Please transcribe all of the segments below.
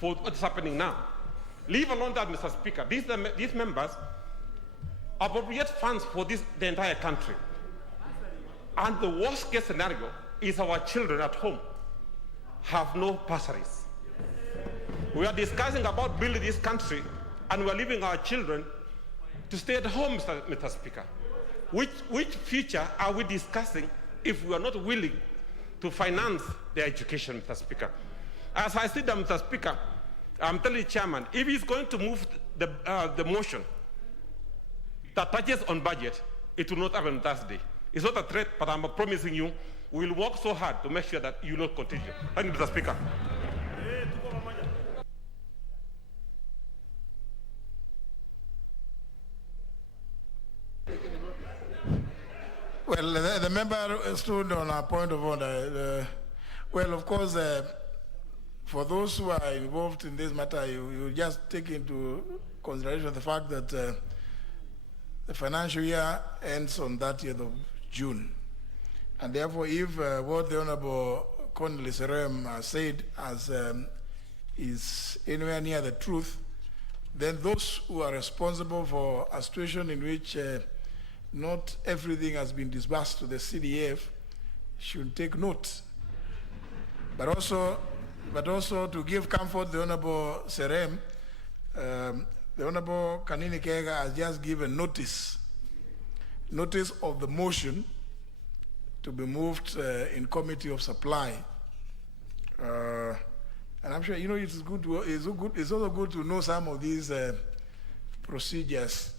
for what's happening now. Leave alone that, Mr. Speaker. These members appropriate funds for the entire country. And the worst case scenario is our children at home have no bursaries. We are discussing about building this country, and we are leaving our children to stay at home, Mr. Speaker. Which future are we discussing if we are not willing to finance their education, Mr. Speaker? As I said, Mr. Speaker, I'm telling the chairman, if he's going to move the motion that touches on budget, it will not happen on Thursday. It's not a threat, but I'm promising you, we will work so hard to make sure that you will not continue. Thank you, Mr. Speaker. Well, the member stood on a point of order. Well, of course, for those who are involved in this matter, you just take into consideration the fact that the financial year ends on 30th of June. And therefore, if what the Honorable Connolly Serem said is anywhere near the truth, then those who are responsible for a situation in which not everything has been disbursed to the CDF should take note. But also to give comfort to the Honorable Serem, the Honorable Kanini Kega has just given notice of the motion to be moved in Committee of Supply. And I'm sure, you know, it's also good to know some of these procedures.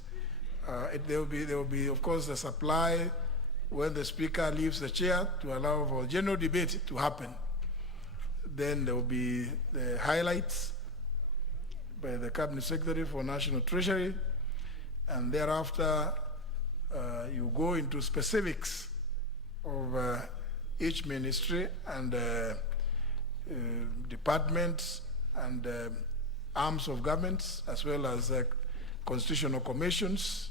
There will be, of course, the supply when the Speaker leaves the chair to allow for general debate to happen. Then there will be the highlights by the Cabinet Secretary for National Treasury, and thereafter you go into specifics of each ministry and departments and arms of governments, as well as constitutional commissions.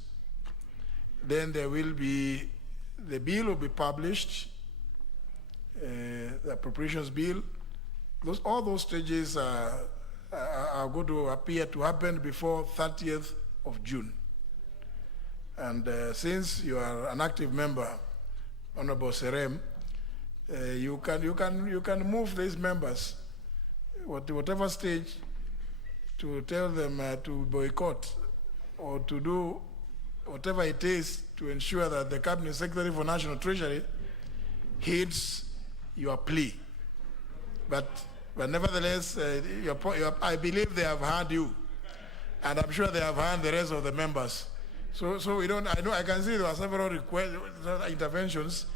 Then there will be, the bill will be published, the appropriations bill. All those stages are going to appear to happen before 30th of June. And since you are an active member, Honorable Serem, you can move these members, whatever stage, to tell them to boycott or to do whatever it is to ensure that the Cabinet Secretary for National Treasury heeds your plea. But nevertheless, I believe they have heard you, and I'm sure they have heard the rest of the members. So we don't. I can see there are several requests, interventions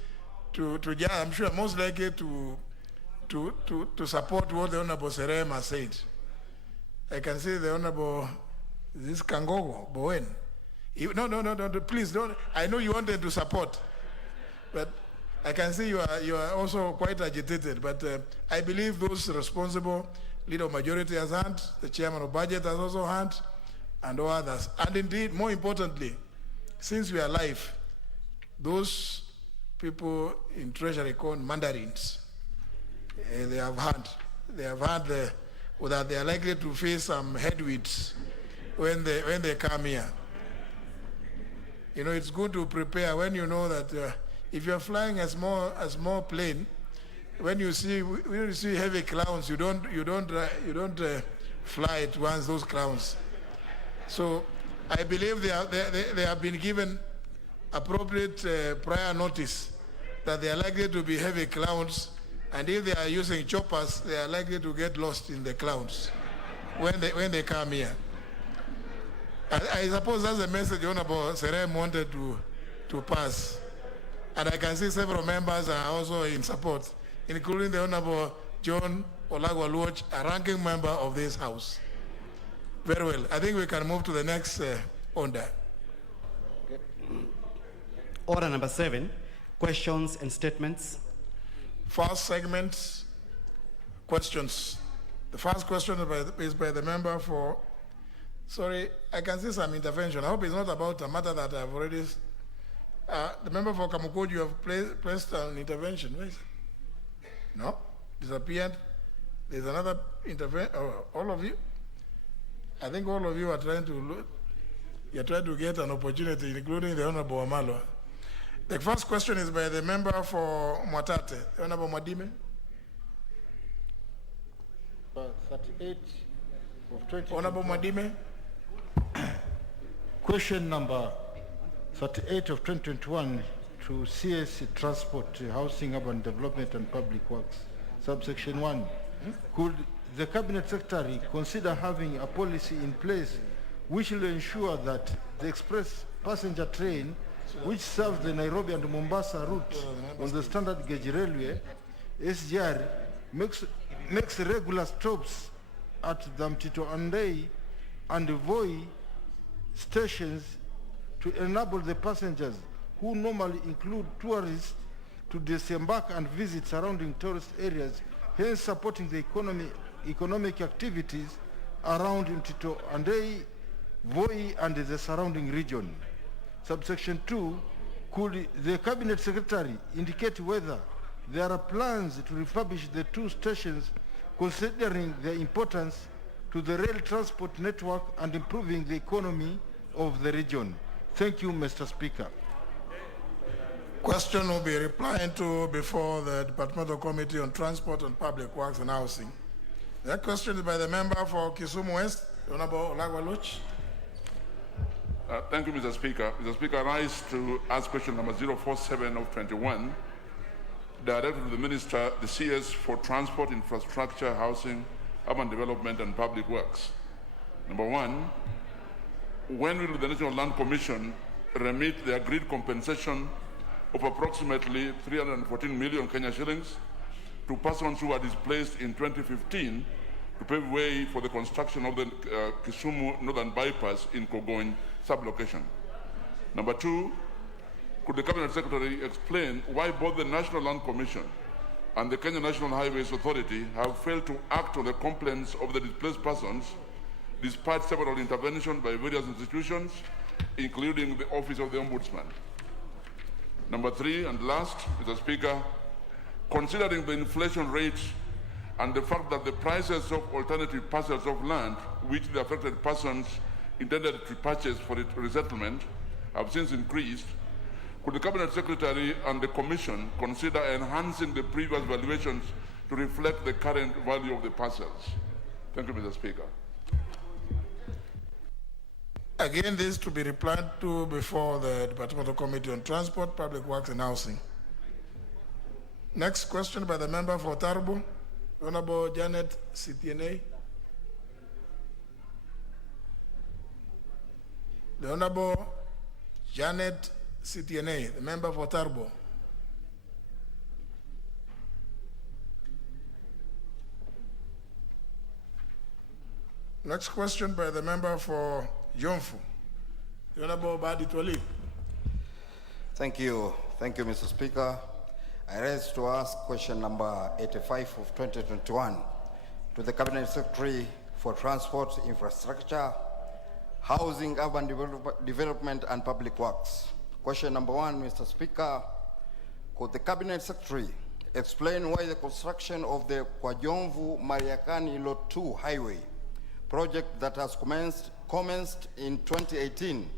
I'm sure most likely to support what the Honorable Serem has said. I can see the Honorable, this Kangogo Bowen. No, please don't. I know you wanted to support, but I can see you are also quite agitated. But I believe those responsible, Leader of Majority has heard, the Chairman of Budget has also heard, and all others. And indeed, more importantly, since we are live, those people in Treasury called mandarins, they have heard that they are likely to face some headwinds when they come here. You know, it's good to prepare when you know that if you're flying a small plane, when you see heavy clouds, you don't fly towards those clouds. So I believe they have been given appropriate prior notice that they are likely to be heavy clouds, and if they are using choppers, they are likely to get lost in the clouds when they come here. I suppose that's the message Honorable Serem wanted to pass. And I can see several members are also in support, including the Honorable John Olagwaluoch, a ranking member of this House. Very well. I think we can move to the next order. Okay. Order number 7, questions and statements. First segment, questions. The first question is by the member for, sorry, I can see some intervention. I hope it's not about a matter that I've already, the member for Kamukoji, you have placed an intervention. Where is it? No? Disappeared? There's another intervention. Oh, all of you? I think all of you are trying to get an opportunity, including the Honorable Amalo. The first question is by the member for Mwatate, Honorable Mwadime. 38 of 20. Honorable Mwadime. Question number 38 of 2021 to CS Transport, Housing, Urban Development and Public Works, subsection 1. Could the Cabinet Secretary consider having a policy in place which will ensure that the express passenger train which serves the Nairobi and Mombasa route on the standard gauge railway, SGR, makes regular stops at the Mtito Andei and Voi stations to enable the passengers, who normally include tourists, to disembark and visit surrounding tourist areas, hence supporting the economic activities around Mtito Andei, Voi and the surrounding region. Subsection 2, could the Cabinet Secretary indicate whether there are plans to refurbish the two stations, considering their importance to the rail transport network and improving the economy of the region? Thank you, Mr. Speaker. Question will be replied to before the Departmental Committee on Transport and Public Works and Housing. That question is by the member for Kisumu West, Honorable Olagwaluch. Thank you, Mr. Speaker. Mr. Speaker, I rise to ask question number 047 of 21, directed to the Minister, the CS for Transport, Infrastructure, Housing, Urban Development and Public Works. Number 1, when will the National Land Commission remit the agreed compensation of approximately 314 million Kenya shillings to persons who were displaced in 2015 to pave way for the construction of the Kisumu Northern Bypass in Kogony sublocation? Number 2, could the Cabinet Secretary explain why both the National Land Commission and the Kenya National Highways Authority have failed to act on the complaints of the displaced persons despite several interventions by various institutions, including the Office of the Ombudsman? Number 3 and last, Mr. Speaker, considering the inflation rate and the fact that the prices of alternative parcels of land which the affected persons intended to purchase for its resettlement have since increased, could the Cabinet Secretary and the Commission consider enhancing the previous valuations to reflect the current value of the parcels? Thank you, Mr. Speaker. Again, this to be replied to before the Departmental Committee on Transport, Public Works and Housing. Next question by the member for Tarbo, Honorable Janet Sitiene. The Honorable Janet Sitiene, the member for Tarbo. Next question by the member for Jomfu, the Honorable Badi Twalib. Thank you, Mr. Speaker. I rise to ask question number 85 of 2021 to the Cabinet Secretary for Transport, Infrastructure, Housing, Urban Development and Public Works. Question number 1, Mr. Speaker, could the Cabinet Secretary explain why the construction of the Kwajomvu-Mariakani Lot 2 highway project that has commenced in 2018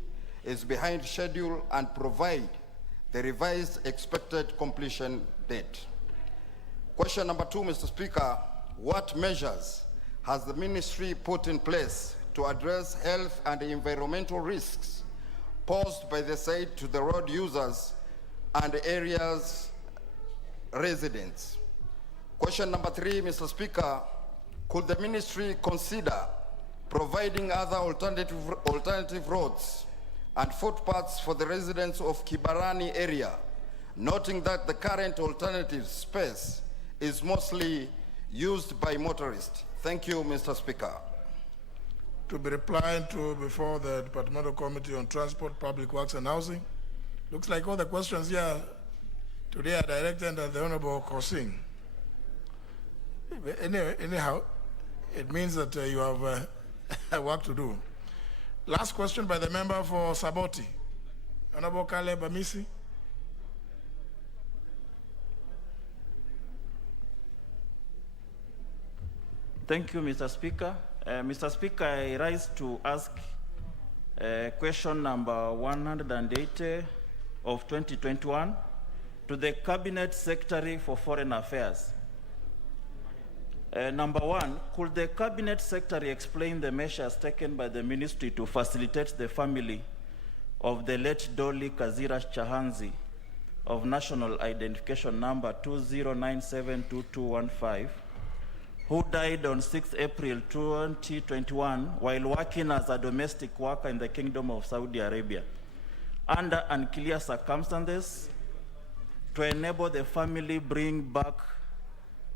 is behind schedule and provide the revised expected completion date? Question number 2, Mr. Speaker, what measures has the ministry put in place to address health and environmental risks posed by the site to the road users and area's residents? Question number 3, Mr. Speaker, could the ministry consider providing other alternative roads and footpaths for the residents of Kibarani area, noting that the current alternative space is mostly used by motorists? Thank you, Mr. Speaker. To be replied to before the Departmental Committee on Transport, Public Works and Housing. Looks like all the questions here today are directed at the Honorable Kosing. Anyhow, it means that you have work to do. Last question by the member for Saboti, Honorable Caleb Amisi. Thank you, Mr. Speaker. Mr. Speaker, I rise to ask question number 180 of 2021 to the Cabinet Secretary for Foreign Affairs. Number one, could the Cabinet Secretary explain the measures taken by the Ministry to facilitate the family of the late Dolly Kazira Chahanzi of National Identification Number 20972215, who died on 6 April 2021 while working as a domestic worker in the Kingdom of Saudi Arabia under unclear circumstances, to enable the family bring back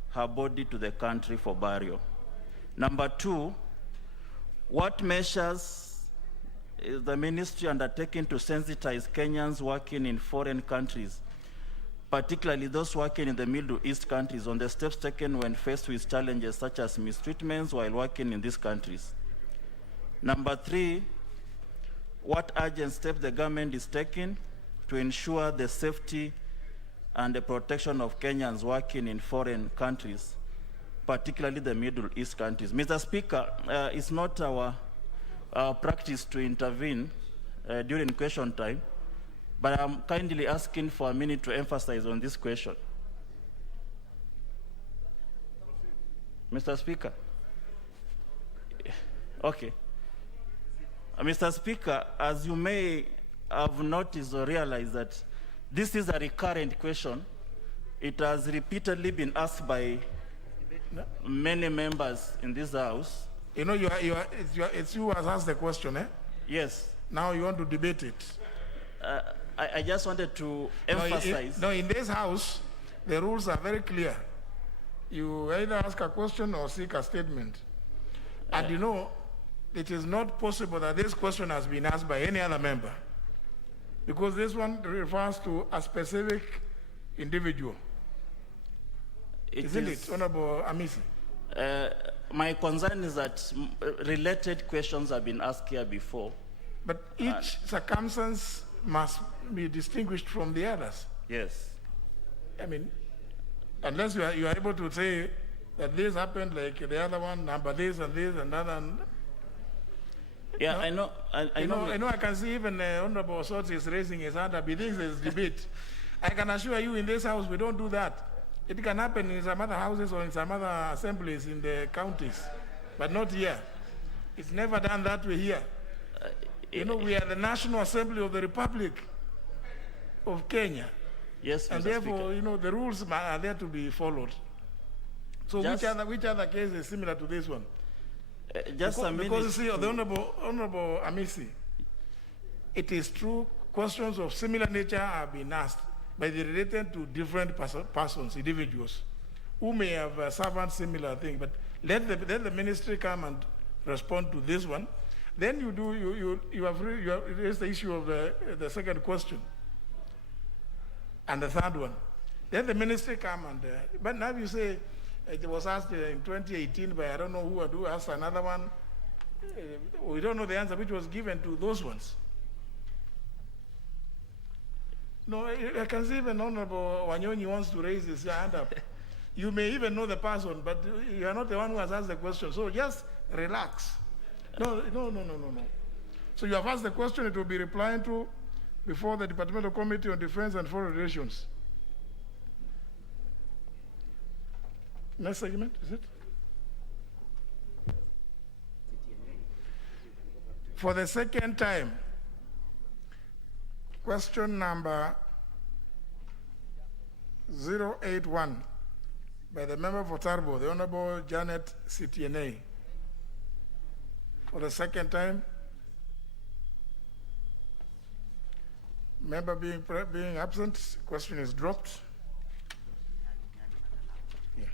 her body to the country for burial. Number two, what measures is the ministry undertaking to sensitize Kenyans working in foreign countries, particularly those working in the Middle East countries, on the steps taken when faced with challenges such as mistreatments while working in these countries? Number three, what urgent steps the government is taking to ensure the safety and the protection of Kenyans working in foreign countries, particularly the Middle East countries? Mr. Speaker, it's not our practice to intervene during question time, but I'm kindly asking for a minute to emphasize on this question. Mr. Speaker. Okay. Mr. Speaker, as you may have noticed or realized that this is a recurrent question. It has repeatedly been asked by many members in this House. You know, it's you who has asked the question, eh? Yes. Now you want to debate it. I just wanted to emphasize. No, in this House, the rules are very clear. You either ask a question or seek a statement. And you know, it is not possible that this question has been asked by any other member, because this one refers to a specific individual. Isn't it, Honorable Amisi? My concern is that related questions have been asked here before. But each circumstance must be distinguished from the others. Yes. I mean, unless you are able to say that this happened like the other one, number this and that. And yeah, no? I know. I can see even Honorable Osotsi is raising his hand up. He thinks there's debate. I can assure you, in this House, we don't do that. It can happen in some other houses or in some other assemblies in the counties, but not here. It's never done that way here. You know, we are the National Assembly of the Republic of Kenya. Yes, and Mr. therefore, Speaker. you know, the rules are there to be followed. So which other case is similar to this one? Because you see, the Honorable Amisi, it is true, questions of similar nature have been asked, but they related to different persons, individuals, who may have served similar things. But let the ministry come and respond to this one. Then you have raised the issue of the second question and the third one. Then the ministry come and, but now you say it was asked in 2018 by I don't know who asked another one. We don't know the answer which was given to those ones. No, I can see even Honorable Wanyonyi wants to raise his hand up. You may even know the person, but you are not the one who has asked the question. So just relax. No. So you have asked the question, it will be replied to before the Departmental Committee on Defense and Foreign Relations. Next segment, is it? For the second time, question number 081 by the member for Tarbo, the Honorable Janet Citiene. For the second time, member being absent, question is dropped. Yeah.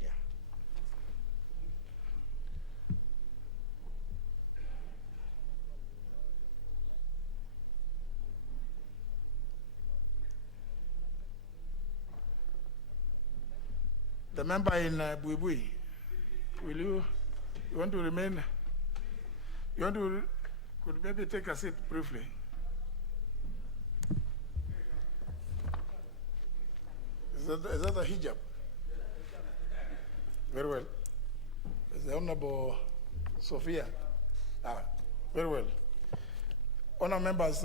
Yeah. The member in Buibui, you want to remain? You want to, could maybe take a seat briefly? Is that a hijab? Very well. Is the Honorable Sophia? Very well. Honor members,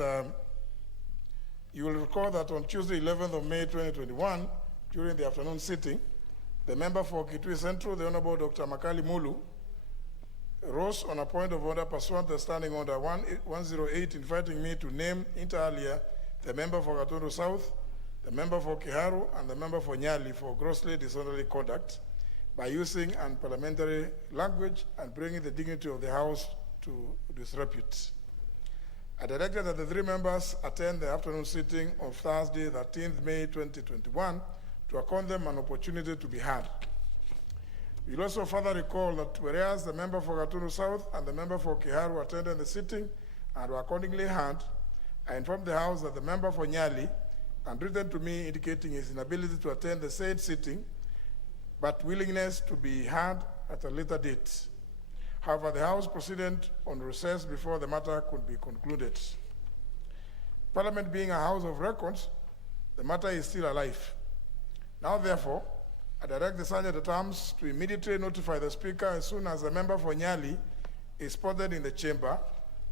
you will recall that on Tuesday, 11th of May 2021, during the afternoon sitting, the member for Kitui Central, the Honorable Dr. Makali Mulu, rose on a point of order pursuant to Standing Order 108, inviting me to name inter alia the member for Gatundu South, the member for Kiharu, and the member for Nyali for grossly disorderly conduct by using unparliamentary language and bringing the dignity of the House to disrepute. I directed that the three members attend the afternoon sitting of Thursday, 13th May 2021, to accord them an opportunity to be heard. You'll also further recall that whereas the member for Gatundu South and the member for Kiharu attended the sitting and were accordingly heard, I informed the House that the member for Nyali had written to me indicating his inability to attend the said sitting, but willingness to be heard at a later date. However, the House proceeded on recess before the matter could be concluded. Parliament being a house of records, the matter is still alive. Now, therefore, I direct the Sergeant at Arms to immediately notify the Speaker as soon as the member for Nyali is spotted in the chamber,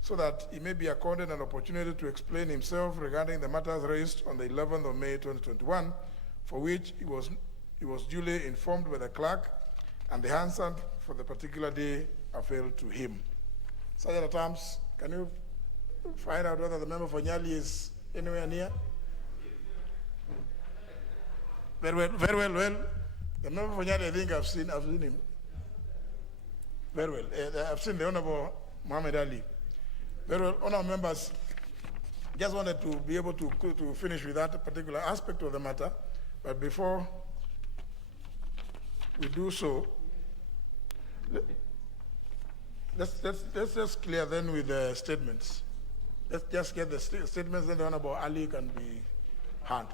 so that he may be accorded an opportunity to explain himself regarding the matters raised on the 11th of May 2021, for which he was duly informed by the clerk, and the answer for the particular day availed to him. Sergeant at Arms, can you find out whether the member for Nyali is anywhere near? Very well. The member for Nyali, I think I've seen him. Very well. I've seen the Honorable Muhammad Ali. Very well. Honourable members, just wanted to be able to finish with that particular aspect of the matter, but before we do so, let's just clear then with the statements. Let's just get the statements, then the Honorable Ali can be heard.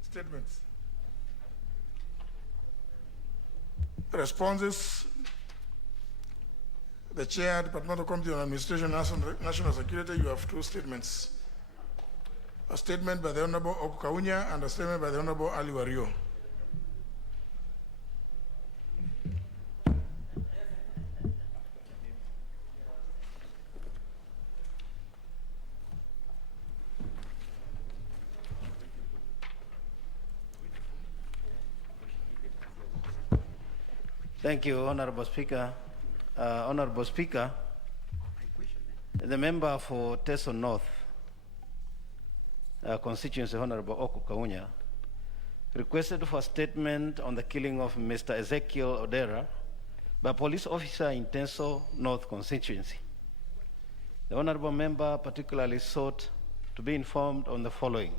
Statements. Responses. The Chair, Departmental Committee on Administration and National Security, you have two statements. A statement by the Honorable Okukaunya and a statement by the Honorable Ali Wario. Thank you, Honorable Speaker. Honorable Speaker, the member for Teso North constituency, Honorable Okukaunya, requested for a statement on the killing of Mr. Ezekiel Odera by a police officer in Teso North constituency. The Honorable member particularly sought to be informed on the following.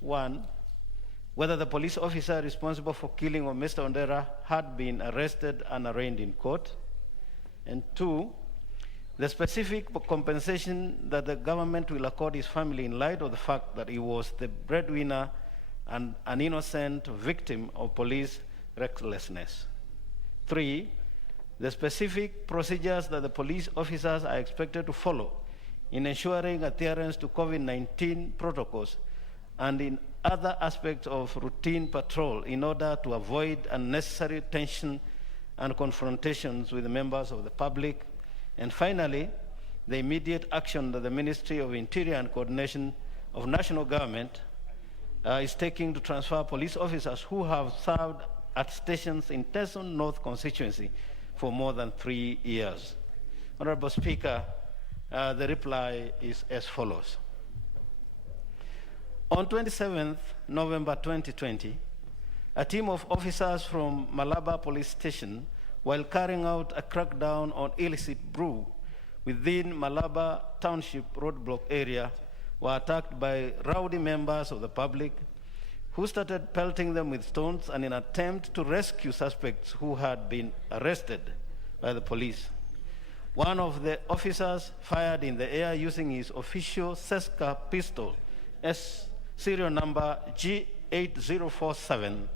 One, whether the police officer responsible for killing of Mr. Odera had been arrested and arraigned in court. And two, the specific compensation that the government will accord his family in light of the fact that he was the breadwinner and an innocent victim of police recklessness. Three, the specific procedures that the police officers are expected to follow in ensuring adherence to COVID-19 protocols and in other aspects of routine patrol in order to avoid unnecessary tension and confrontations with the members of the public. And finally, the immediate action that the Ministry of Interior and Coordination of National Government is taking to transfer police officers who have served at stations in Teso North constituency for more than 3 years. Honorable Speaker, the reply is as follows. On 27th November 2020, a team of officers from Malaba Police Station, while carrying out a crackdown on illicit brew within Malaba Township roadblock area, were attacked by rowdy members of the public who started pelting them with stones in an attempt to rescue suspects who had been arrested by the police. One of the officers fired in the air using his official Seska pistol, serial number G8047,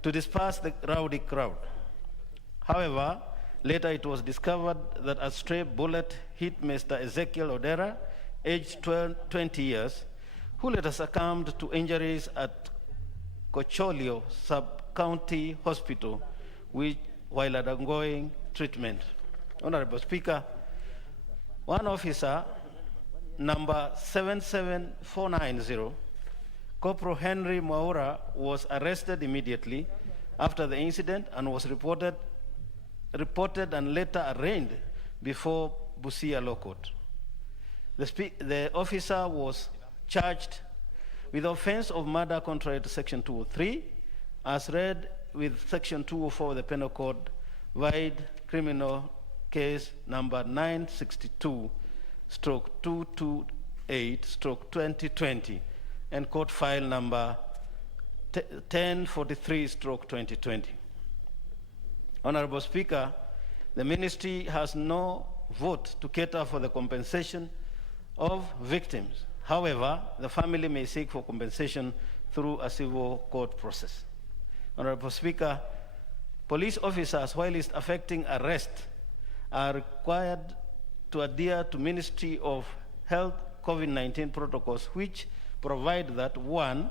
to disperse the rowdy crowd. However, Later, it was discovered that a stray bullet hit Mr. Ezekiel Odera, aged 20 years, who later succumbed to injuries at Cocholio Sub-County Hospital while undergoing treatment. Honorable Speaker, one officer, number 77490, Corporal Henry Mwaura, was arrested immediately after the incident and was reported and later arraigned before Busia Law Court. The officer was charged with the offense of murder contrary to Section 203, as read with Section 204 of the Penal Code, wide criminal case number 962/228/2020, and court file number 1043/2020. Honorable Speaker, the ministry has no vote to cater for the compensation of victims. However, the family may seek for compensation through a civil court process. Honorable Speaker, police officers, while it's affecting arrest, are required to adhere to Ministry of Health COVID-19 protocols, which provide that, one,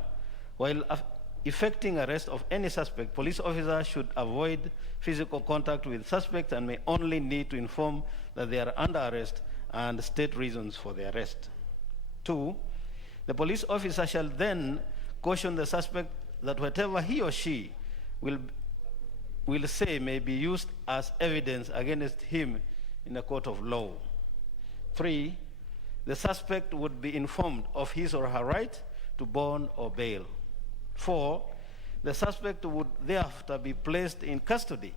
while effecting arrest of any suspect, police officers should avoid physical contact with suspects and may only need to inform that they are under arrest and state reasons for the arrest. Two, the police officer shall then caution the suspect that whatever he or she will say may be used as evidence against him in a court of law. Three, the suspect would be informed of his or her right to bond or bail. Four, the suspect would thereafter be placed in custody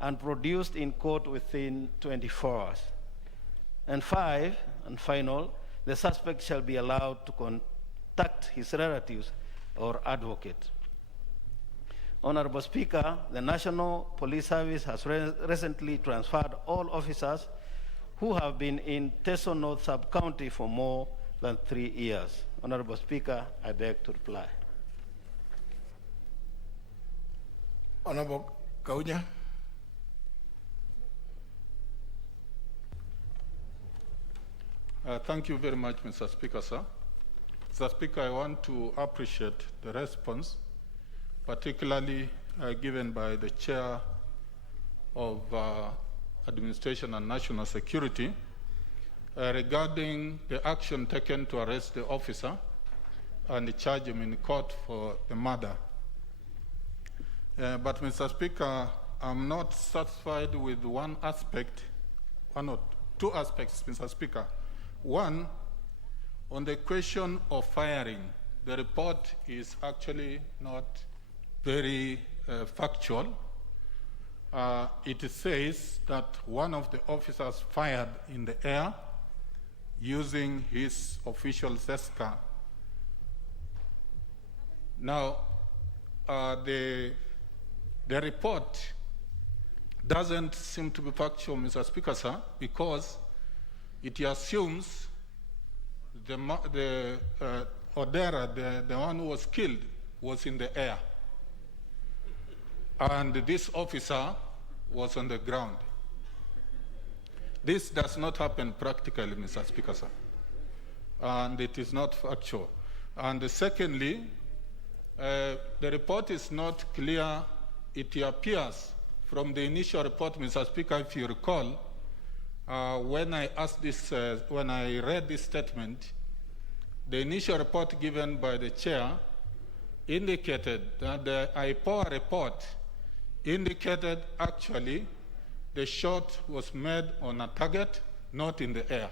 and produced in court within 24 hours. And five, and final, the suspect shall be allowed to contact his relatives or advocate. Honorable Speaker, the National Police Service has recently transferred all officers who have been in Teso North Sub-County for more than 3 years. Honorable Speaker, I beg to reply. Honorable Kaunya. Thank you very much, Mr. Speaker, sir. Mr. Speaker, I want to appreciate the response, particularly given by the Chair of Administration and National Security regarding the action taken to arrest the officer and charge him in court for the murder. But, Mr. Speaker, I'm not satisfied with one or two aspects, Mr. Speaker. One, on the question of firing, the report is actually not very factual. It says that one of the officers fired in the air using his official Zeska. Now, the report doesn't seem to be factual, Mr. Speaker, sir, because it assumes the Odera, the one who was killed, was in the air. And this officer was on the ground. This does not happen practically, Mr. Speaker, sir. And it is not factual. And secondly, the report is not clear. It appears from the initial report, Mr. Speaker, if you recall, when I read this statement, the initial report given by the chair indicated that the IPOA report indicated actually the shot was made on a target, not in the air.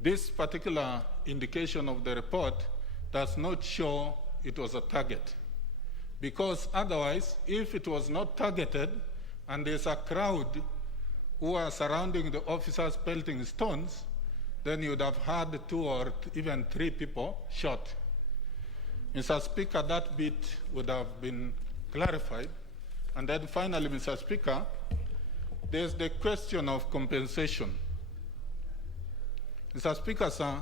This particular indication of the report does not show it was a target, because otherwise, if it was not targeted and there's a crowd who are surrounding the officers pelting stones, then you would have had 2 or even 3 people shot. Mr. Speaker, that bit would have been clarified. And then finally, Mr. Speaker, there's the question of compensation. Mr. Speaker, sir,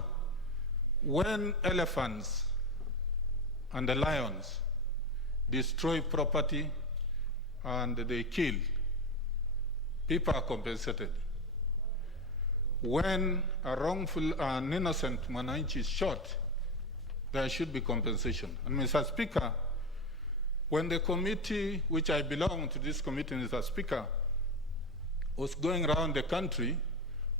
when elephants and the lions destroy property and they kill, people are compensated. When a wrongful, an innocent Mwananchi is shot, there should be compensation. And Mr. Speaker, when the committee, which I belong to this committee, Mr. Speaker, was going around the country,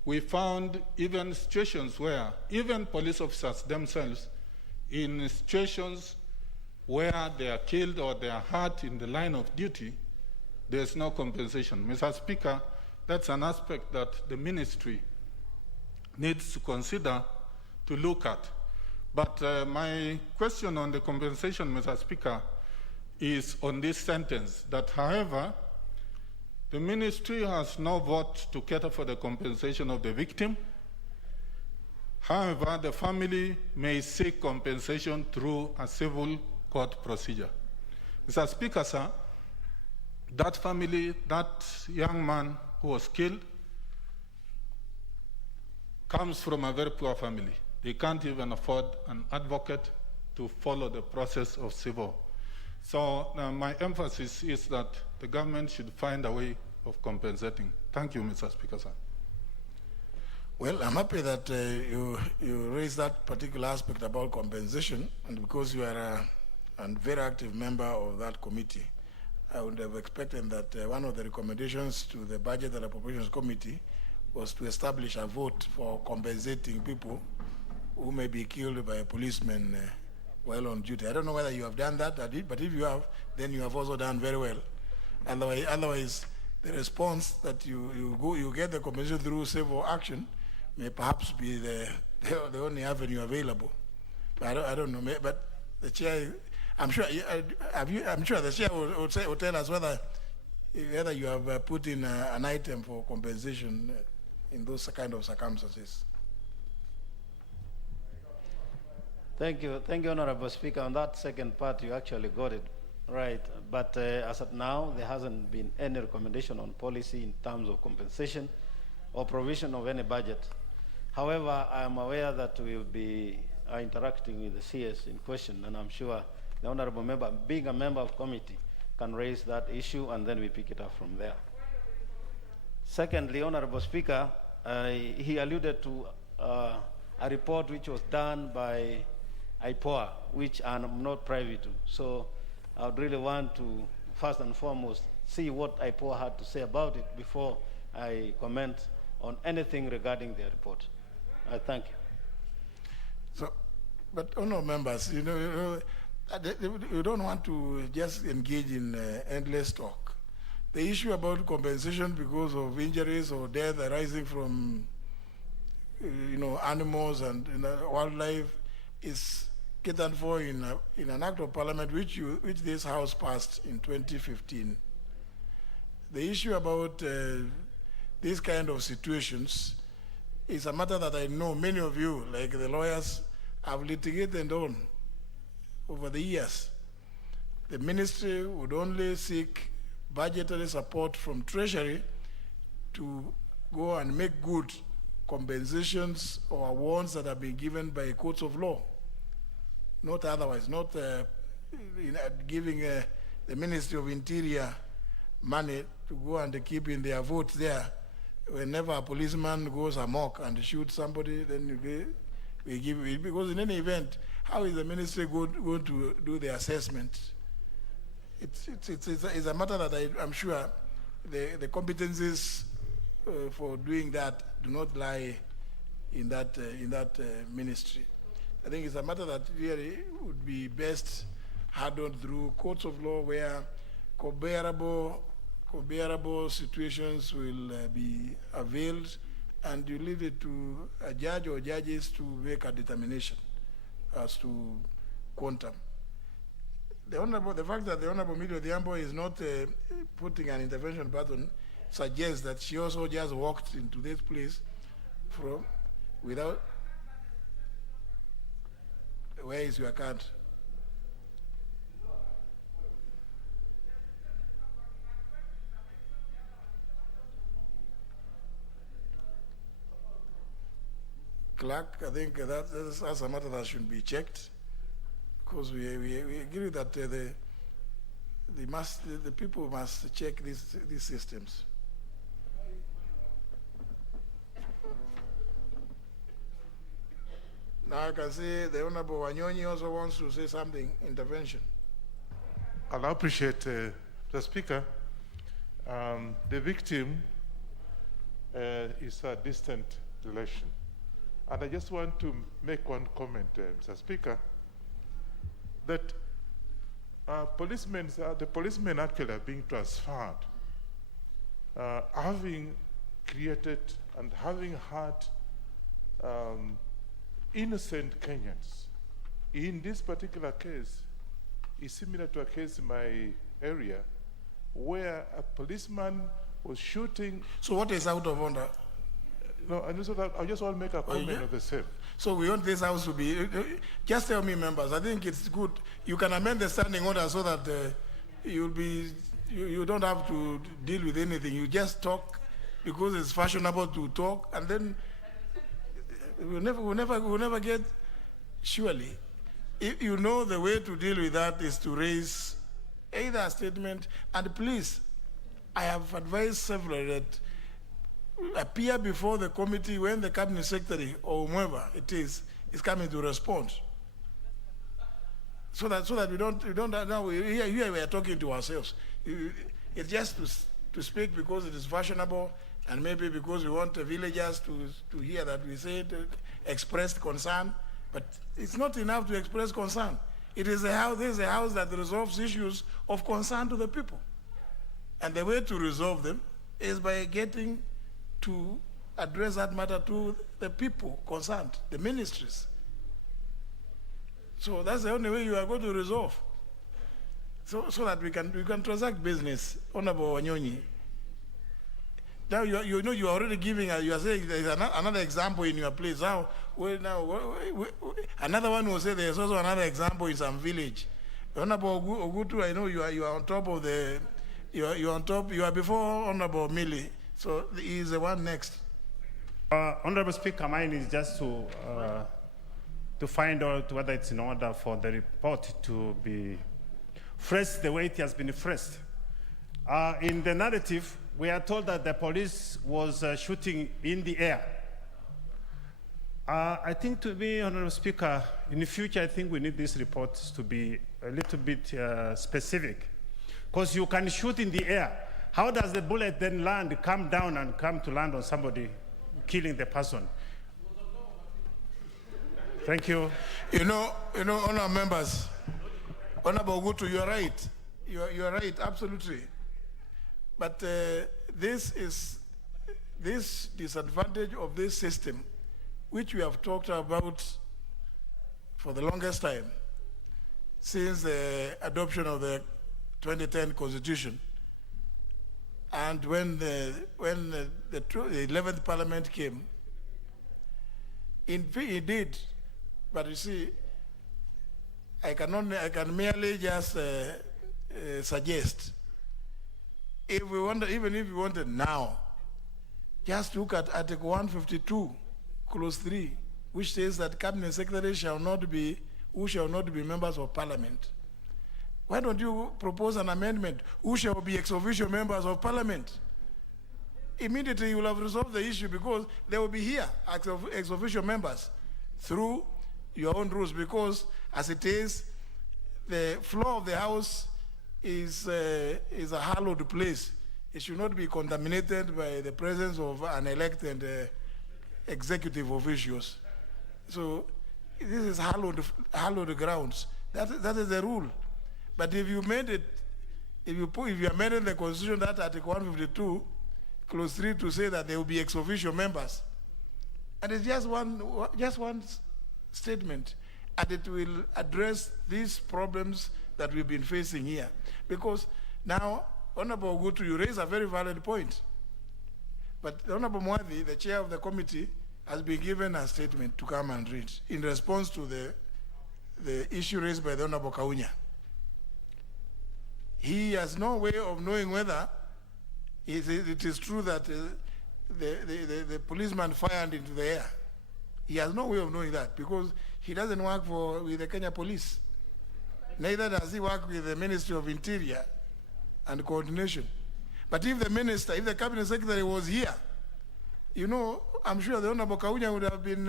we found even situations where even police officers themselves, in situations where they are killed or they are hurt in the line of duty, there's no compensation. Mr. Speaker, that's an aspect that the ministry needs to consider to look at. But my question on the compensation, Mr. Speaker, is on this sentence, that however, the ministry has no vote to cater for the compensation of the victim. However, the family may seek compensation through a civil court procedure. Mr. Speaker, sir, that family, that young man who was killed, comes from a very poor family. They can't even afford an advocate to follow the process of civil. So my emphasis is that the government should find a way of compensating. Thank you, Mr. Speaker, sir. Well, I'm happy that you raised that particular aspect about compensation, and because you are a very active member of that committee, I would have expected that one of the recommendations to the Budget and Appropriations Committee was to establish a vote for compensating people who may be killed by a policeman while on duty. I don't know whether you have done that, but if you have, then you have also done very well. Otherwise the response that you get the compensation through civil action may perhaps be the only avenue available. But I don't know. But the chair, I'm sure the chair will tell us whether you have put in an item for compensation in those kind of circumstances. Thank you, Honorable Speaker. On that second part, you actually got it right. But as of now, there hasn't been any recommendation on policy in terms of compensation or provision of any budget. However, I am aware that we will be interacting with the CS in question, and I'm sure the Honorable Member, being a member of committee, can raise that issue, and then we pick it up from there. Secondly, Honorable Speaker, he alluded to a report which was done by IPOA, which I'm not privy to. So I would really want to, first and foremost, see what IPOA had to say about it before I comment on anything regarding their report. I thank you. So, but honourable members, you don't want to just engage in endless talk. The issue about compensation because of injuries or death arising from animals and wildlife is catered for in an act of parliament which this House passed in 2015. The issue about these kind of situations is a matter that I know many of you, like the lawyers, have litigated on over the years. The ministry would only seek budgetary support from Treasury to go and make good compensations or awards that have been given by courts of law. Not otherwise, not giving the Ministry of Interior money to go and keep in their votes there. Whenever a policeman goes amok and shoots somebody, then we give it. Because in any event, how is the ministry going to do the assessment? It's a matter that I'm sure the competencies for doing that do not lie in that ministry. I think it's a matter that really would be best handled through courts of law where comparable situations will be availed, and you leave it to a judge or judges to make a determination as to quantum. The fact that the Honorable Millie Odhiambo is not putting an intervention button suggests that she also just walked into this place without. Where is your card? Clerk, I think that's a matter that should be checked, because we agree that the people must check these systems. Now I can see the Honorable Wanyonyi also wants to say something, intervention. I'll appreciate the Speaker. The victim is a distant relation. And I just want to make one comment, Mr. Speaker, that the policemen actually are being transferred, having created and having had innocent Kenyans. In this particular case, is similar to a case in my area where a policeman was shooting. So what is out of order? No, I just want to make a comment of the same. So we want this house to be, just tell me, members, I think it's good. You can amend the standing order so that you don't have to deal with anything. You just talk because it's fashionable to talk, and then we'll never get, surely. If you know the way to deal with that is to raise either a statement, and please, I have advised several that appear before the committee when the cabinet secretary or whomever it is coming to respond. So that we don't now here we are talking to ourselves. It's just to speak because it is fashionable, and maybe because we want the villagers to hear that we say expressed concern, but it's not enough to express concern. It is this is a house that resolves issues of concern to the people. And the way to resolve them is by getting to address that matter to the people concerned, the ministries. So that's the only way you are going to resolve. So that we can transact business. Honorable Wanyonyi. Now you know you are already giving, you are saying there is another example in your place. Now, another one will say there is also another example in some village. Honorable Ogutu, I know you are on top of the, you are before Honorable Millie. So he is the one next. Honorable Speaker, mine is just to find out whether it's in order for the report to be phrased the way it has been phrased. In the narrative, we are told that the police was shooting in the air. I think, to be Honorable Speaker, in the future, I think we need these reports to be a little bit specific. Because you can shoot in the air. How does the bullet then land, come down and come to land on somebody, killing the person? Thank you. You know, honorable members, Honorable Ogutu, you are right. You are right, absolutely. But this disadvantage of this system, which we have talked about for the longest time, since the adoption of the 2010 Constitution, and when the 11th Parliament came, indeed, but you see, I can merely just suggest, even if you wanted now, just look at Article 152, Clause 3, which says that Cabinet Secretary shall not be members of Parliament. Why don't you propose an amendment? Who shall be ex officio members of Parliament? Immediately you will have resolved the issue, because they will be here ex officio members through your own rules, because as it is, the floor of the House is a hallowed place. It should not be contaminated by the presence of unelected executive officials. So this is hallowed grounds. That is the rule. But if you made it, if you amended the Constitution, that Article 152, Clause 3, to say that they will be ex officio members, and it's just one statement, and it will address these problems that we've been facing here. Because now, Honorable Ogutu, you raise a very valid point. But Honorable Mwadhi, the chair of the committee, has been given a statement to come and read in response to the issue raised by the Honorable Kaunya. He has no way of knowing whether it is true that the policeman fired into the air. He has no way of knowing that, because he doesn't work with the Kenya Police. Neither does he work with the Ministry of Interior and Coordination. But if if the Cabinet Secretary was here, you know, I'm sure the Honorable Kaunya would have been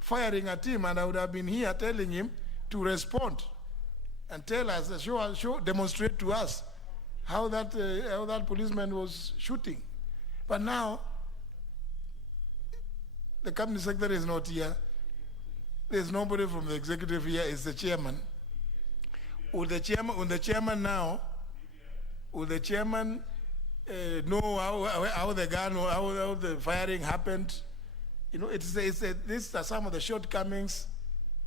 firing at him, and I would have been here telling him to respond and tell us, demonstrate to us how that policeman was shooting. But now, the cabinet secretary is not here. There's nobody from the executive here. It's the chairman. Would the chairman know how the gun or how the firing happened? You know, these are some of the shortcomings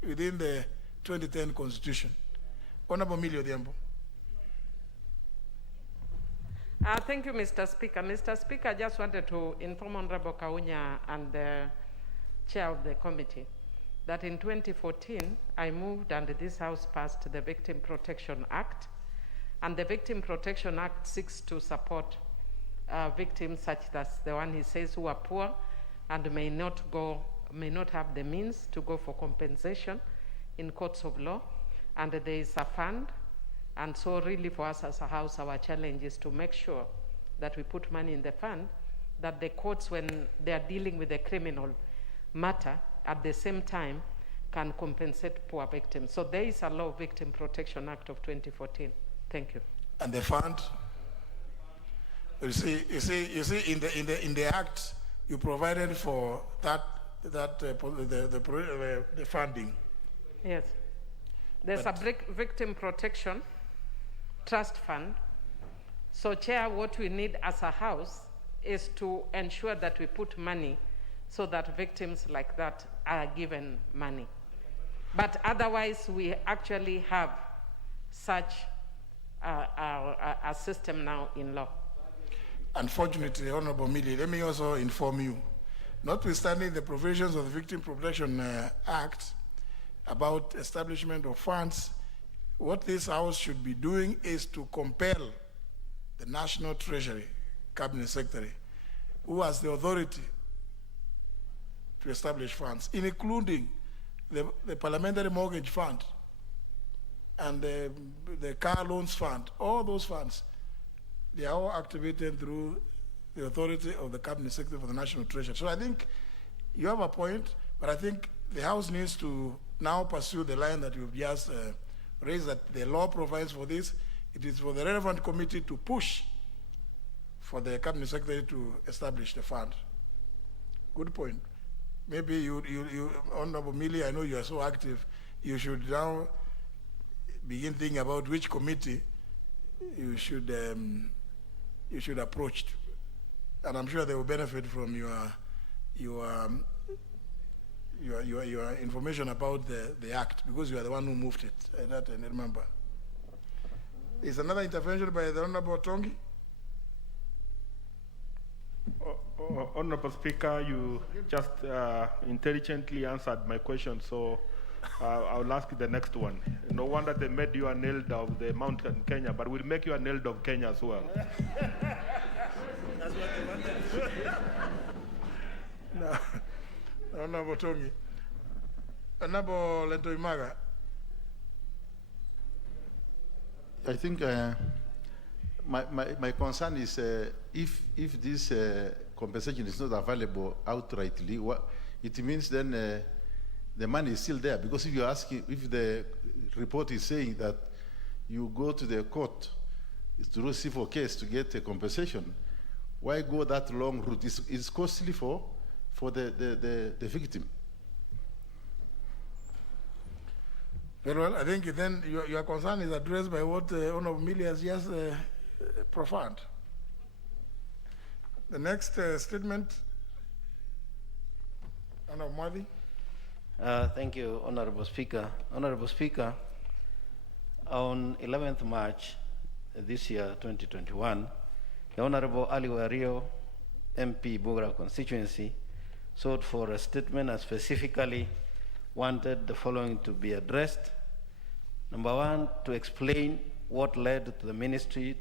within the 2010 Constitution. Honorable Millie Odhiambo. Thank you, Mr. Speaker. Mr. Speaker, I just wanted to inform Honorable Kaunya and the chair of the committee that in 2014, I moved and this House passed the Victim Protection Act. And the Victim Protection Act seeks to support victims such as the one he says who are poor and may not have the means to go for compensation in courts of law. And there is a fund. And so really for us as a House, our challenge is to make sure that we put money in the fund, that the courts, when they are dealing with a criminal matter, at the same time can compensate poor victims. So there is a Law Victim Protection Act of 2014. Thank you. And the fund? You see, in the act, you provided for the funding. Yes. There's a victim protection trust fund. So, Chair, what we need as a House is to ensure that we put money so that victims like that are given money. But otherwise, we actually have such a system now in law. Unfortunately, Honorable Millie, let me also inform you, notwithstanding the provisions of the Victim Protection Act about establishment of funds, what this House should be doing is to compel the National Treasury Cabinet Secretary, who has the authority to establish funds, including the Parliamentary Mortgage Fund and the Car Loans Fund. All those funds, they are all activated through the authority of the Cabinet Secretary for the National Treasury. So I think you have a point, but I think the House needs to now pursue the line that you've just raised, that the law provides for this. It is for the relevant committee to push for the Cabinet Secretary to establish the fund. Good point. Maybe you Honorable Millie, I know you are so active, you should now begin thinking about which committee you should approach. And I'm sure they will benefit from your information about the act, because you are the one who moved it. That I remember. Is another intervention by the Honorable Tongi? Honorable Speaker, you just intelligently answered my question, so I'll ask the next one. No wonder they made you an elder of the mountain Kenya, but we'll make you an elder of Kenya as well. That's what they wanted. No. Honorable Tongi. Honorable Lentoimaga. I think my concern is if this compensation is not available outrightly, it means then the money is still there. Because if you're asking, if the report is saying that you go to the court to receive a case to get a compensation, why go that long route? It's costly for the victim. Very well, I think then your concern is addressed by what Honorable Millie has just profound. The next statement, Honorable Mwadi. Thank you, Honorable Speaker. Honorable Speaker, on 11th March this year, 2021, the Honorable Ali Wario, MP Bugra constituency, sought for a statement and specifically wanted the following to be addressed. Number one, to explain what led the ministry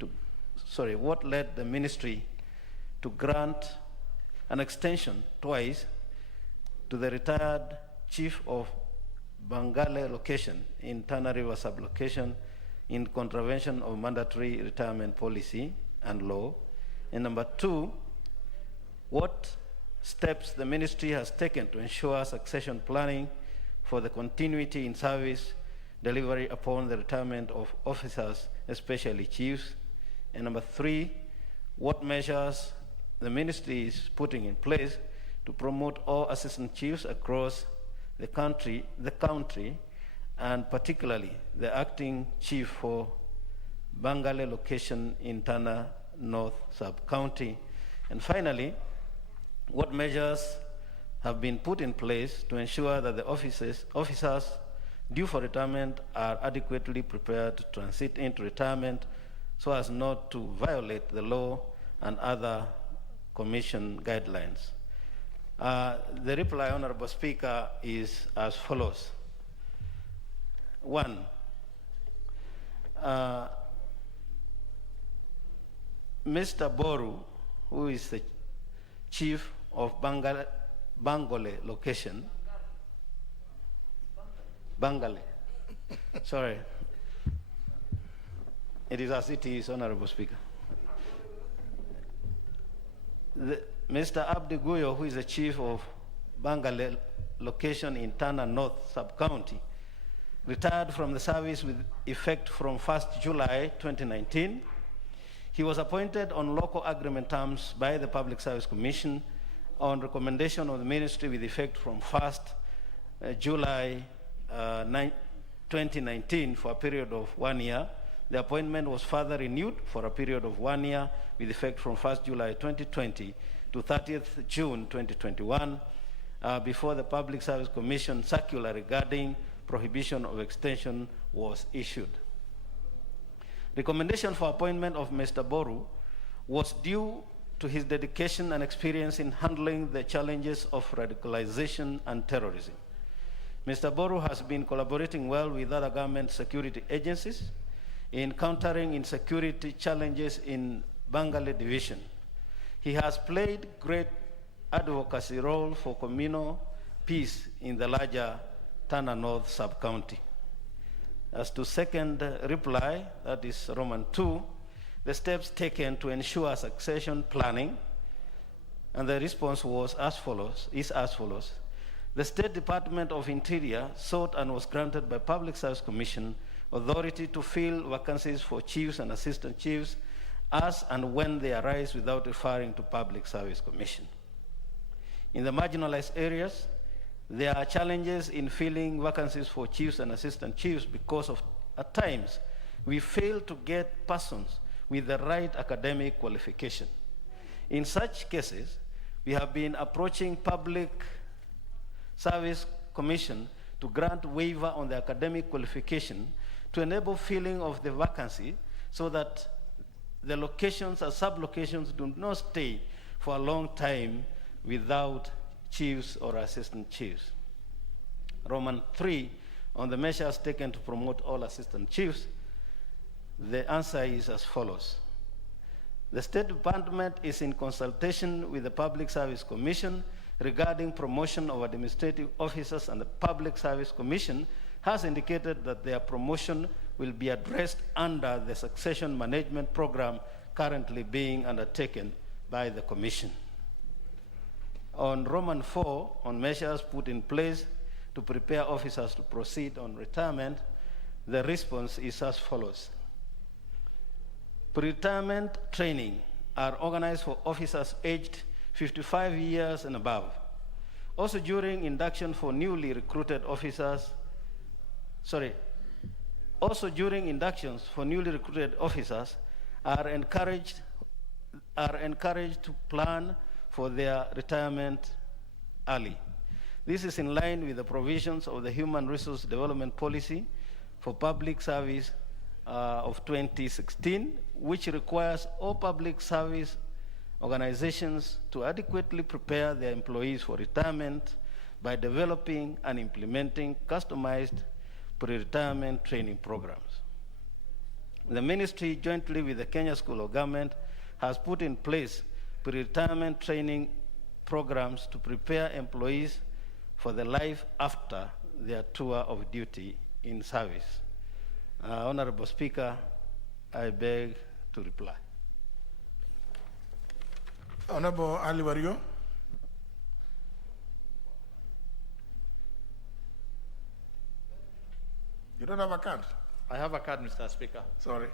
to grant an extension twice to the retired chief of Bangale location in Tana River sublocation in contravention of mandatory retirement policy and law. And number two, what steps the ministry has taken to ensure succession planning for the continuity in service delivery upon the retirement of officers, especially chiefs. And number 3, what measures the ministry is putting in place to promote all assistant chiefs across the country, and particularly the acting chief for Bangale location in Tana North Sub-County. And finally, what measures have been put in place to ensure that the officers due for retirement are adequately prepared to transit into retirement so as not to violate the law and other commission guidelines? The reply, Honorable Speaker, is as follows. 1, Mr. Boru, who is the chief of Bangale location, Bangale, sorry, it is as it is, Honorable Speaker. Mr. Abdi Guyo, who is the chief of Bangale location in Tana North Sub-County, retired from the service with effect from 1st July 2019. He was appointed on local agreement terms by the Public Service Commission on recommendation of the ministry with effect from 1st July 2019 for a period of 1 year. The appointment was further renewed for a period of 1 year with effect from 1st July 2020 to 30th June 2021 before the Public Service Commission circular regarding prohibition of extension was issued. Recommendation for appointment of Mr. Boru was due to his dedication and experience in handling the challenges of radicalization and terrorism. Mr. Boru has been collaborating well with other government security agencies in countering insecurity challenges in Bangale Division. He has played great advocacy role for communal peace in the larger Tana North Sub-County. As to second reply, that is Roman 2, the steps taken to ensure succession planning, and the response was as follows, is as follows. The State Department of Interior sought and was granted by Public Service Commission authority to fill vacancies for chiefs and assistant chiefs as and when they arise without referring to Public Service Commission. In the marginalized areas, there are challenges in filling vacancies for chiefs and assistant chiefs because of, at times, we fail to get persons with the right academic qualification. In such cases, we have been approaching Public Service Commission to grant waiver on the academic qualification to enable filling of the vacancy so that the locations or sub-locations do not stay for a long time without chiefs or assistant chiefs. Roman 3, on the measures taken to promote all assistant chiefs, the answer is as follows. The State Department is in consultation with the Public Service Commission regarding promotion of administrative officers, and the Public Service Commission has indicated that their promotion will be addressed under the succession management program currently being undertaken by the Commission. On Roman 4, on measures put in place to prepare officers to proceed on retirement, the response is as follows. Pre-retirement training are organized for officers aged 55 years and above. Also during induction for newly recruited officers, are encouraged to plan for their retirement early. This is in line with the provisions of the Human Resource Development Policy for Public Service of 2016, which requires all public service organizations to adequately prepare their employees for retirement by developing and implementing customized pre-retirement training programs. The ministry, jointly with the Kenya School of Government, has put in place pre-retirement training programs to prepare employees for the life after their tour of duty in service. Honorable Speaker, I beg to reply. Honorable Ali Wario. You don't have a card? I have a card, Mr. Speaker. Sorry.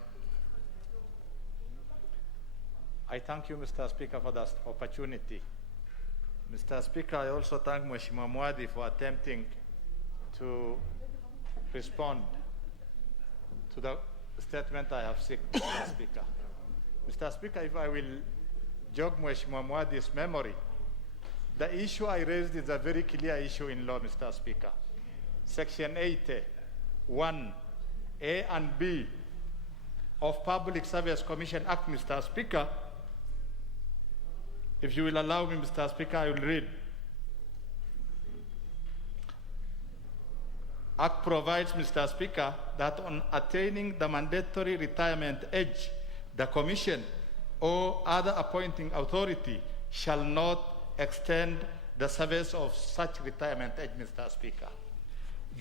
I thank you, Mr. Speaker, for that opportunity. Mr. Speaker, I also thank Mheshimiwa Mwadi for attempting to respond to the statement I have seeked, Mr. Speaker. Mr. Speaker, if I will jog Mheshimiwa Mwadi's memory, the issue I raised is a very clear issue in law, Mr. Speaker. Section 80, 1, A and B of Public Service Commission Act, Mr. Speaker. If you will allow me, Mr. Speaker, I will read. Act provides, Mr. Speaker, that on attaining the mandatory retirement age, the Commission or other appointing authority shall not extend the service of such retirement age, Mr. Speaker.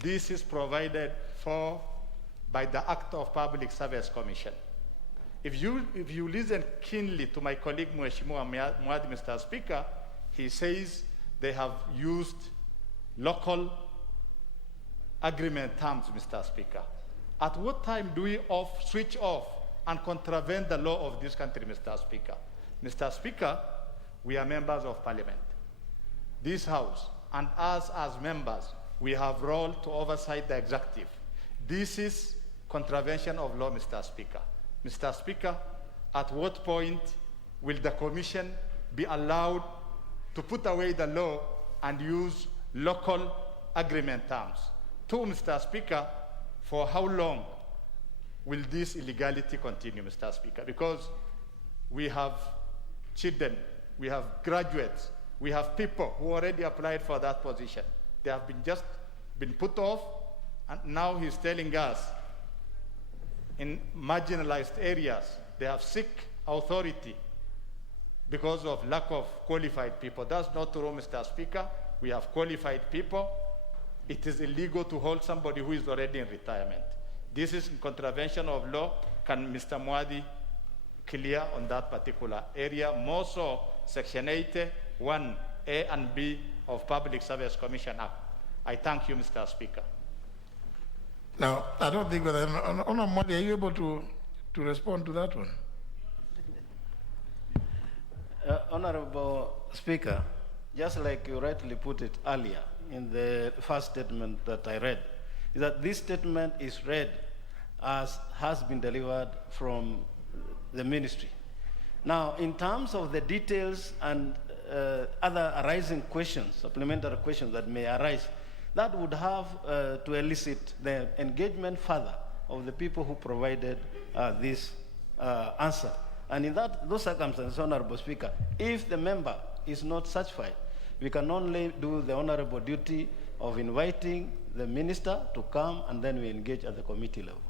This is provided for by the Act of Public Service Commission. If you listen keenly to my colleague Mheshimiwa Mwadi, Mr. Speaker, he says they have used local agreement terms, Mr. Speaker. At what time do we switch off and contravene the law of this country, Mr. Speaker? Mr. Speaker, we are members of Parliament. This House and us as members, we have role to oversight the executive. This is contravention of law, Mr. Speaker. Mr. Speaker, at what point will the Commission be allowed to put away the law and use local agreement terms? Two, Mr. Speaker, for how long will this illegality continue, Mr. Speaker? Because we have children, we have graduates, we have people who already applied for that position. They have just been put off, and now he's telling us in marginalized areas, they have seek authority because of lack of qualified people. That's not true, Mr. Speaker. We have qualified people. It is illegal to hold somebody who is already in retirement. This is in contravention of law. Can Mr. Mwadi clear on that particular area? More so, Section 80, 1A and B of Public Service Commission Act. I thank you, Mr. Speaker. Now, I don't think whether, Honorable Mwadi, are you able to respond to that one? Honorable Speaker, just like you rightly put it earlier in the first statement that I read, is that this statement is read as has been delivered from the ministry. Now, in terms of the details and other arising questions, supplementary questions that may arise, that would have to elicit the engagement further of the people who provided this answer. And in those circumstances, Honorable Speaker, if the member is not satisfied, we can only do the honorable duty of inviting the minister to come, and then we engage at the committee level.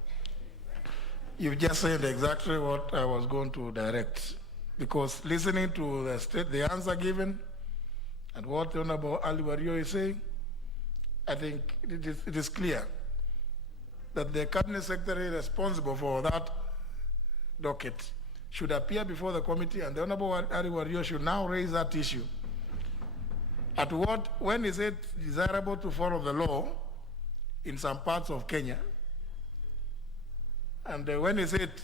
You've just said exactly what I was going to direct, because listening to the answer given and what the Honorable Ali Wario is saying, I think it is clear that the Cabinet Secretary responsible for that docket should appear before the committee, and the Honorable Ali Wario should now raise that issue. When is it desirable to follow the law in some parts of Kenya? And when is it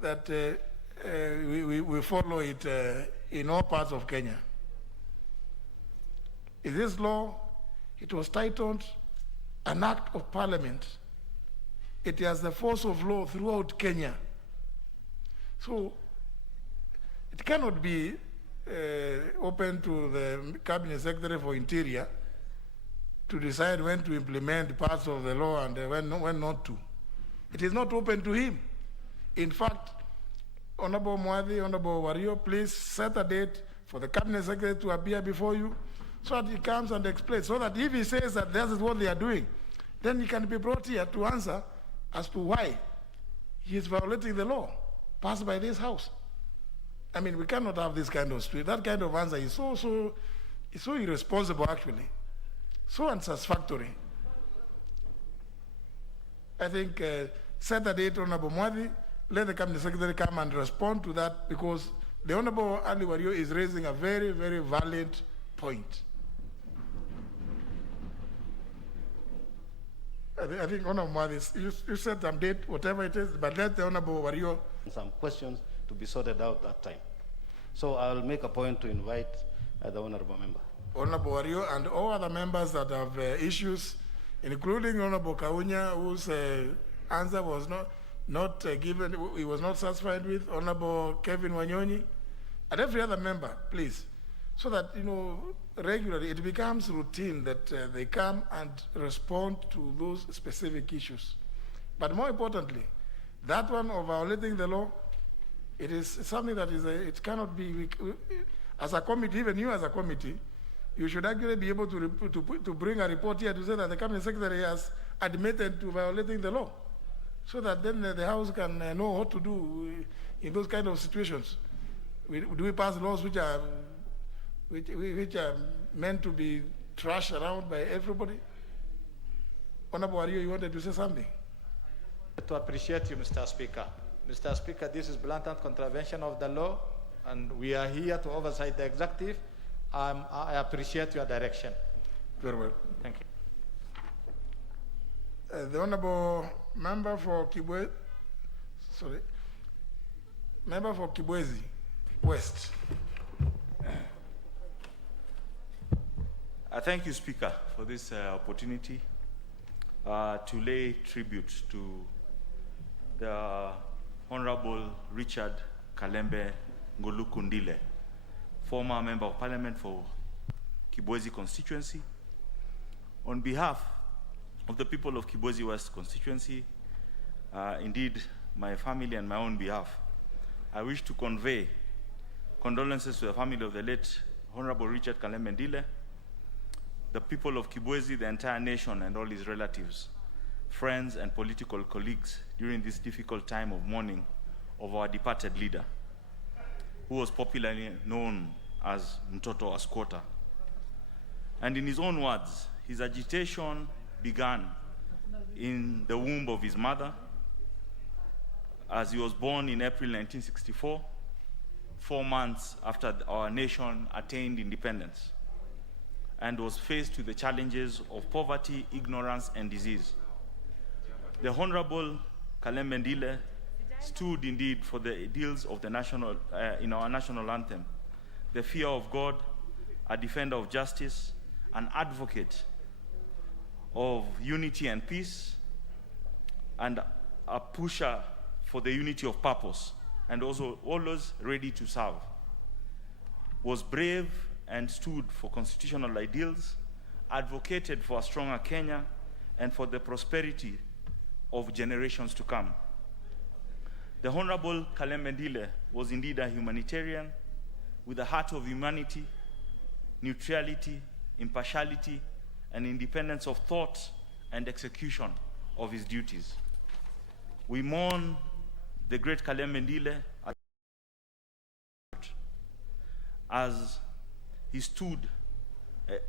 that we follow it in all parts of Kenya? In this law, it was titled an Act of Parliament. It has the force of law throughout Kenya. So it cannot be open to the Cabinet Secretary for Interior to decide when to implement parts of the law and when not to. It is not open to him. In fact, Honorable Mwadi, Honorable Wario, please set a date for the Cabinet Secretary to appear before you so that he comes and explains, so that if he says that this is what they are doing, then he can be brought here to answer as to why he is violating the law passed by this House. I mean, we cannot have this kind of spirit. That kind of answer is so irresponsible, actually, so unsatisfactory. I think set a date, Honorable Mwadi, let the Cabinet Secretary come and respond to that, because the Honorable Ali Wario is raising a very, very valid point. I think Honorable Mwadis, you set some date, whatever it is, but let the Honorable Wario. Some questions to be sorted out that time. So I'll make a point to invite the Honorable Member. Honorable Wario and all other members that have issues, including Honorable Kaunya, whose answer was not given, he was not satisfied with, Honorable Kevin Wanyonyi, and every other member, please, so that, regularly it becomes routine that they come and respond to those specific issues. But more importantly, that one of violating the law, it is something that is, it cannot be, as a committee, even you as a committee, you should actually be able to bring a report here to say that the Cabinet Secretary has admitted to violating the law, so that then the House can know what to do in those kind of situations. Do we pass laws which are meant to be trashed around by everybody? Honorable Wario, you wanted to say something? To appreciate you, Mr. Speaker. Mr. Speaker, this is blatant contravention of the law, and we are here to oversight the executive. I appreciate your direction. Very well. Thank you. The Honorable Member for Kibwezi, Member for Kibwezi West. Thank you, Speaker, for this opportunity to lay tribute to the Honorable Richard Kalembe Ngolukundile, former Member of Parliament for Kibwezi constituency. On behalf of the people of Kibwezi West constituency, indeed my family and my own behalf, I wish to convey condolences to the family of the late Honorable Richard Kalembe Ndile, the people of Kibwezi, the entire nation, and all his relatives, friends, and political colleagues during this difficult time of mourning of our departed leader, who was popularly known as Mtoto wa Squatter. And in his own words, his agitation began in the womb of his mother, as he was born in April 1964, 4 months after our nation attained independence, and was faced with the challenges of poverty, ignorance, and disease. The Honorable Kalembe Ndile stood indeed for the ideals of the national, in our national anthem, the fear of God, a defender of justice, an advocate of unity and peace, and a pusher for the unity of purpose, and also always ready to serve. Was brave and stood for constitutional ideals, advocated for a stronger Kenya, and for the prosperity of generations to come. The Honorable Kalembe Ndile was indeed a humanitarian with a heart of humanity, neutrality, impartiality, and independence of thought and execution of his duties. We mourn the great Kalembe Ndile as he stood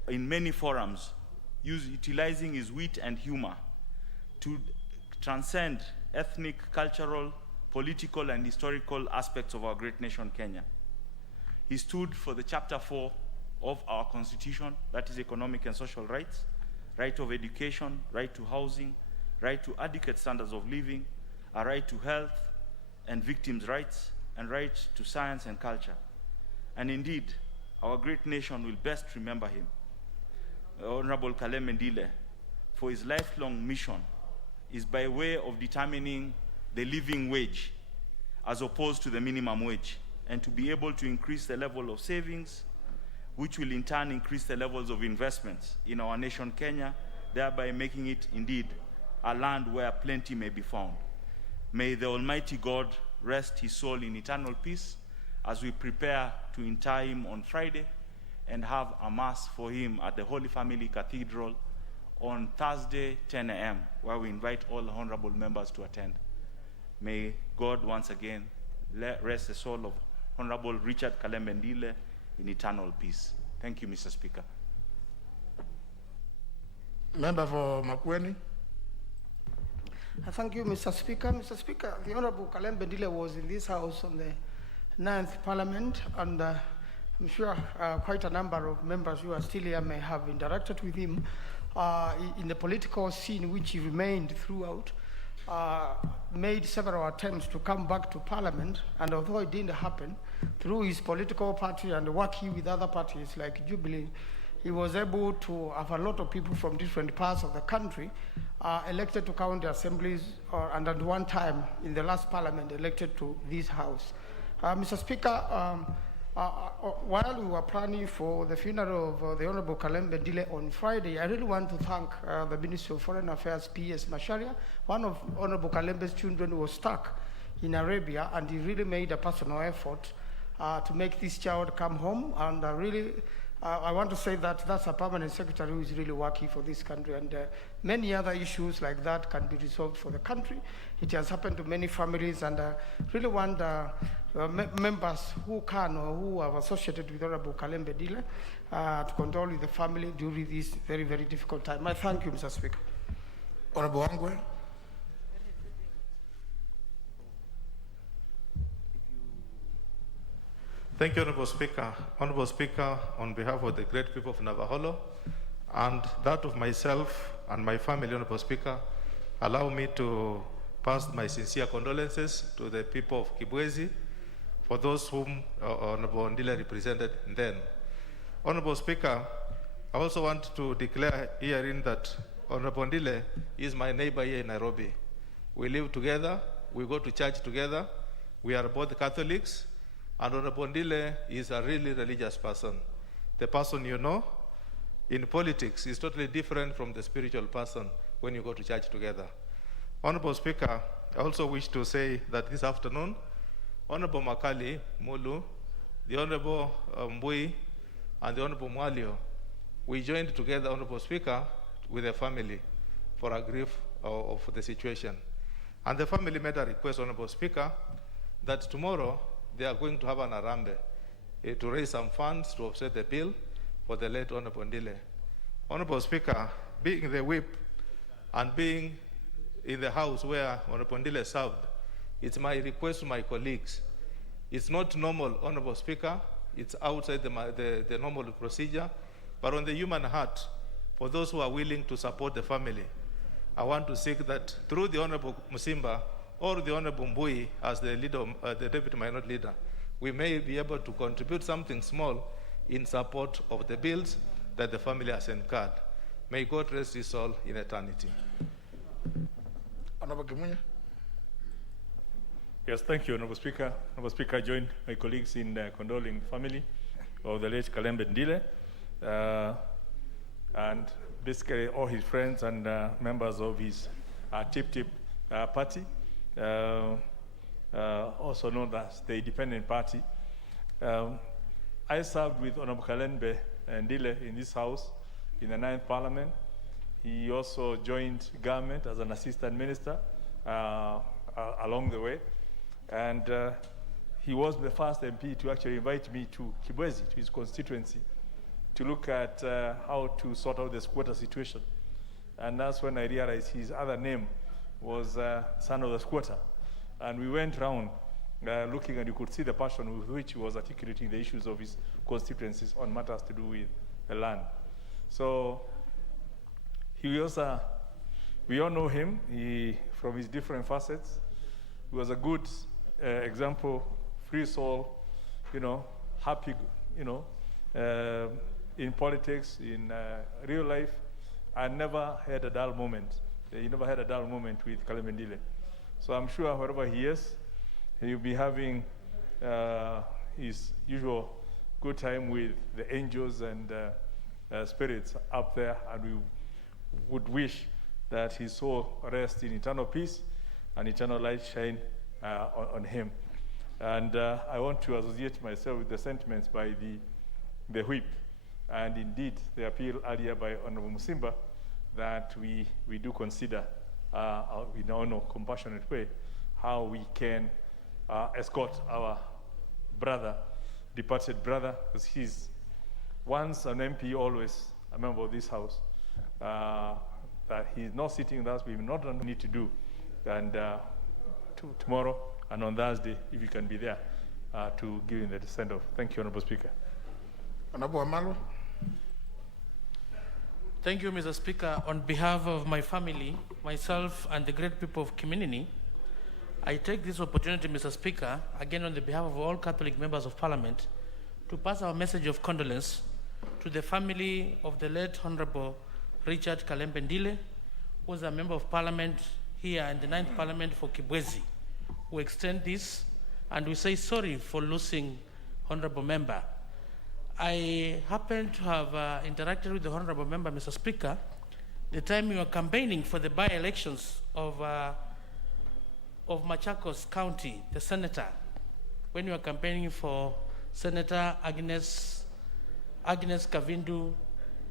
in many forums, utilizing his wit and humor to transcend ethnic, cultural, political, and historical aspects of our great nation, Kenya. He stood for the Chapter 4 of our Constitution, that is economic and social rights, right of education, right to housing, right to adequate standards of living, a right to health and victims' rights, and right to science and culture. And indeed, our great nation will best remember him, Honorable Kalembe Ndile, for his lifelong mission is by way of determining the living wage as opposed to the minimum wage, and to be able to increase the level of savings, which will in turn increase the levels of investments in our nation, Kenya, thereby making it indeed a land where plenty may be found. May the Almighty God rest his soul in eternal peace as we prepare to inter him on Friday and have a mass for him at the Holy Family Cathedral on Thursday, 10 a.m., where we invite all honorable members to attend. May God once again rest the soul of Honorable Richard Kalembe Ndile in eternal peace. Thank you, Mr. Speaker. Member for Makueni. Thank you, Mr. Speaker. Mr. Speaker, the Honorable Kalembe Ndile was in this House on the 9th Parliament, and I'm sure quite a number of members who are still here may have interacted with him in the political scene, which he remained throughout, made several attempts to come back to Parliament, and although it didn't happen, through his political party and working with other parties like Jubilee, he was able to have a lot of people from different parts of the country elected to county assemblies, and at one time in the last Parliament elected to this House. Mr. Speaker, while we were planning for the funeral of the Honorable Kalembe Ndile on Friday, I really want to thank the Minister of Foreign Affairs, P.S. Macharia. One of Honorable Kalembe's children was stuck in Arabia, and he really made a personal effort to make this child come home. And I want to say that that's a permanent secretary who is really working for this country, and many other issues like that can be resolved for the country. It has happened to many families, and really want members who can or who are associated with Honorable Kalembe Ndile to condole with the family during this very, very difficult time. I thank you, Mr. Speaker. Honorable Angwe. Thank you, Honorable Speaker. Honorable Speaker, on behalf of the great people of Navaholo and that of myself and my family, Honorable Speaker, allow me to pass my sincere condolences to the people of Kibwezi for those whom Honorable Ndile represented then. Honorable Speaker, I also want to declare herein that Honorable Ndile is my neighbor here in Nairobi. We live together, we go to church together, we are both Catholics, and Honorable Ndile is a really religious person. The person you know in politics is totally different from the spiritual person when you go to church together. Honorable Speaker, I also wish to say that this afternoon, Honorable Makali Mulu, the Honorable Mbui, and the Honorable Mwalio, we joined together, Honorable Speaker, with the family for a grief of the situation. And the family made a request, Honorable Speaker, that tomorrow they are going to have an arambe to raise some funds to offset the bill for the late Honorable Ndile. Honorable Speaker, being the whip and being in the house where Honorable Ndile served, it's my request to my colleagues. It's not normal, Honorable Speaker. It's outside the normal procedure. But on the human heart, for those who are willing to support the family, I want to seek that through the Honorable Musimba or the Honorable Mbui as the leader, the deputy minority leader, we may be able to contribute something small in support of the bills that the family has incurred. May God rest his soul in eternity. Honorable Gimunya. Yes, thank you, Honorable Speaker. Honorable Speaker, I join my colleagues in condoling the family of the late Kalembe Ndile, and basically all his friends and members of his Tip-Tip party, also known as the Independent Party. I served with Honorable Kalembe Ndile in this house in the 9th Parliament. He also joined government as an assistant minister along the way. And he was the first MP to actually invite me to Kibwezi, to his constituency, to look at how to sort out the squatter situation. And that's when I realized his other name was son of the squatter. And we went around looking, and you could see the passion with which he was articulating the issues of his constituencies on matters to do with the land. So he was we all know him from his different facets. He was a good example, free soul, happy, in politics, in real life. I never had a dull moment. He never had a dull moment with Kalembe Ndile. So I'm sure wherever he is, he'll be having his usual good time with the angels and spirits up there, and we would wish that his soul rest in eternal peace and eternal light shine on him. And I want to associate myself with the sentiments by the whip, and indeed the appeal earlier by Honorable Musimba that we do consider in a compassionate way how we can escort our departed brother, because he's once an MP, always a member of this house. That he's not sitting with us, we will not need to do. And tomorrow and on Thursday, if you can be there, to give him the send-off. Thank you, Honorable Speaker. Honorable Amalo. Thank you, Mr. Speaker. On behalf of my family, myself, and the great people of Kiminini, I take this opportunity, Mr. Speaker, again on the behalf of all Catholic members of Parliament, to pass our message of condolence to the family of the late Honorable Richard Kalembe Ndile, who was a member of Parliament here in the 9th Parliament for Kibwezi. We extend this and we say sorry for losing Honorable Member. I happen to have interacted with the Honorable Member, Mr. Speaker, the time you were campaigning for the by-elections of Machakos County, the senator, when you were campaigning for Senator Agnes Kavindu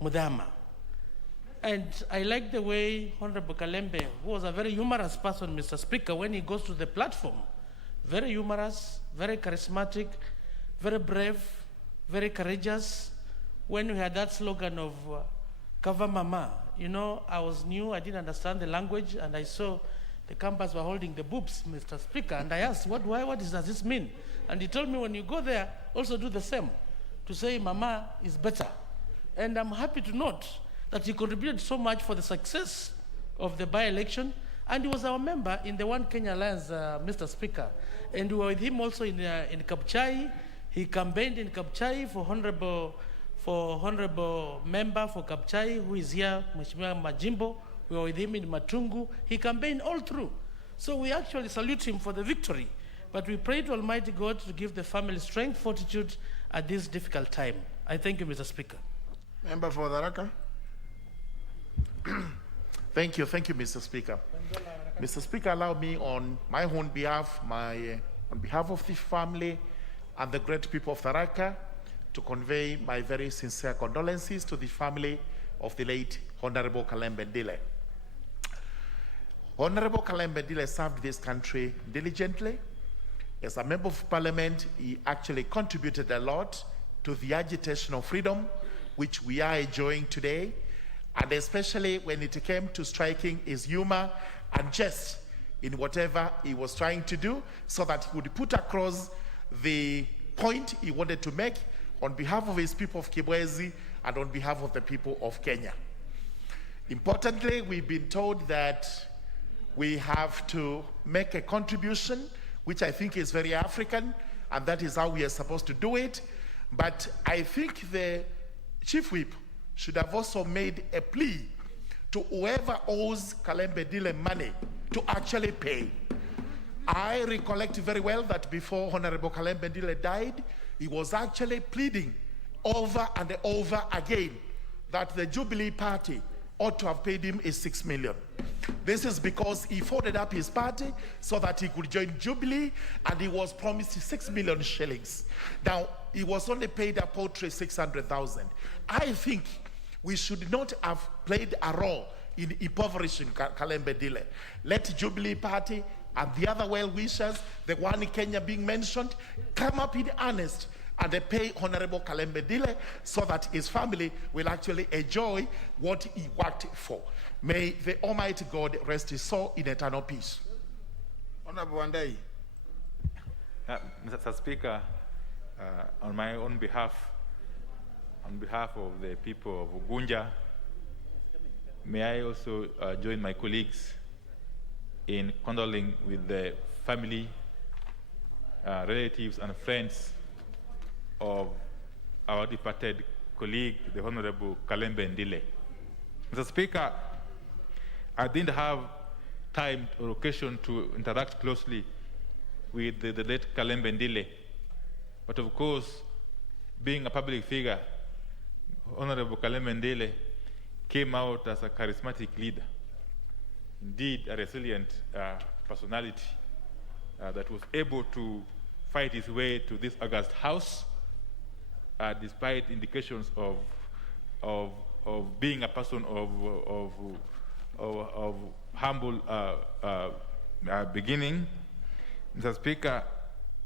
Mudama. And I like the way Honorable Kalembe, who was a very humorous person, Mr. Speaker, when he goes to the platform, very humorous, very charismatic, very brave, very courageous. When we had that slogan of Cover Mama, you know, I was new, I didn't understand the language, and I saw the campers were holding the boobs, Mr. Speaker, and I asked, what does this mean? And he told me, when you go there, also do the same, to say Mama is better. And I'm happy to note that he contributed so much for the success of the by-election, and he was our member in the One Kenya Alliance, Mr. Speaker. And we were with him also in Kapchai. He campaigned in Kapchai for honorable member for Kapchai, who is here, Mheshimiwa Majimbo. We were with him in Matungu. He campaigned all through. So we actually salute him for the victory. But we pray to Almighty God to give the family strength, fortitude at this difficult time. I thank you, Mr. Speaker. Member for Tharaka. Thank you, Mr. Speaker. Mr. Speaker, allow me on my own behalf, on behalf of the family and the great people of Tharaka, to convey my very sincere condolences to the family of the late Honorable Kalembe Ndile. Honorable Kalembe Ndile served this country diligently. As a member of Parliament, he actually contributed a lot to the agitation of freedom, which we are enjoying today, and especially when it came to striking his humor and jest in whatever he was trying to do, so that he would put across the point he wanted to make on behalf of his people of Kibwezi and on behalf of the people of Kenya. Importantly, we've been told that we have to make a contribution, which I think is very African, and that is how we are supposed to do it. But I think the Chief Whip should have also made a plea to whoever owes Kalembe Ndile money to actually pay. I recollect very well that before Honorable Kalembe Ndile died, he was actually pleading over and over again that the Jubilee Party ought to have paid him his 6 million. This is because he folded up his party so that he could join Jubilee, and he was promised 6 million shillings. Now, he was only paid a paltry 600,000. I think we should not have played a role in impoverishing Kalembe Ndile. Let Jubilee Party and the other well-wishers, the one in Kenya being mentioned, come up in earnest and they pay Honorable Kalembe Ndile so that his family will actually enjoy what he worked for. May the Almighty God rest his soul in eternal peace. Honorable Wandai. Mr. Speaker, on my own behalf, on behalf of the people of Ugunja, may I also join my colleagues in condoling with the family, relatives, and friends of our departed colleague, the Honorable Kalembe Ndile. Mr. Speaker, I didn't have time or occasion to interact closely with the late Kalembe Ndile, but of course, being a public figure, Honorable Kalembe Ndile came out as a charismatic leader. Indeed, a resilient personality that was able to fight his way to this august house, despite indications of being a person of humble beginning, Mr. Speaker.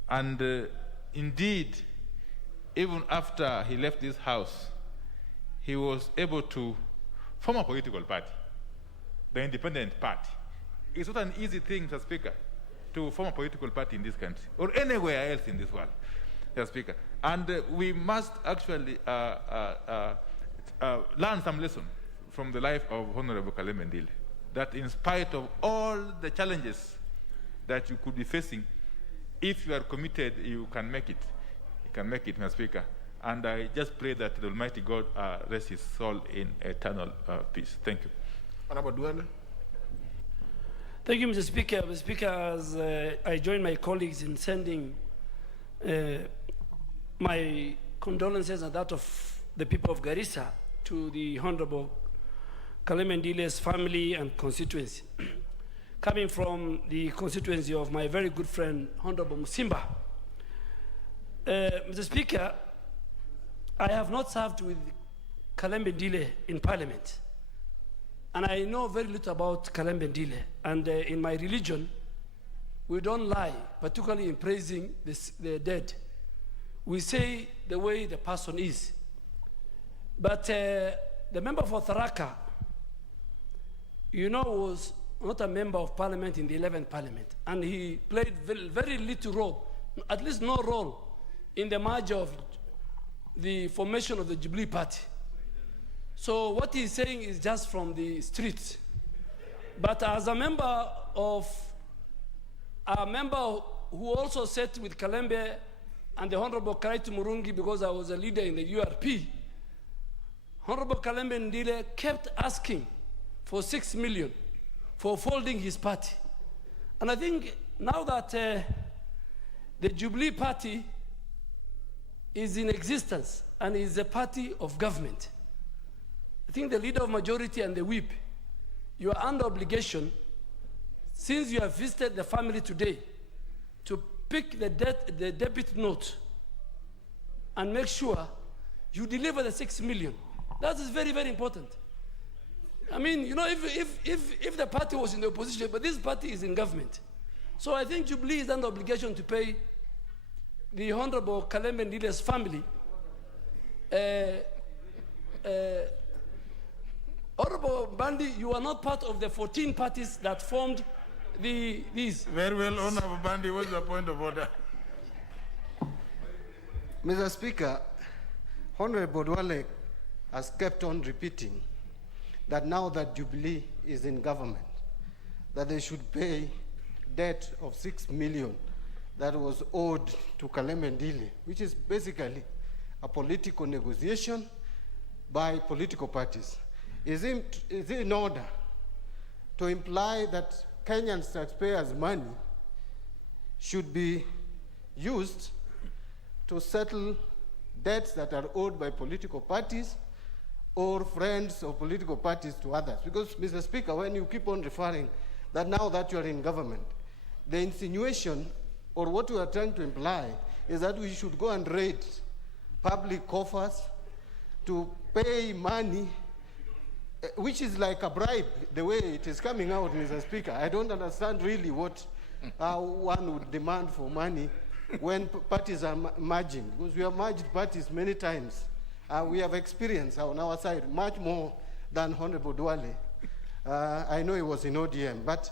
And indeed, even after he left this house, he was able to form a political party, the Independent Party. It's not an easy thing, Mr. Speaker, to form a political party in this country or anywhere else in this world, Mr. Speaker. And we must actually learn some lesson from the life of Honorable Kalembe Ndile, that in spite of all the challenges that you could be facing, if you are committed, you can make it. You can make it, Mr. Speaker. And I just pray that the Almighty God rest his soul in eternal peace. Thank you. Honorable Duale. Thank you, Mr. Speaker. Mr. Speaker, as I join my colleagues in sending my condolences and that of the people of Garissa to the Honorable Kalembe Ndile's family and constituency. Coming from the constituency of my very good friend, Honorable Musimba. Mr. Speaker, I have not served with Kalembe Ndile in Parliament. And I know very little about Kalembe Ndile. And in my religion, we don't lie, particularly in praising the dead. We say the way the person is. But the member for Tharaka, you know, was not a member of Parliament in the 11th Parliament. And he played very little role, at least no role, in the merger of the formation of the Jubilee Party. So what he's saying is just from the streets. But as a member who also sat with Kalembe and the Honorable Karaitu Murungi, because I was a leader in the URP, Honorable Kalembe Ndile kept asking for 6 million for folding his party. And I think now that the Jubilee Party is in existence and is a party of government, I think the leader of majority and the whip, you are under obligation, since you have visited the family today, to pick the debit note and make sure you deliver the 6 million. That is very, very important. I mean, you know, if the party was in the opposition, but this party is in government. So I think Jubilee is under obligation to pay the Honorable Kalembe Ndile's family Honorable Bandi, you are not part of the 14 parties that formed these. Very well, Honorable Bandi, what's the point of order? Mr. Speaker, Honorable Duale has kept on repeating that now that Jubilee is in government, that they should pay debt of 6 million that was owed to Kalembe Ndile, which is basically a political negotiation by political parties. Is it in order to imply that Kenyan taxpayers' money should be used to settle debts that are owed by political parties or friends of political parties to others? Because, Mr. Speaker, when you keep on referring that now that you are in government, the insinuation or what you are trying to imply is that we should go and raid public coffers to pay money, which is like a bribe, the way it is coming out, Mr. Speaker. I don't understand really what one would demand for money when parties are merging, because we have merged parties many times. We have experience on our side much more than Honorable Duale. I know he was in ODM, but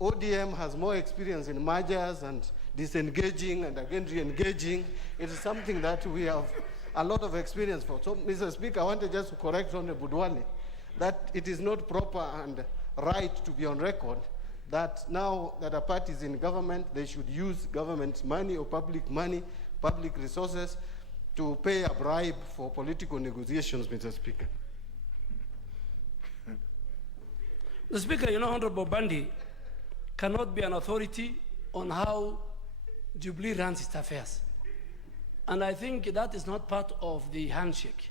ODM has more experience in mergers and disengaging and again re-engaging. It is something that we have a lot of experience for. So, Mr. Speaker, I wanted just to correct Honorable Duale that it is not proper and right to be on record that now that a party is in government, they should use government money or public resources to pay a bribe for political negotiations, Mr. Speaker. Mr. Speaker, you know, Honorable Bandi cannot be an authority on how Jubilee runs its affairs. And I think that is not part of the handshake.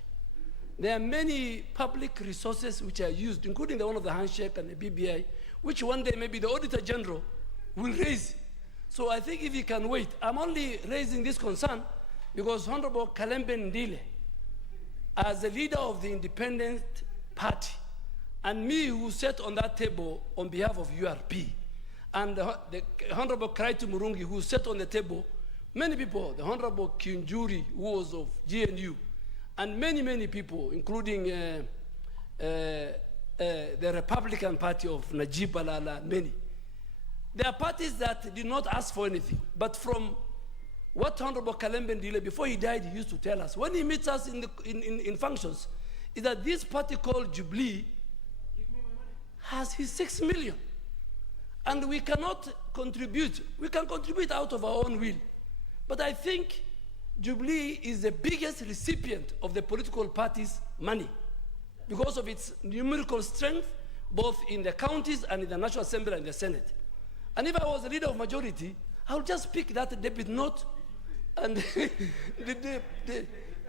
There are many public resources which are used, including the one of the handshake and the BBI, which one day maybe the Auditor General will raise. So I think if he can wait, I'm only raising this concern because Honorable Kalembe Ndile, as the leader of the Independent Party, and me who sat on that table on behalf of URP, and the Honorable Karaitu Murungi who sat on the table, many people, the Honorable Kinjuri who was of GNU, and many, many people, including the Republican Party of Najib Balala, many. There are parties that did not ask for anything, but from what Honorable Kalembe Ndile, before he died, he used to tell us, when he meets us in functions, is that this party called Jubilee has his 6 million. And we cannot contribute. We can contribute out of our own will. But I think Jubilee is the biggest recipient of the political party's money because of its numerical strength, both in the counties and in the National Assembly and the Senate. And if I was the leader of majority, I would just pick that debit note and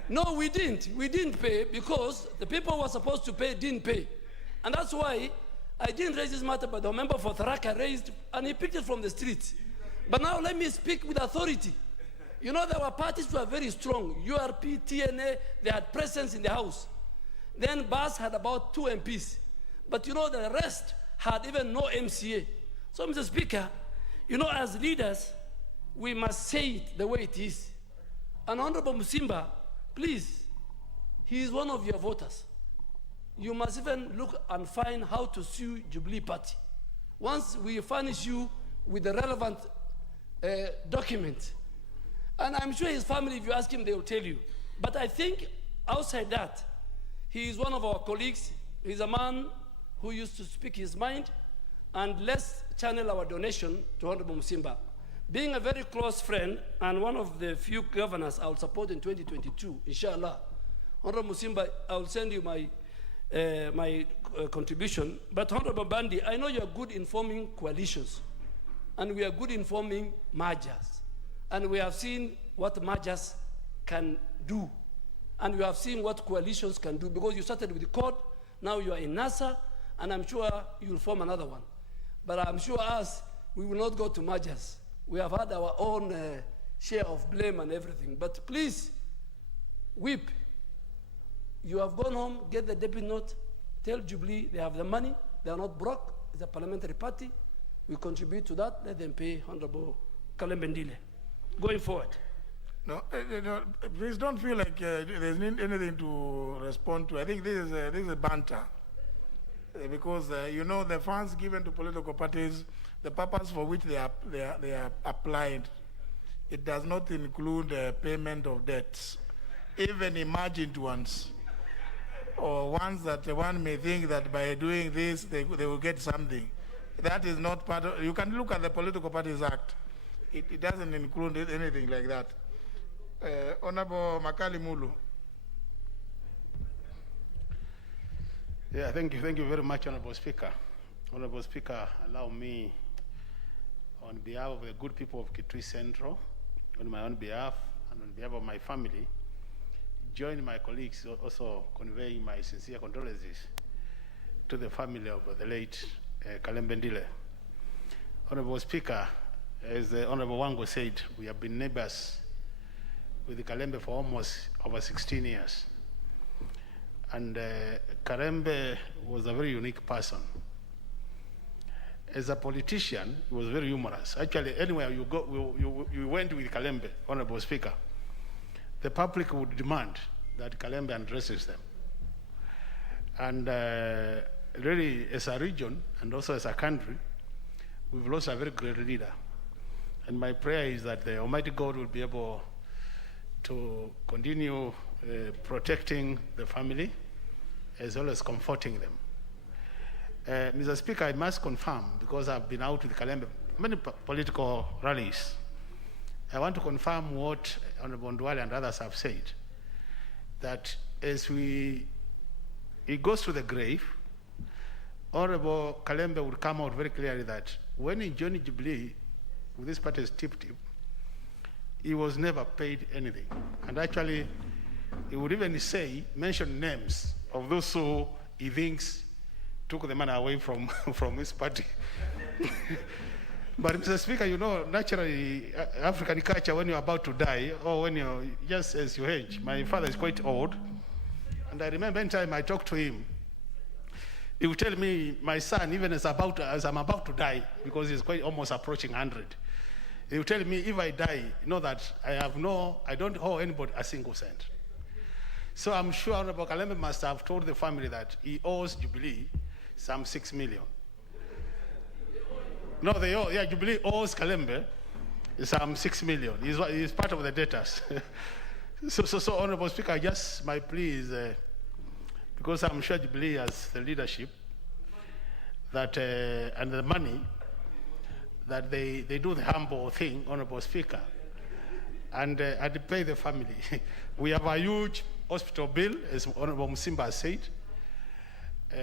no, we didn't. We didn't pay because the people who were supposed to pay didn't pay. And that's why I didn't raise this matter, but the member for Tharaka raised, and he picked it from the streets. But now let me speak with authority. You know, there were parties who were very strong. URP, TNA, they had presence in the House. Then BAS had about 2 MPs. But you know, the rest had even no MCA. So, Mr. Speaker, you know, as leaders, we must say it the way it is. And Honorable Musimba, please, he is one of your voters. You must even look and find how to sue Jubilee Party. Once we furnish you with the relevant document, and I'm sure his family, if you ask him, they will tell you. But I think outside that, he is one of our colleagues. He's a man who used to speak his mind, and let's channel our donation to Honorable Musimba. Being a very close friend and one of the few governors I will support in 2022, inshallah. Honorable Musimba, I will send you my contribution. But Honorable Bandi, I know you are good in forming coalitions, and we are good in forming mergers. And we have seen what mergers can do. And we have seen what coalitions can do, because you started with the court, now you are in NASA, and I'm sure you will form another one. But I'm sure us, we will not go to mergers. We have had our own share of blame and everything. But please, whip. You have gone home, get the debit note, tell Jubilee they have the money, they are not broke, it's a parliamentary party. We contribute to that, let them pay Honorable Kalembe Ndile. Going forward. No, please don't feel like there's anything to respond to. I think this is a banter. Because, you know, the funds given to political parties, the purpose for which they are applied, it does not include payment of debts, even imagined ones, or ones that one may think that by doing this, they will get something. That is not part of, you can look at the Political Parties Act. It doesn't include anything like that. Honorable Makali Mulu. Yeah, thank you very much, Honorable Speaker. Honorable Speaker, allow me, on behalf of the good people of Kitui Central, on my own behalf and on behalf of my family, join my colleagues also conveying my sincere condolences to the family of the late Kalembe Ndile. Honorable Speaker, as the Honorable Wango said, we have been neighbors with Kalembe for almost over 16 years. And Kalembe was a very unique person. As a politician, he was very humorous. Actually, anywhere you go, you went with Kalembe, Honorable Speaker, the public would demand that Kalembe addresses them. And really, as a region and also as a country, we've lost a very great leader. And my prayer is that the Almighty God will be able to continue protecting the family as well as comforting them. Mr. Speaker, I must confirm, because I've been out with Kalembe, many political rallies, I want to confirm what Honorable Ndwale and others have said, that as he goes to the grave, Honorable Kalembe would come out very clearly that when he joined Jubilee with this party's tip-tip, he was never paid anything. And actually, he would even say, mention names of those who he thinks took the money away from his party. But Mr. Speaker, you know, naturally, African culture, when you're about to die, or when you're just as you age, my father is quite old, and I remember any time I talked to him, he would tell me, my son, even as I'm about to die, because he's quite almost approaching 100, he would tell me, if I die, you know that I don't owe anybody a single cent. So I'm sure Honorable Kalembe must have told the family that he owes Jubilee some 6 million. No, Jubilee owes Kalembe some 6 million. He's part of the debtors. so Honorable Speaker, just my plea is, because I'm sure Jubilee has the leadership, that, and the money, that they do the humble thing, Honorable Speaker, and pay the family. We have a huge hospital bill, as Honorable Musimba said.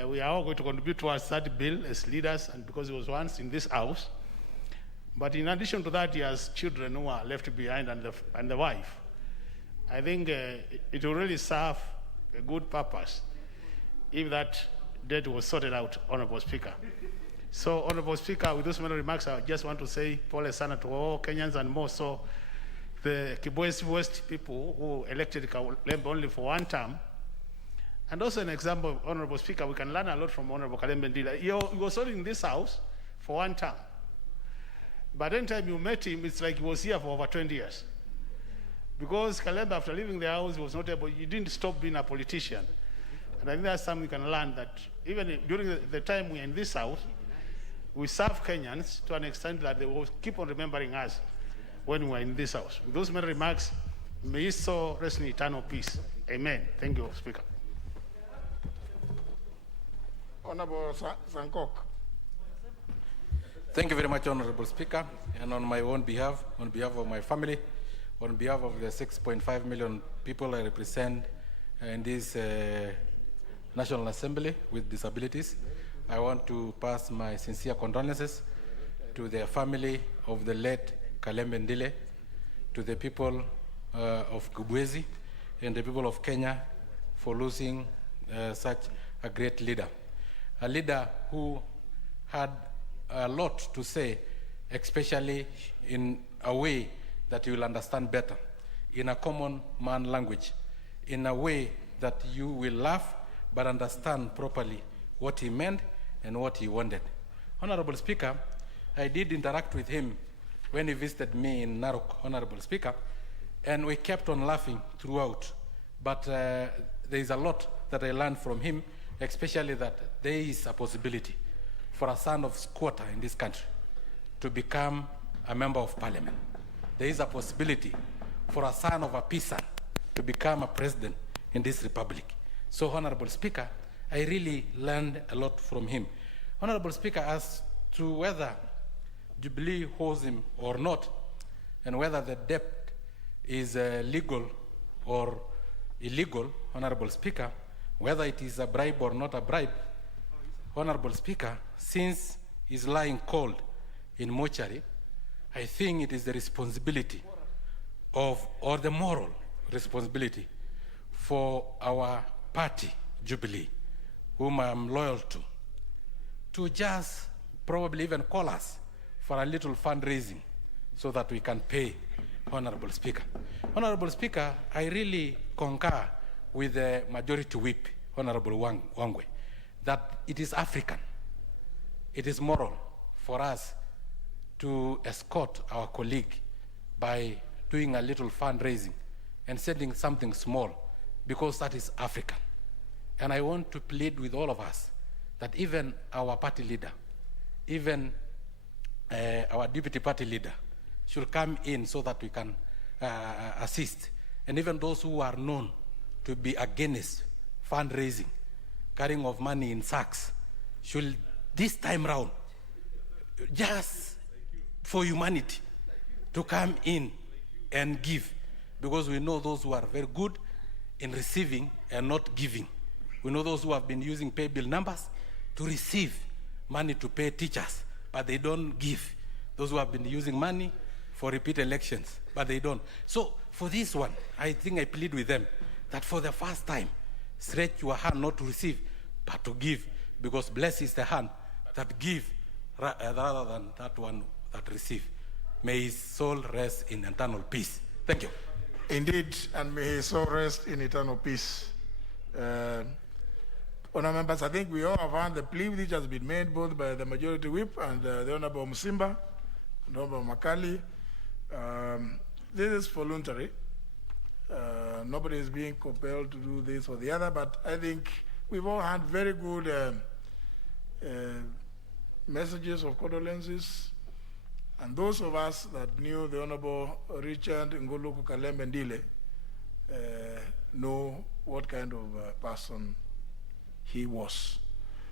We are all going to contribute towards that bill as leaders, and because he was once in this house. But in addition to that, he has children who are left behind and the wife. I think it will really serve a good purpose if that debt was sorted out, Honorable Speaker. So, Honorable Speaker, with those many remarks, I just want to say pole sana to all Kenyans, and more so the Kibwezi West people who elected Kalembe only for one term. And also an example, Honorable Speaker, we can learn a lot from Honorable Kalembe Ndila. He was only in this house for one term. But anytime you met him, it's like he was here for over 20 years. Because Kalembe, after leaving the house, was not able, he didn't stop being a politician. And I think that's something we can learn, that even during the time we're in this house, we serve Kenyans to an extent that they will keep on remembering us when we're in this house. With those many remarks, may his soul rest in eternal peace. Amen. Thank you, Speaker. Honorable Sankok. Thank you very much, Honorable Speaker. And on my own behalf, on behalf of my family, on behalf of the 6.5 million people I represent in this National Assembly with disabilities, I want to pass my sincere condolences to the family of the late Kalembe Ndile, to the people of Kibwezi and the people of Kenya for losing such a great leader. A leader who had a lot to say, especially in a way that you will understand better, in a common man language, in a way that you will laugh but understand properly what he meant and what he wanted. Honorable Speaker, I did interact with him when he visited me in Narok, Honorable Speaker, and we kept on laughing throughout. But there is a lot that I learned from him, especially that there is a possibility for a son of squatter in this country to become a member of parliament. There is a possibility for a son of a peasant to become a president in this republic. So, Honorable Speaker, I really learned a lot from him. Honorable Speaker, as to whether Jubilee owes him or not, and whether the debt is legal or illegal, Honorable Speaker, whether it is a bribe or not a bribe, Honorable Speaker, since he's lying cold in mortuary, I think it is the responsibility of, or the moral responsibility for our party, Jubilee, whom I'm loyal to just probably even call us for a little fundraising so that we can pay Honorable Speaker. Honorable Speaker, I really concur with the majority whip, Honorable Wangwe, that it is African, it is moral for us to escort our colleague by doing a little fundraising and sending something small, because that is African. And I want to plead with all of us that even our party leader, even our deputy party leader should come in so that we can assist. And even those who are known to be against fundraising, carrying of money in sacks, should this time round, just for humanity, to come in and give, because we know those who are very good in receiving and not giving. We know those who have been using pay bill numbers to receive money to pay teachers, but they don't give. Those who have been using money for repeat elections, but they don't. So for this one, I think I plead with them that for the first time, stretch your hand not to receive, but to give, because blessed is the hand that give rather than that one that receive. May his soul rest in eternal peace. Thank you. Indeed, and may his soul rest in eternal peace. Honourable members, I think we all have heard the plea which has been made both by the majority whip and the Honourable Musimba, and Honourable Makali. This is voluntary. Nobody is being compelled to do this or the other, but I think we've all had very good messages of condolences. And those of us that knew the Honorable Richard Ngoluku Kalembe Ndile know what kind of person he was.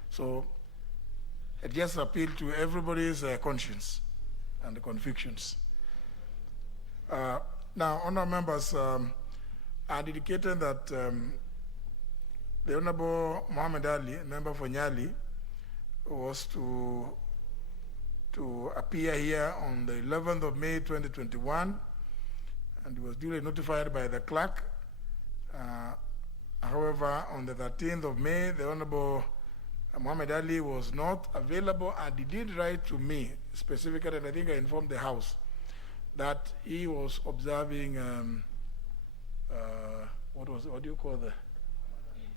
So It just appealed to everybody's conscience and convictions. Now, honourable members, I indicated that the Honourable Mohammed Ali, member for Nyali, was to appear here on the 11th of May 2021, and he was duly notified by the clerk. However, on the 13th of May, the Honourable Mohammed Ali was not available, and he did write to me specifically, and I think I informed the House that he was observing what do you call the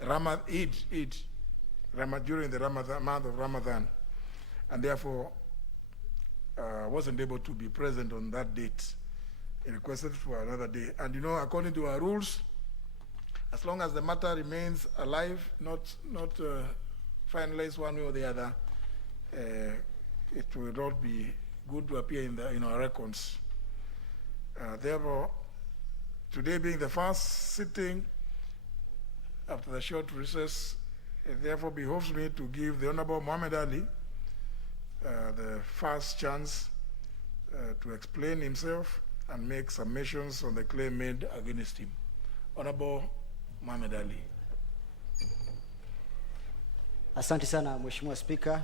Eid during the month of Ramadan, and therefore wasn't able to be present on that date. He requested for another day. And you know, according to our rules, as long as the matter remains alive, not finalized one way or the other, it will not be good to appear in our records. Therefore, today being the first sitting after the short recess, it therefore behoves me to give the Honourable Mohammed Ali the first chance to explain himself and make submissions on the claim made against him. Honourable Mohammed Ali. Asante sana Mheshimiwa Spika.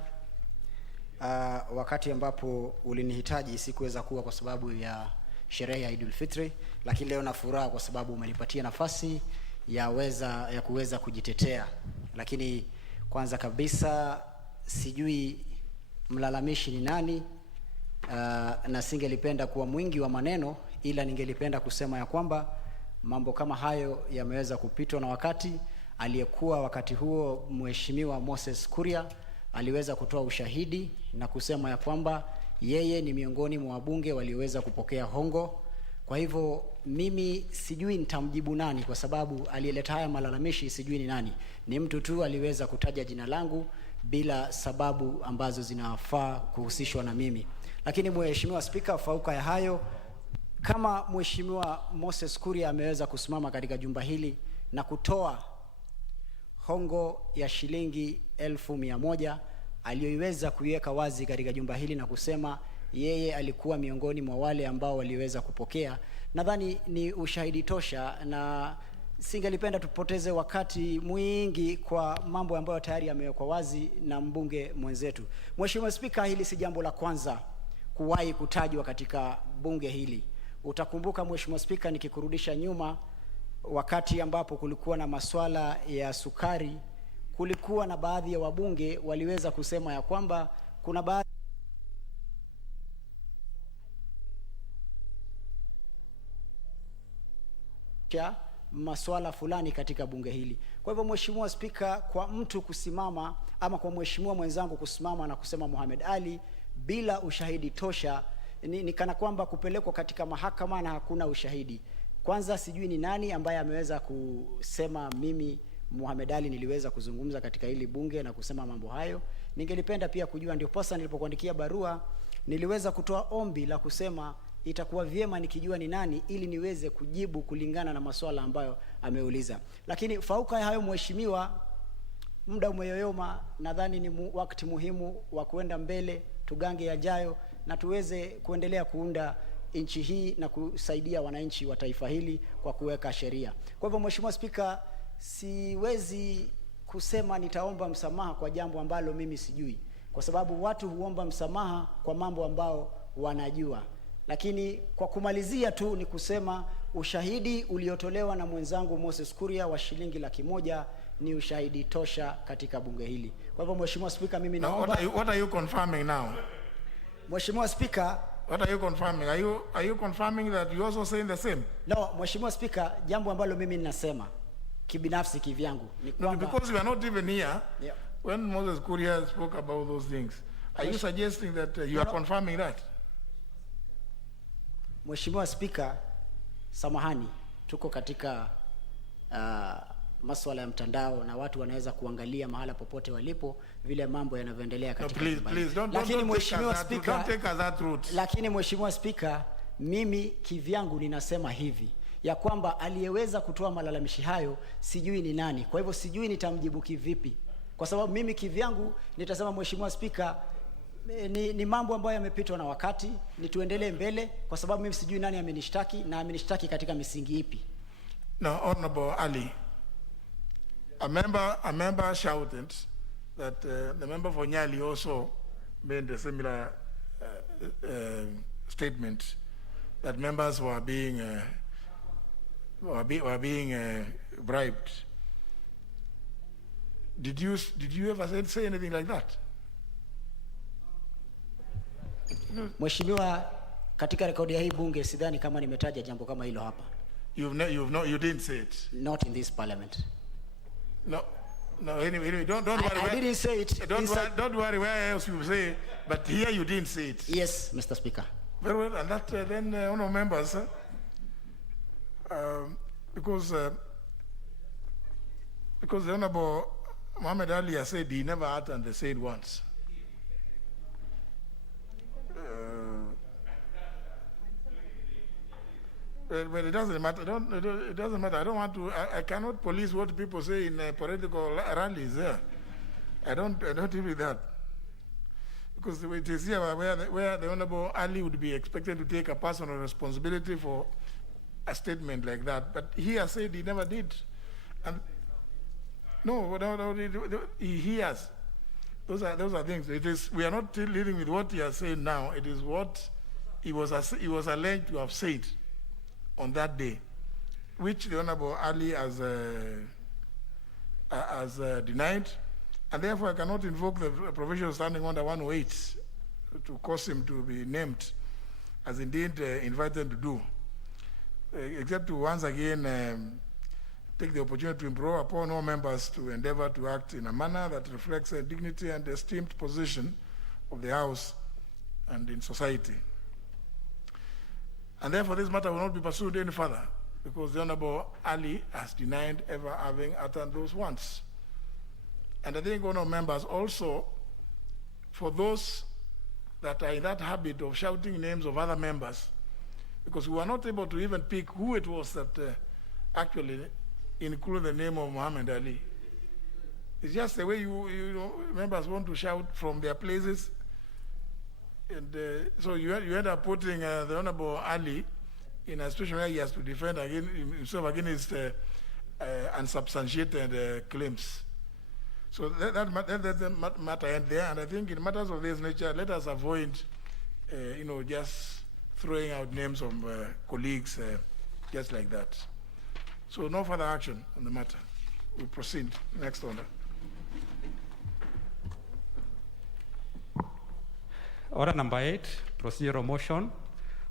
Wakati ambapo ulinihitaji sikuweza kuwa kwa sababu ya sherehe ya Eid al-Fitr, lakini leo na furaha kwa sababu umenipatia nafasi ya kuweza kujitetea. Lakini kwanza kabisa sijui mlalamishi ni nani, na singelipenda kuwa mwingi wa maneno, ila ningelipenda kusema ya kwamba mambo kama hayo yameweza kupitwa na wakati. Aliyekuwa wakati huo Mheshimiwa Moses Kuria aliweza kutoa ushahidi na kusema ya kwamba yeye ni miongoni mwa wabunge walioweza kupokea hongo. Kwa hivyo mimi sijui nitamjibu nani, kwa sababu aliyeleta haya malalamishi sijui ni nani. Ni mtu tu aliweza kutaja jina langu bila sababu ambazo zinafaa kuhusishwa na mimi. Lakini Mheshimiwa Spika, fauka ya hayo, kama Mheshimiwa Moses Kuria ameweza kusimama katika jumba hili na kutoa hongo ya shilingi 1,100 aliyoiweza kuiweka wazi katika jumba hili na kusema yeye alikuwa miongoni mwa wale ambao waliweza kupokea, nadhani ni ushahidi tosha, na singelipenda tupoteze wakati mwingi kwa mambo ambayo tayari yamewekwa wazi na mbunge mwenzetu. Mheshimiwa Spika, hili si jambo la kwanza kuwahi kutajwa katika bunge hili. Utakumbuka Mheshimiwa Spika, nikikurudisha nyuma, wakati ambapo kulikuwa na masuala ya sukari, kulikuwa na baadhi ya wabunge waliweza kusema ya kwamba kuna baadhi ya masuala fulani katika bunge hili. Kwa hivyo Mheshimiwa Spika, kwa mtu kusimama ama kwa mheshimiwa mwenzangu kusimama na kusema Mohammed Ali bila ushahidi tosha, ni kana kwamba kupelekwa katika mahakama na hakuna ushahidi. Kwanza sijui ni nani ambaye ameweza kusema mimi Mohammed Ali niliweza kuzungumza katika hili bunge na kusema mambo hayo. Ningelipenda pia kujua, ndio posa nilipokuandikia barua niliweza kutoa ombi la kusema itakuwa vyema nikijua ni nani ili niweze kujibu kulingana na masuala ambayo ameuliza. Lakini fauka ya hayo Mheshimiwa, muda umeyoyoma, nadhani ni wakati muhimu wa kuenda mbele, tugange yajayo na tuweze kuendelea kuunda nchi hii na kusaidia wananchi wa taifa hili kwa kuweka sheria. Kwa hivyo Mheshimiwa Spika, siwezi kusema nitaomba msamaha kwa jambo ambalo mimi sijui, kwa sababu watu huomba msamaha kwa mambo ambao wanajua. Lakini kwa kumalizia tu ni kusema ushahidi uliotolewa na mwenzangu Moses Kuria wa shilingi 100,000 ni ushahidi tosha katika bunge hili. Kwa hivyo Mheshimiwa Spika, mimi naomba. What are you confirming now? Mheshimiwa Spika, what are you confirming? Are you confirming that you also saying the same? No, Mheshimiwa Spika, jambo ambalo mimi ninasema kibinafsi kivyangu ni kwamba because you are not even here, yeah, when Moses Kuria spoke about those things. Are you suggesting that you are confirming that? Mheshimiwa Spika, samahani, tuko katika masuala ya mtandao na watu wanaweza kuangalia mahala popote walipo vile mambo yanavyoendelea katika please, don't lakini Mheshimiwa Spika, mimi kivyangu ninasema hivi ya kwamba aliyeweza kutoa malalamishi hayo sijui ni nani. Kwa hivyo sijui nitamjibu kivipi, kwa kwa sababu mimi kivyangu nitasema Mheshimiwa Spika, ni mambo ambayo yamepitwa na wakati, ni tuendelee mbele kwa sababu mimi sijui nani amenishtaki na amenishtaki katika misingi ipi. Now, Honorable Ali, a member shouted that the member for Nyali also made a similar statement that members were being bribed. Did you ever say anything like that? Mheshimiwa, katika rekodi ya hii bunge sidhani kama nimetaja jambo kama hilo hapa. You didn't say it. Not in this parliament. No, anyway, don't worry. I didn't say it. Don't worry where else you say, but here you didn't say it. Yes, Mr. Speaker. Very well, and that then, honourable members, because the Honourable Muhammad Ali has said he never uttered the said once. But it doesn't matter. It doesn't matter. I don't want to. I cannot police what people say in political rallies. I don't do that. Because it is here where the Honourable Ali would be expected to take a personal responsibility for a statement like that. But he has said he never did. And no, he hears. Those are things. It is, we are not dealing with what he has said now. It is what he was alleged to have said on that day, which the Honourable Ali has denied, and therefore I cannot invoke the provision standing under 108 to cause him to be named, as indeed invited to do, except to once again take the opportunity to implore upon all members to endeavor to act in a manner that reflects the dignity and esteemed position of the House and in society. And therefore this matter will not be pursued any further, because the Honourable Ali has denied ever having uttered those words. And I think honourable members also, for those that are in that habit of shouting names of other members, because we were not able to even pick who it was that actually included the name of Muhammad Ali. It's just the way you know, members want to shout from their places. And so you end up putting the Honourable Ali in a situation where he has to defend himself against unsubstantiated claims. So that's the matter end there. And I think in matters of this nature, let us avoid, just throwing out names of colleagues just like that. So no further action on the matter. We proceed. Next order. Order number 8, procedural motion,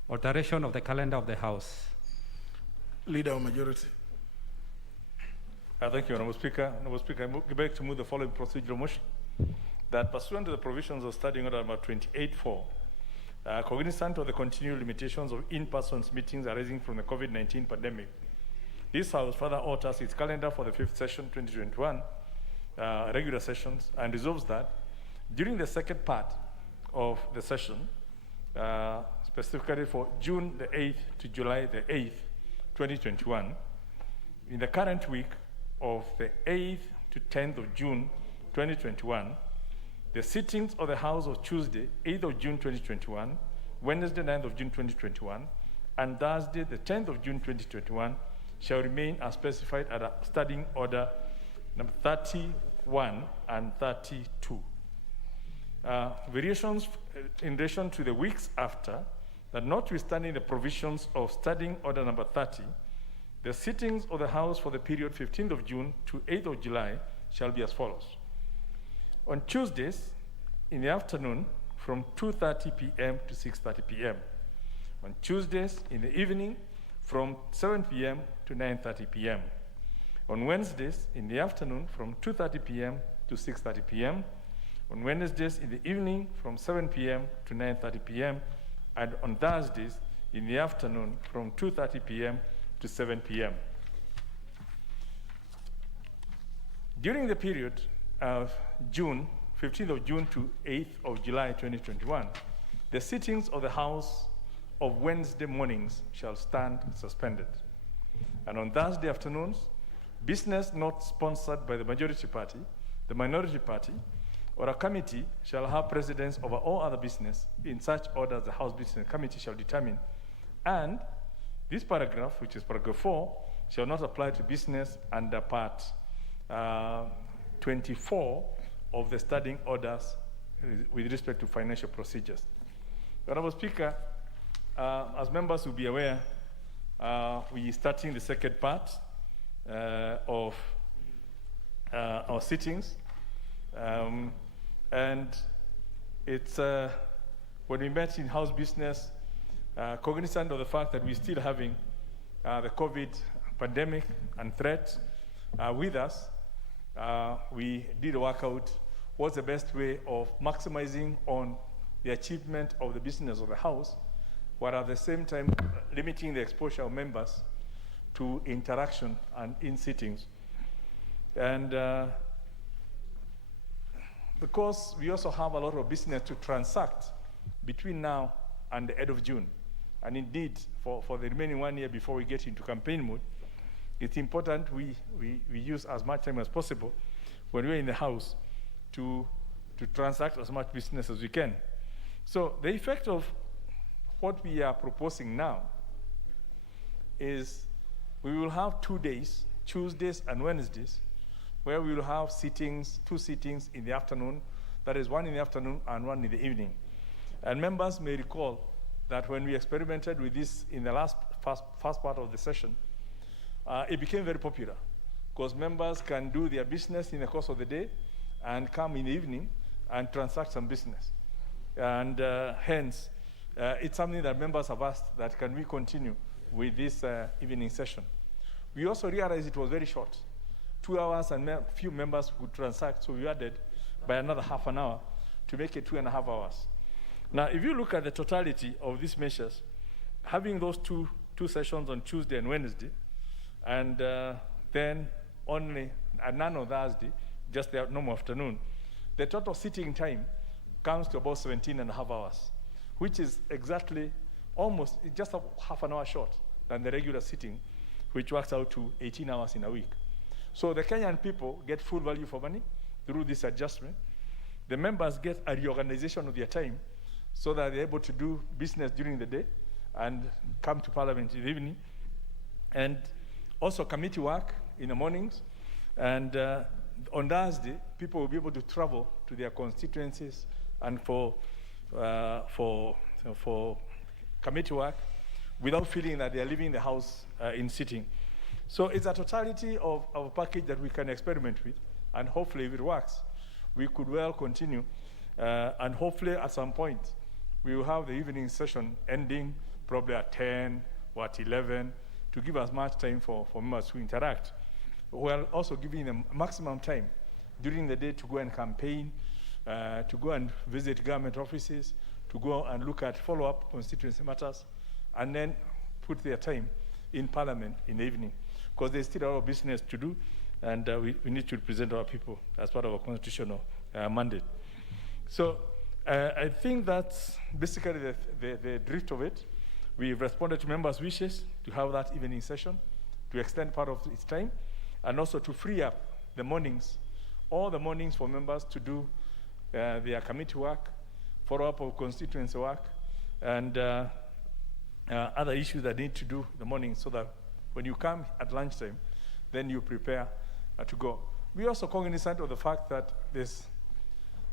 alteration of the calendar of the House. Leader of Majority. Thank you, Honourable Speaker. Honourable Speaker, I beg to move the following procedural motion. That pursuant to the provisions of Standing Order number 28.4, cognizant of the continued limitations of in-person meetings arising from the COVID-19 pandemic, this House further alters its calendar for the 5th session 2021 regular sessions and resolves that during the second part of the session, specifically for June the 8th to July the 8th, 2021, in the current week of the 8th to 10th of June 2021, the sittings of the House of Tuesday, 8th of June 2021, Wednesday, 9th of June 2021, and Thursday, the 10th of June 2021, shall remain as specified at a standing order number 31 and 32. Variations in relation to the weeks after, that notwithstanding the provisions of standing order number 30, the sittings of the House for the period 15th of June to 8th of July shall be as follows. On Tuesdays, in the afternoon, from 2:30 p.m. to 6:30 p.m. On Tuesdays, in the evening, from 7 p.m. to 9:30 p.m. On Wednesdays, in the afternoon, from 2:30 p.m. to 6:30 p.m. On Wednesdays, in the evening, from 7 p.m. to 9:30 p.m. And on Thursdays, in the afternoon, from 2:30 p.m. to 7 p.m. During the period of June, 15th of June to 8th of July 2021, the sittings of the House of Wednesday mornings shall stand suspended. And on Thursday afternoons, business not sponsored by the majority party the minority party, or a committee shall have precedence over all other business in such order as the House Business Committee shall determine. And this paragraph, which is paragraph 4, shall not apply to business under part 24 of the standing orders with respect to financial procedures. Honorable Speaker, as members will be aware, we are starting the second part of our sittings. And it's when we met in House Business, cognizant of the fact that we're still having the COVID pandemic and threat with us, we did work out what's the best way of maximizing on the achievement of the business of the House, while at the same time limiting the exposure of members to interaction and in sittings. And because we also have a lot of business to transact between now and the end of June, and indeed for the remaining 1 year before we get into campaign mode, it's important we use as much time as possible when we're in the House to transact as much business as we can. So the effect of what we are proposing now is we will have 2 days, Tuesdays and Wednesdays, where we will have sittings, 2 sittings in the afternoon, that is 1 in the afternoon and 1 in the evening. And members may recall that when we experimented with this in the first part of the session, it became very popular because members can do their business in the course of the day and come in the evening and transact some business. And hence, it's something that members have asked that can we continue with this evening session. We also realized it was very short. 2 hours and few members would transact, so we added by another half an hour to make it 2.5 hours. Now, if you look at the totality of these measures, having those two sessions on Tuesday and Wednesday, and then only none on Thursday, just the normal afternoon, the total sitting time comes to about 17.5 hours, which is exactly almost just a half an hour short than the regular sitting, which works out to 18 hours in a week. So the Kenyan people get full value for money through this adjustment. The members get a reorganization of their time so that they're able to do business during the day and come to Parliament in the evening. And also committee work in the mornings. And on Thursday, people will be able to travel to their constituencies and for committee work without feeling that they're leaving the House in sitting. So it's a totality of a package that we can experiment with, and hopefully if it works, we could well continue, and hopefully at some point, we will have the evening session ending probably at 10 or at 11 to give us much time for members to interact, while also giving them maximum time during the day to go and campaign, to go and visit government offices, to go and look at follow-up constituency matters, and then put their time in Parliament in the evening, because there's still a lot of business to do, and we need to represent our people as part of our constitutional mandate. So I think that's basically the drift of it. We've responded to members' wishes to have that evening session, to extend part of its time, and also to free up the mornings, all the mornings for members to do their committee work, follow-up of constituency work, and other issues that need to do in the morning, so that when you come at lunchtime, then you prepare to go. We're also cognizant of the fact that there's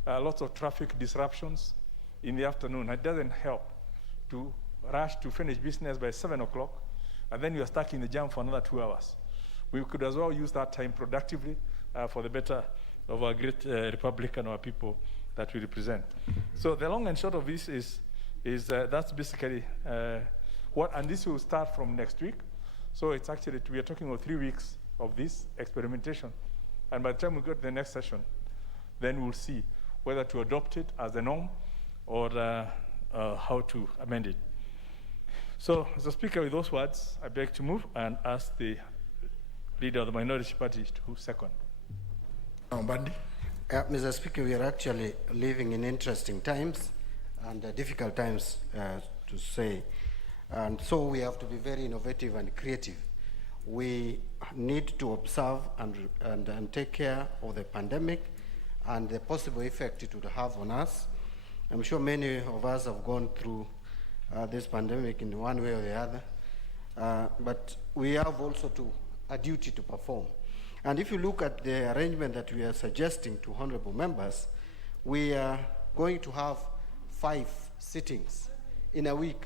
lots of traffic disruptions in the afternoon. It doesn't help to rush to finish business by 7 o'clock, and then you're stuck in the jam for another 2 hours. We could as well use that time productively for the better of our great republic and our people that we represent. So the long and short of this is that's basically what, and this will start from next week. So it's actually, we are talking about 3 weeks of this experimentation. And by the time we go to the next session, then we'll see whether to adopt it as the norm or how to amend it. So, Mr. Speaker, with those words, I beg to move and ask the leader of the minority party to second. Mr. Speaker, we are actually living in interesting times and difficult times to say. And so we have to be very innovative and creative. We need to observe and take care of the pandemic and the possible effect it would have on us. I'm sure many of us have gone through this pandemic in one way or the other, but we have also a duty to perform. And if you look at the arrangement that we are suggesting to honorable members, we are going to have 5 sittings in a week,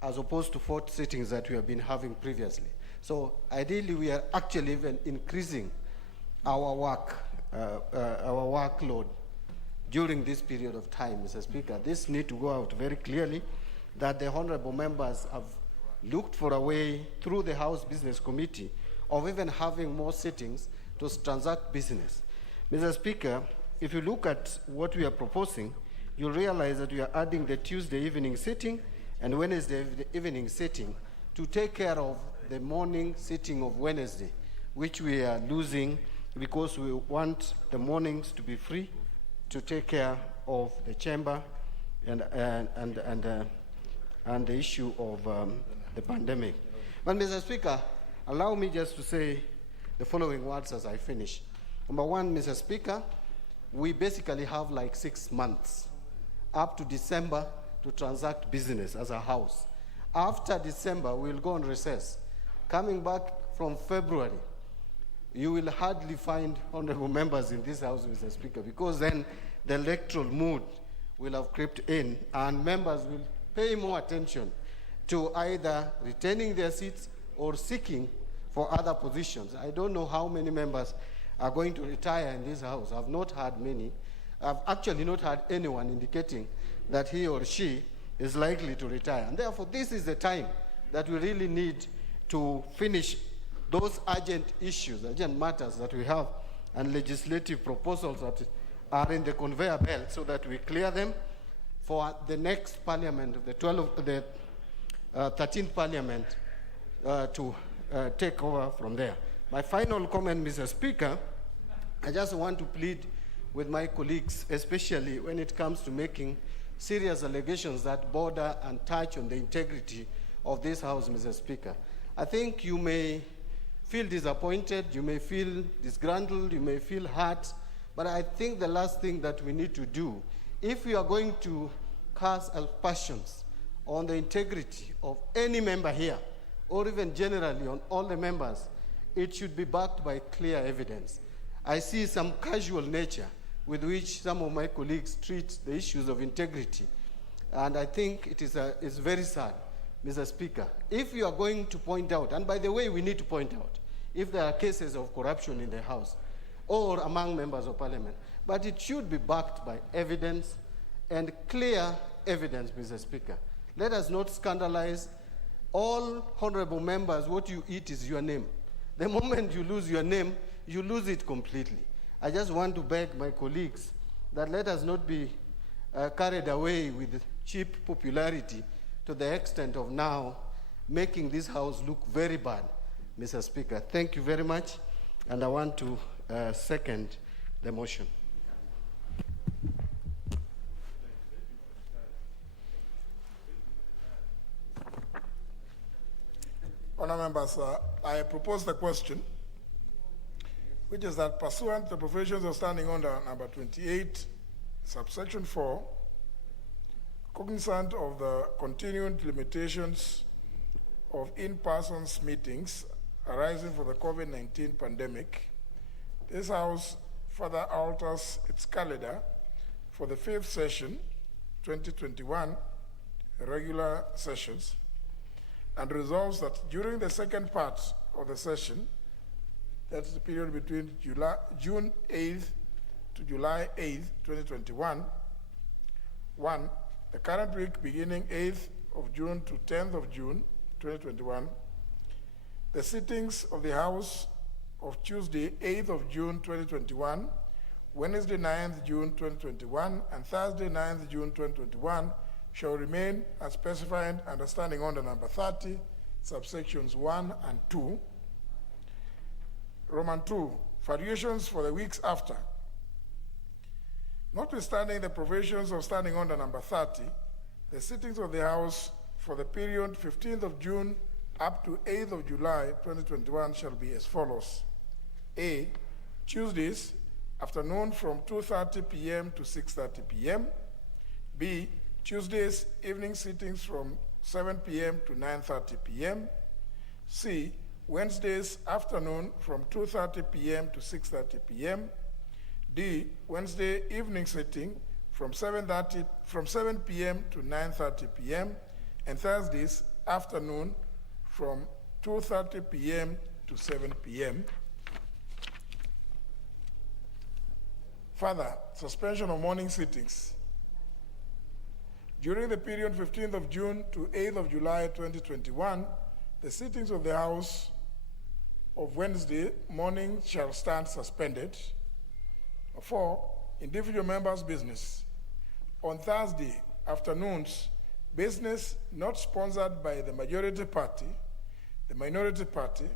as opposed to 4 sittings that we have been having previously. So ideally, we are actually even increasing our workload during this period of time, Mr. Speaker. This needs to go out very clearly that the honorable members have looked for a way through the House Business Committee of even having more sittings to transact business. Mr. Speaker, if you look at what we are proposing, you'll realize that we are adding the Tuesday evening sitting and Wednesday evening sitting to take care of the morning sitting of Wednesday, which we are losing because we want the mornings to be free to take care of the chamber and the issue of the pandemic. But Mr. Speaker, allow me just to say the following words as I finish. Number one, Mr. Speaker, we basically have like 6 months up to December to transact business as a house. After December, we'll go on recess. Coming back from February, you will hardly find honorable members in this house, Mr. Speaker, because then the electoral mood will have crept in and members will pay more attention to either retaining their seats or seeking for other positions. I don't know how many members are going to retire in this house. I've not heard many. I've actually not heard anyone indicating that he or she is likely to retire. And therefore, this is the time that we really need to finish those urgent issues, urgent matters that we have, and legislative proposals that are in the conveyor belt so that we clear them for the next parliament, the 13th parliament, to take over from there. My final comment, Mr. Speaker, I just want to plead with my colleagues, especially when it comes to making serious allegations that border and touch on the integrity of this House, Mr. Speaker. I think you may feel disappointed, you may feel disgruntled, you may feel hurt, but I think the last thing that we need to do, if we are going to cast aspersions on the integrity of any member here, or even generally on all the members, it should be backed by clear evidence. I see some casual nature with which some of my colleagues treat the issues of integrity, and I think it is very sad, Mr. Speaker. If you are going to point out, and by the way, we need to point out, if there are cases of corruption in the House or among members of Parliament, but it should be backed by evidence and clear evidence, Mr. Speaker. Let us not scandalize all honorable members. What you eat is your name. The moment you lose your name, you lose it completely. I just want to beg my colleagues that let us not be carried away with cheap popularity to the extent of now making this House look very bad, Mr. Speaker. Thank you very much, and I want to second the motion. Honourable members, I propose the question, which is that pursuant to the provisions of Standing Order number 28, subsection 4, cognizant of the continued limitations of in-person meetings arising from the COVID-19 pandemic, this House further alters its calendar for the 5th session, 2021, regular sessions, and resolves that during the second part of the session, that's the period between June 8th to July 8th, 2021, 1, the current week beginning 8th of June to 10th of June, 2021, the sittings of the House of Tuesday, 8th of June, 2021, Wednesday, 9th June, 2021, and Thursday, 9th June, 2021, shall remain as specified under Standing Order number 30, subsections 1 and 2. Roman 2, variations for the weeks after. Notwithstanding the provisions of Standing Order number 30, the sittings of the House for the period 15th of June up to 8th of July 2021 shall be as follows. A, Tuesdays, afternoon from 2:30 p.m. to 6:30 p.m. B, Tuesdays evening sittings from 7 p.m. to 9:30 p.m. C, Wednesdays afternoon from 2:30 p.m. to 6:30 p.m. D, Wednesday evening sitting from 7 p.m. to 9:30 p.m. and Thursdays afternoon from 2:30 p.m. to 7 p.m. Further, suspension of morning sittings. During the period 15th of June to 8th of July 2021, the sittings of the House of Wednesday morning shall stand suspended. 4, individual members' business. On Thursday afternoons, business not sponsored by the majority party, the minority party,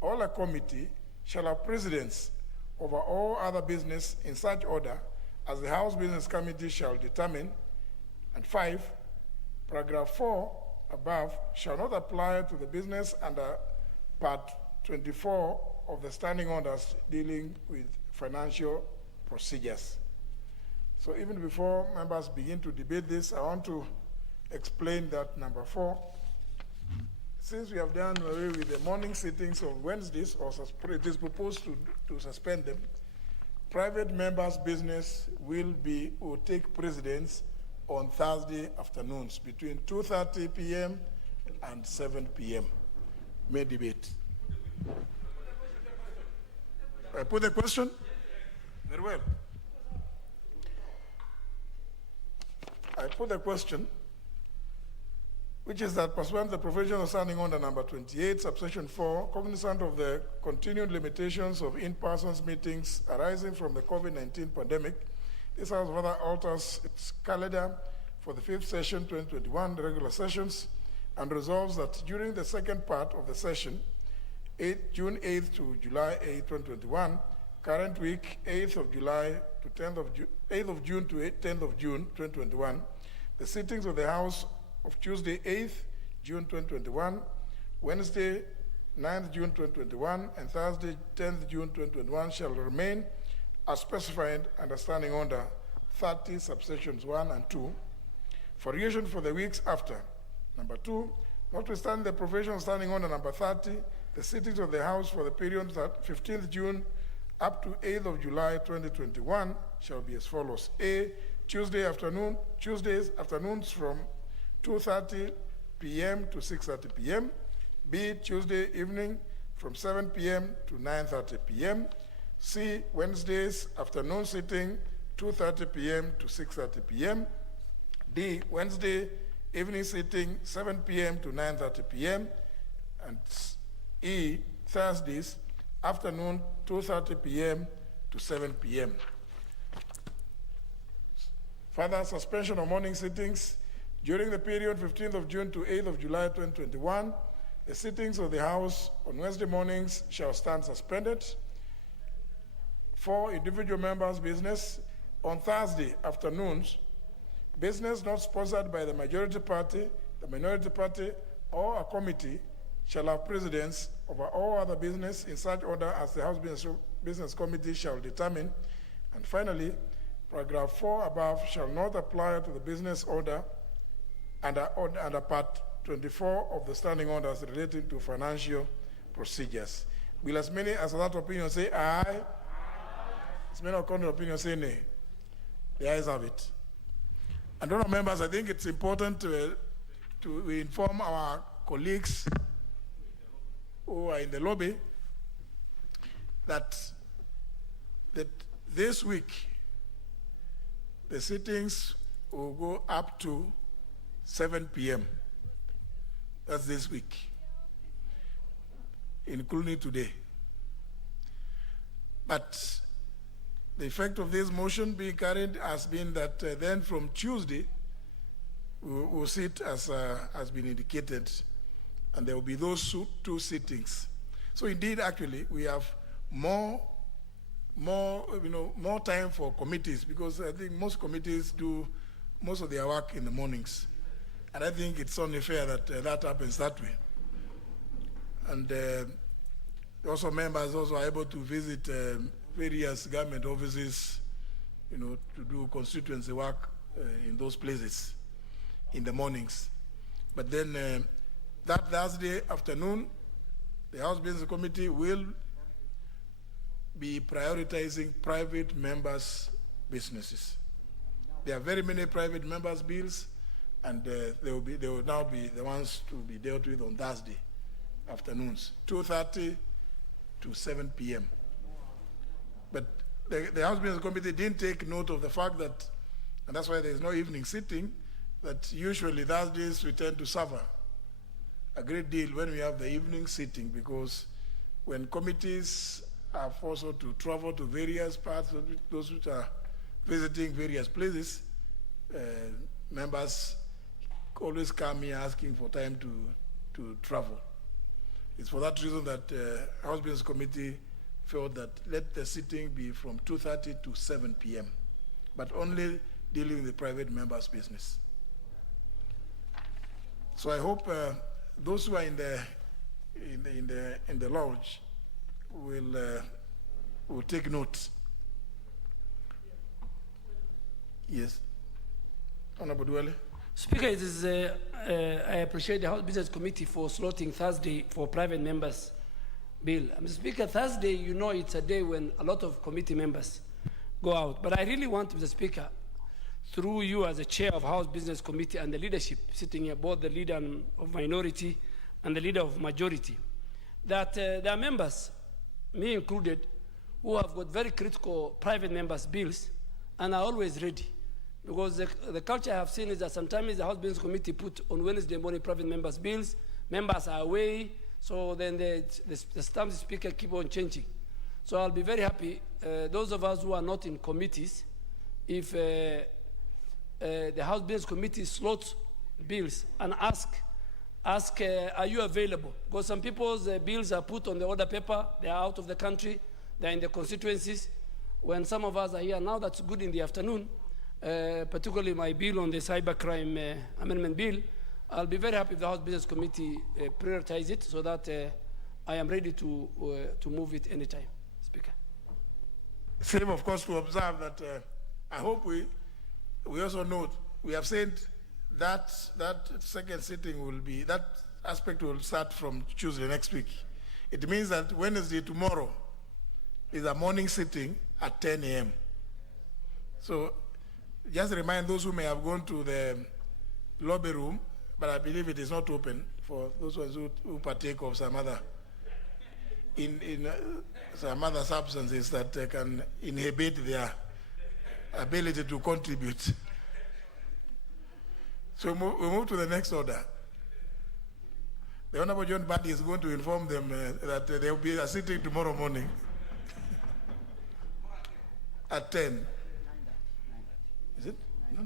or a committee shall have precedence over all other business in such order as the House Business Committee shall determine. And 5, paragraph 4 above shall not apply to the business under Part 24 of the standing orders dealing with financial procedures. So even before members begin to debate this, I want to explain that number 4. Since we have done away with the morning sittings on Wednesdays, or it is proposed to suspend them, private members' business will take precedence on Thursday afternoons between 2:30 p.m. and 7 p.m. May debate. I put the question? Very well. I put the question, which is that pursuant to the provision of standing order number 28, subsection 4, cognizant of the continued limitations of in-person meetings arising from the COVID-19 pandemic, this House further alters its calendar for the 5th session 2021, the regular sessions, and resolves that during the second part of the session, June 8th to July 8th, 2021, current week, 8th of July to 10th of 8th of June to 10th of June 2021, the sittings of the House of Tuesday 8th June 2021, Wednesday 9th June 2021, and Thursday 10th June 2021 shall remain as specified under Standing Order 30 subsections 1 and 2. For revision for the weeks after. Number 2, notwithstanding the provision of Standing Order number 30, the sittings of the House for the period that 15th June up to 8th of July 2021 shall be as follows. A, Tuesdays afternoons from 2:30 p.m. to 6:30 p.m. B, Tuesday evening from 7 p.m. to 9:30 p.m. C, Wednesdays afternoon sitting 2:30 p.m. to 6:30 p.m. D, Wednesday evening sitting 7 p.m. to 9:30 p.m. And E, Thursdays afternoon 2:30 p.m. to 7 p.m. Further, suspension of morning sittings. During the period 15th of June to 8th of July 2021, the sittings of the House on Wednesday mornings shall stand suspended. 4, individual members' business. On Thursday afternoons, business not sponsored by the majority party, the minority party, or a committee shall have precedence over all other business in such order as the House Business Committee shall determine. And finally, paragraph 4 above shall not apply to the business order under Part 24 of the Standing Orders relating to financial procedures. Will as many as that opinion say aye? As many of the opinion say nay? The ayes have it. And honourable members, I think it's important to inform our colleagues who are in the lobby that this week the sittings will go up to 7 p.m. That's this week, including today. But the effect of this motion being carried has been that then from Tuesday, we'll sit as has been indicated, and there will be those 2 sittings. So indeed, actually, we have more time for committees, because I think most committees do most of their work in the mornings. And I think it's only fair that that happens that way. And also members also are able to visit various government offices, to do constituency work in those places in the mornings. But then that Thursday afternoon, the House Business Committee will be prioritizing private members' businesses. There are very many private members' bills, and they will now be the ones to be dealt with on Thursday afternoons, 2:30 to 7 p.m. But the House Business Committee didn't take note of the fact that, and that's why there is no evening sitting, that usually Thursdays we tend to suffer a great deal when we have the evening sitting, because when committees are forced to travel to various parts, those which are visiting various places, members always come here asking for time to travel. It's for that reason that House Business Committee felt that let the sitting be from 2:30 to 7 p.m., but only dealing with the private members' business. So I hope those who are in the lodge will take note. Yes, Honorable Duale. Speaker, it is, I appreciate the House Business Committee for slotting Thursday for private members' bill. Mr. Speaker, Thursday, it's a day when a lot of committee members go out. But I really want, Mr. Speaker, through you as the chair of House Business Committee and the leadership sitting here, both the leader of minority and the leader of majority, that there are members, me included, who have got very critical private members' bills and are always ready. Because the culture I have seen is that sometimes the House Business Committee put on Wednesday morning private members' bills, members are away, so then the stamp speaker keep on changing. So I'll be very happy, those of us who are not in committees, if the House Business Committee slots bills and ask, are you available? Because some people's bills are put on the order paper, they are out of the country, they're in the constituencies. When some of us are here now, that's good in the afternoon, particularly my bill on the cybercrime amendment bill, I'll be very happy if the House Business Committee prioritize it so that I am ready to move it anytime, Speaker. Same, of course, to observe that I hope we also note, we have said that second sitting will be, that aspect will start from Tuesday next week. It means that Wednesday, tomorrow, is a morning sitting at 10 a.m. So just remind those who may have gone to the lobby room, but I believe it is not open for those ones who partake of some other some other substances that can inhibit their ability to contribute. So we move to the next order. The Honorable John Badi is going to inform them that there will be a sitting tomorrow morning at 10. Is it? No.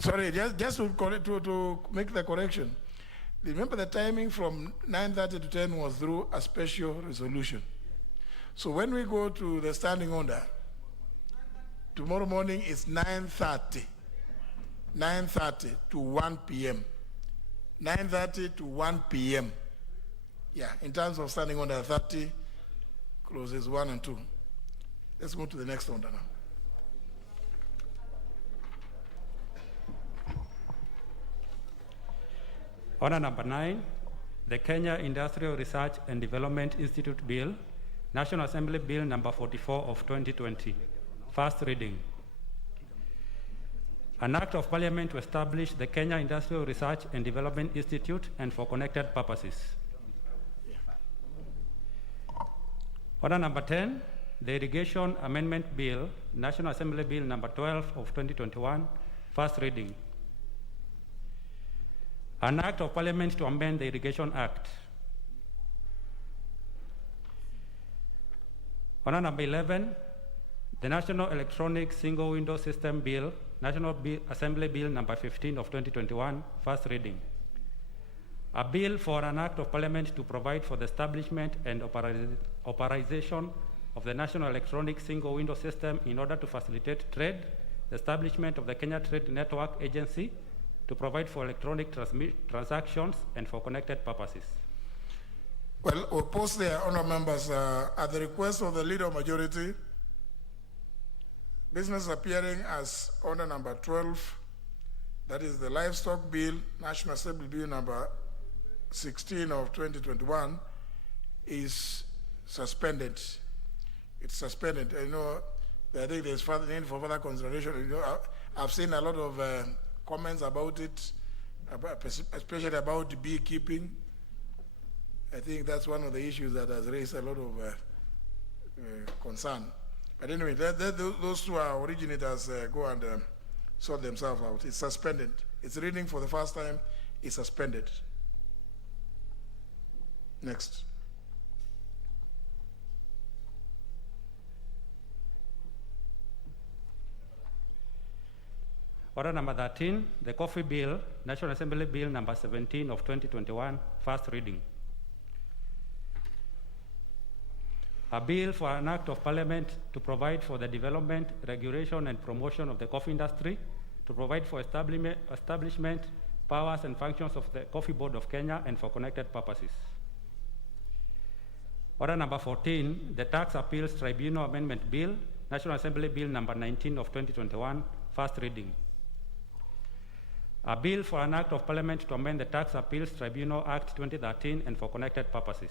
Sorry, just to make the correction. Remember the timing from 9:30 to 10 was through a special resolution. So when we go to the standing order, tomorrow morning is 9:30 to 1 p.m. 9:30 to 1 p.m. Yeah, in terms of standing order, 30 clauses 1 and 2. Let's move to the next order now. Order number 9, the Kenya Industrial Research and Development Institute Bill, National Assembly Bill number 44 of 2020. First reading. An act of parliament to establish the Kenya Industrial Research and Development Institute and for connected purposes. Order number 10, the Irrigation Amendment Bill, National Assembly Bill number 12 of 2021. First reading. An act of parliament to amend the Irrigation Act. Order number 11, the National Electronic Single Window System Bill, National Assembly Bill number 15 of 2021, first reading. A bill for an act of parliament to provide for the establishment and operation of the National Electronic Single Window System in order to facilitate trade, the establishment of the Kenya Trade Network Agency to provide for electronic transactions and for connected purposes. Well, we'll pause there, honourable members. At the request of the Leader of Majority, business appearing as order number 12, that is the Livestock Bill, National Assembly Bill number 16 of 2021, is suspended. It's suspended. I think there's further need for further consideration. I've seen a lot of comments about it, especially about beekeeping. I think that's one of the issues that has raised a lot of concern. But anyway, those two originators go and sort themselves out. It's suspended. It's reading for the first time. It's suspended. Next. Order number 13, the Coffee Bill, National Assembly Bill number 17 of 2021, first reading. A bill for an act of parliament to provide for the development, regulation, and promotion of the coffee industry, to provide for establishment, powers, and functions of the Coffee Board of Kenya, and for connected purposes. Order number 14, the Tax Appeals Tribunal Amendment Bill, National Assembly Bill number 19 of 2021, first reading. A bill for an act of parliament to amend the Tax Appeals Tribunal Act 2013 and for connected purposes.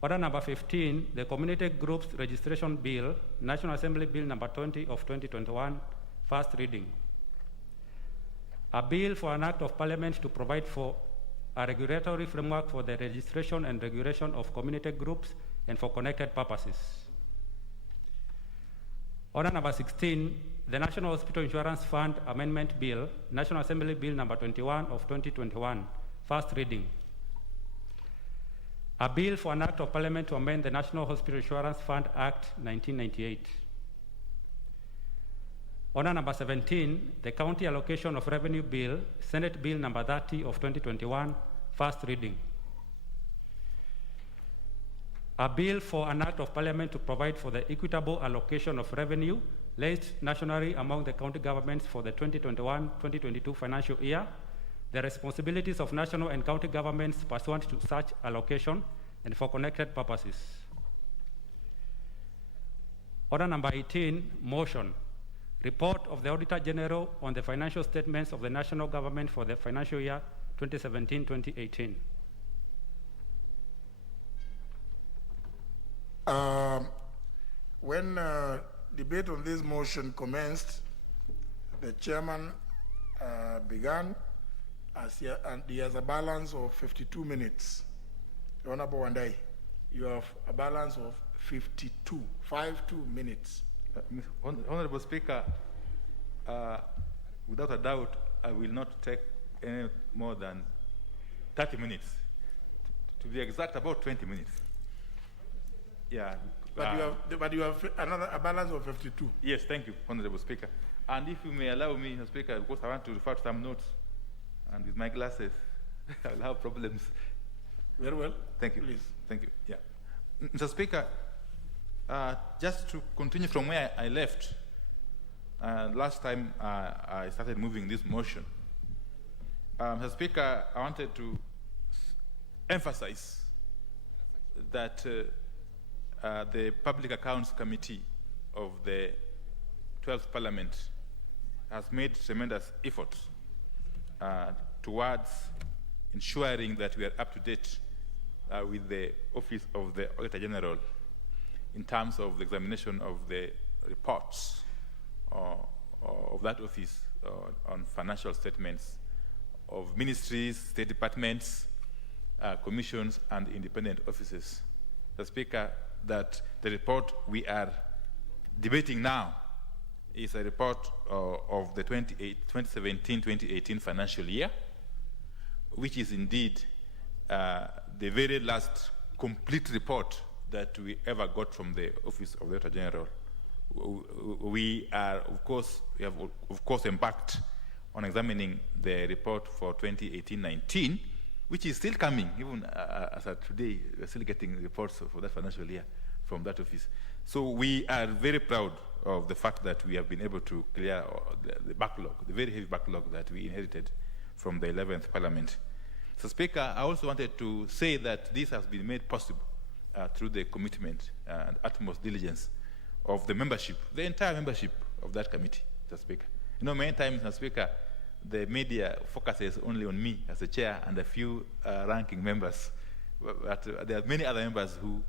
Order number 15, the Community Groups Registration Bill, National Assembly Bill number 20 of 2021, first reading. A bill for an act of parliament to provide for a regulatory framework for the registration and regulation of community groups and for connected purposes. Order number 16, the National Hospital Insurance Fund Amendment Bill, National Assembly Bill number 21 of 2021, first reading. A bill for an act of parliament to amend the National Hospital Insurance Fund Act 1998. Order number 17, the County Allocation of Revenue Bill, Senate Bill number 30 of 2021, first reading. A bill for an act of parliament to provide for the equitable allocation of revenue laid nationally among the county governments for the 2021-2022 financial year, the responsibilities of national and county governments pursuant to such allocation, and for connected purposes. Order number 18, motion. Report of the Auditor General on the financial statements of the national government for the financial year 2017-2018. When debate on this motion commenced, the chairman began, and he has a balance of 52 minutes. Honorable Wandai, you have a balance of 52 minutes. Honorable Speaker, without a doubt, I will not take any more than 30 minutes. To be exact, about 20 minutes. Yeah. But you have a balance of 52. Yes, thank you, Honorable Speaker. And if you may allow me, Mr. Speaker, because I want to refer to some notes, and with my glasses, I will have problems. Very well. Thank you. Please. Thank you. Yeah. Mr. Speaker, just to continue from where I left, last time I started moving this motion. Mr. Speaker, I wanted to emphasize that the Public Accounts Committee of the 12th Parliament has made tremendous efforts towards ensuring that we are up to date with the Office of the Auditor General in terms of the examination of the reports of that office on financial statements of ministries, state departments, commissions, and independent offices. The Speaker, that the report we are debating now is a report of the 2017-2018 financial year, which is indeed the very last complete report that we ever got from the Office of the Auditor General. We have of course embarked on examining the report for 2018-19, which is still coming. Even as of today, we're still getting reports for that financial year from that office. So we are very proud of the fact that we have been able to clear the backlog, the very heavy backlog that we inherited from the 11th Parliament. So, Speaker, I also wanted to say that this has been made possible through the commitment and utmost diligence of the membership, the entire membership of that committee, Mr. Speaker. You know, many times, Mr. Speaker, the media focuses only on me as a chair and a few ranking members, but there are many other members who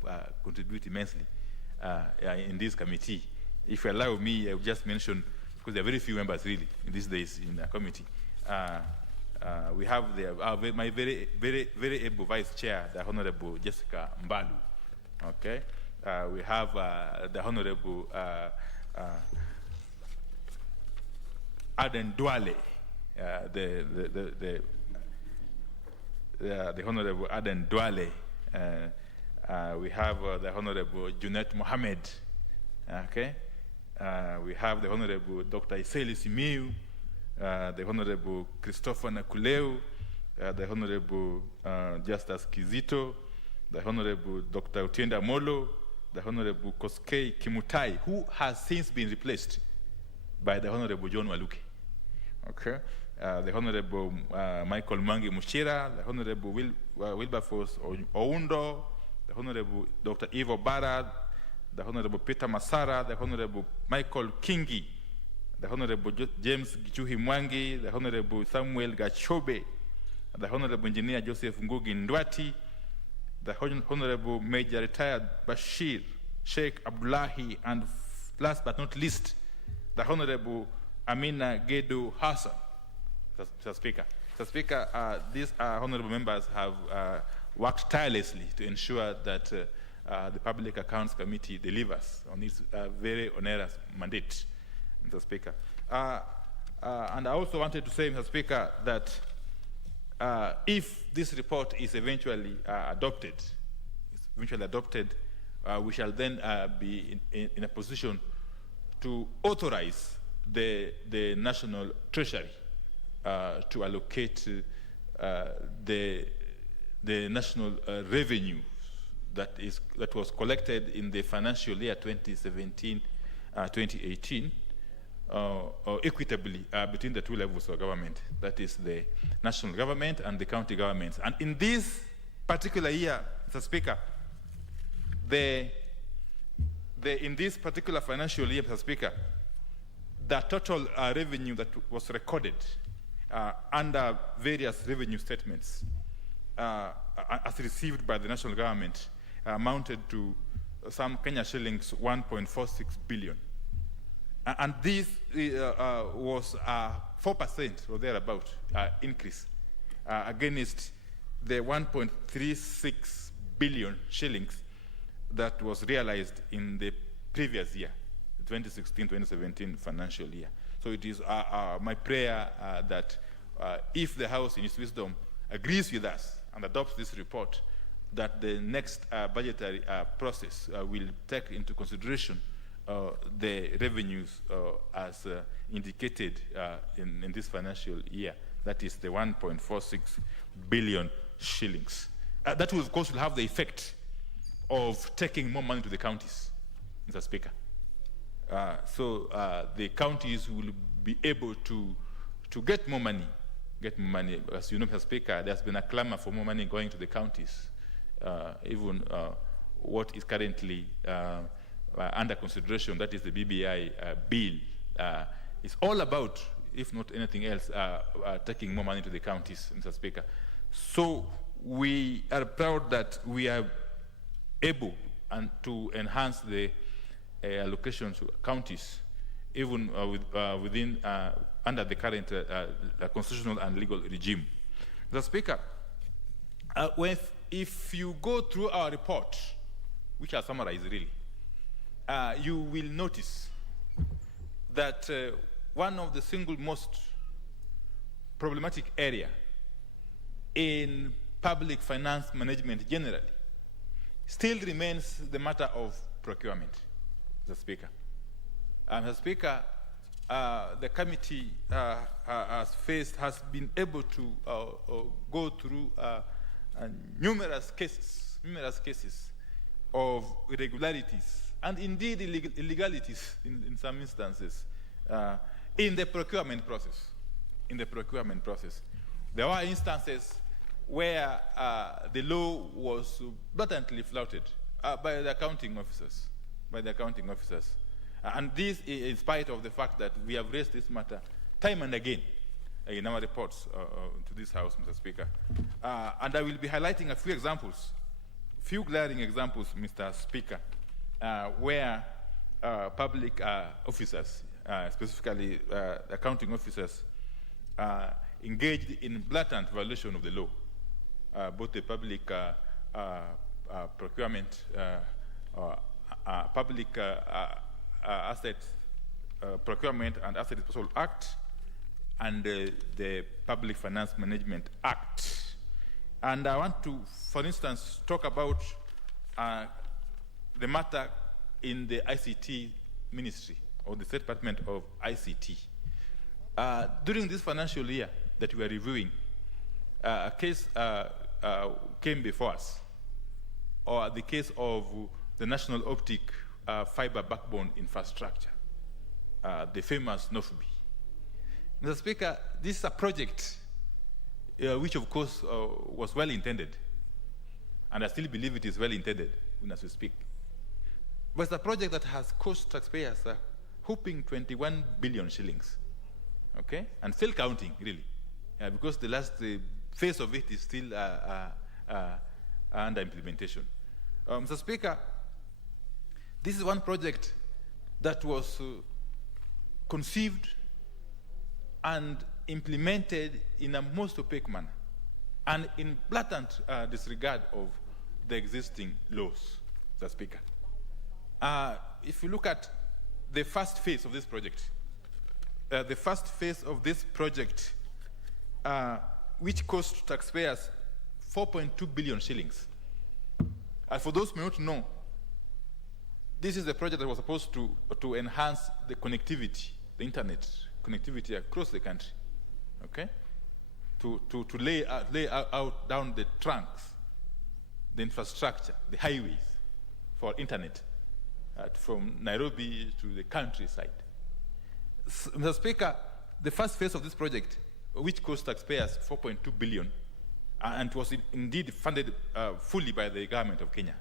contribute immensely in this committee. If you allow me, I will just mention, because there are very few members really in these days in the committee. We have my very able vice chair, the Honorable Jessica Mbalu. Okay, we have the Honorable Aden Duale, the Honorable Aden Duale. We have the Honorable Junet Mohammed. Okay, we have the Honorable Dr. Iseli Simiu, the Honorable Christopher Nakuleu, the Honorable Justus Kizito, the Honorable Dr. Utienda Molo, the Honorable Koskei Kimutai, who has since been replaced by the Honorable John Waluke. Okay, the Honorable Michael Mangi Mushira, the Honorable Wilberforce Oundo, the Honorable Dr. Ivo Barad, the Honorable Peter Masara, the Honorable Michael Kingi, the Honorable James Gichuhi Mwangi, the Honorable Samuel Gachobe, the Honorable Engineer Joseph Ngugi Ndwati, the Honorable Major Retired Bashir Sheikh Abdullahi, and last but not least, the Honorable Amina Gedu Hassan. Mr. Speaker. Mr. Speaker, these honorable members have worked tirelessly to ensure that the Public Accounts Committee delivers on its very onerous mandate, Mr. Speaker. And I also wanted to say, Mr. Speaker, that if this report is eventually adopted, we shall then be in a position to authorize the National Treasury to allocate the national revenue that was collected in the financial year 2017-2018 equitably between the two levels of government, that is the national government and the county governments. And in this particular year, Mr. Speaker, in this particular financial year, Mr. Speaker, the total revenue that was recorded under various revenue statements as received by the national government amounted to some Kenya shillings 1.46 billion. And this was a 4% or thereabout increase against the 1.36 billion shillings that was realized in the previous year, the 2016-2017 financial year. So it is my prayer that if the House in its wisdom agrees with us and adopts this report, that the next budgetary process will take into consideration the revenues as indicated in this financial year, that is the 1.46 billion shillings. That will, of course, will have the effect of taking more money to the counties, Mr. Speaker. So the counties will be able to get more money. As you know, Mr. Speaker, there's been a clamor for more money going to the counties. Even what is currently under consideration, that is the BBI bill, is all about, if not anything else, taking more money to the counties, Mr. Speaker. So we are proud that we are able to enhance the allocations to counties, even within under the current constitutional and legal regime. Mr. Speaker, if you go through our report, which I summarize really, you will notice that one of the single most problematic area in public finance management generally still remains the matter of procurement, Mr. Speaker. Mr. Speaker, the committee has been able to go through numerous cases of irregularities and indeed illegalities in some instances in the procurement process. There were instances where the law was blatantly flouted by the accounting officers. And this in spite of the fact that we have raised this matter time and again in our reports to this House, Mr. Speaker. And I will be highlighting a few glaring examples, Mr. Speaker, where public officers, specifically accounting officers, engaged in blatant violation of the law, both the public procurement, public assets procurement and asset disposal act, and the Public Finance Management Act. And I want to, for instance, talk about the matter in the ICT Ministry, or the State Department of ICT. During this financial year that we are reviewing, a case came before us, or the case of the National Optic Fiber Backbone Infrastructure, the famous NOFB. Mr. Speaker, this is a project which, of course, was well intended, and I still believe it is well intended as we speak. But it's a project that has cost taxpayers a whopping 21 billion shillings, okay, and still counting, really, because the last phase of it is still under implementation. Mr. Speaker, this is one project that was conceived and implemented in a most opaque manner and in blatant disregard of the existing laws, Mr. Speaker. If you look at the first phase of this project, which cost taxpayers 4.2 billion shillings. For those who may not know, this is a project that was supposed to enhance the connectivity, the internet connectivity across the country, okay? To lay out down the trunks, the infrastructure, the highways for internet from Nairobi to the countryside. Mr. Speaker, the first phase of this project, which cost taxpayers 4.2 billion, and was indeed funded fully by the government of Kenya,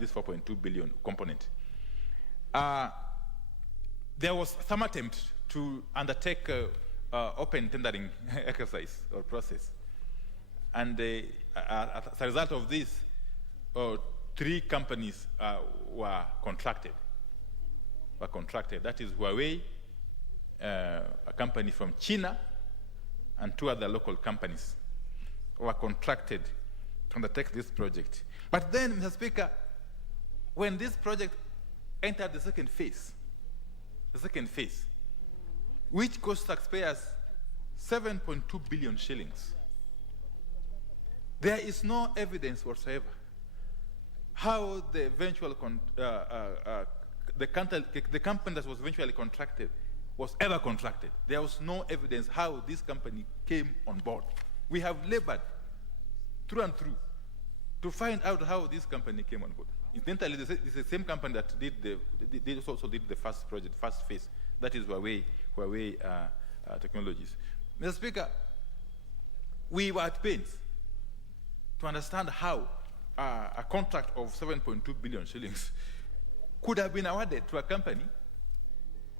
this 4.2 billion component. There was some attempt to undertake open tendering exercise or process. And as a result of this, 3 companies were contracted. That is Huawei, a company from China, and 2 other local companies were contracted to undertake this project. But then, Mr. Speaker, when this project entered the second phase, which cost taxpayers 7.2 billion shillings, there is no evidence whatsoever how the eventual the company that was eventually contracted was ever contracted. There was no evidence how this company came on board. We have labored through and through to find out how this company came on board. Incidentally, this is the same company that also did the first project, first phase. That is Huawei Technologies. Mr. Speaker, we were at pains to understand how a contract of 7.2 billion shillings could have been awarded to a company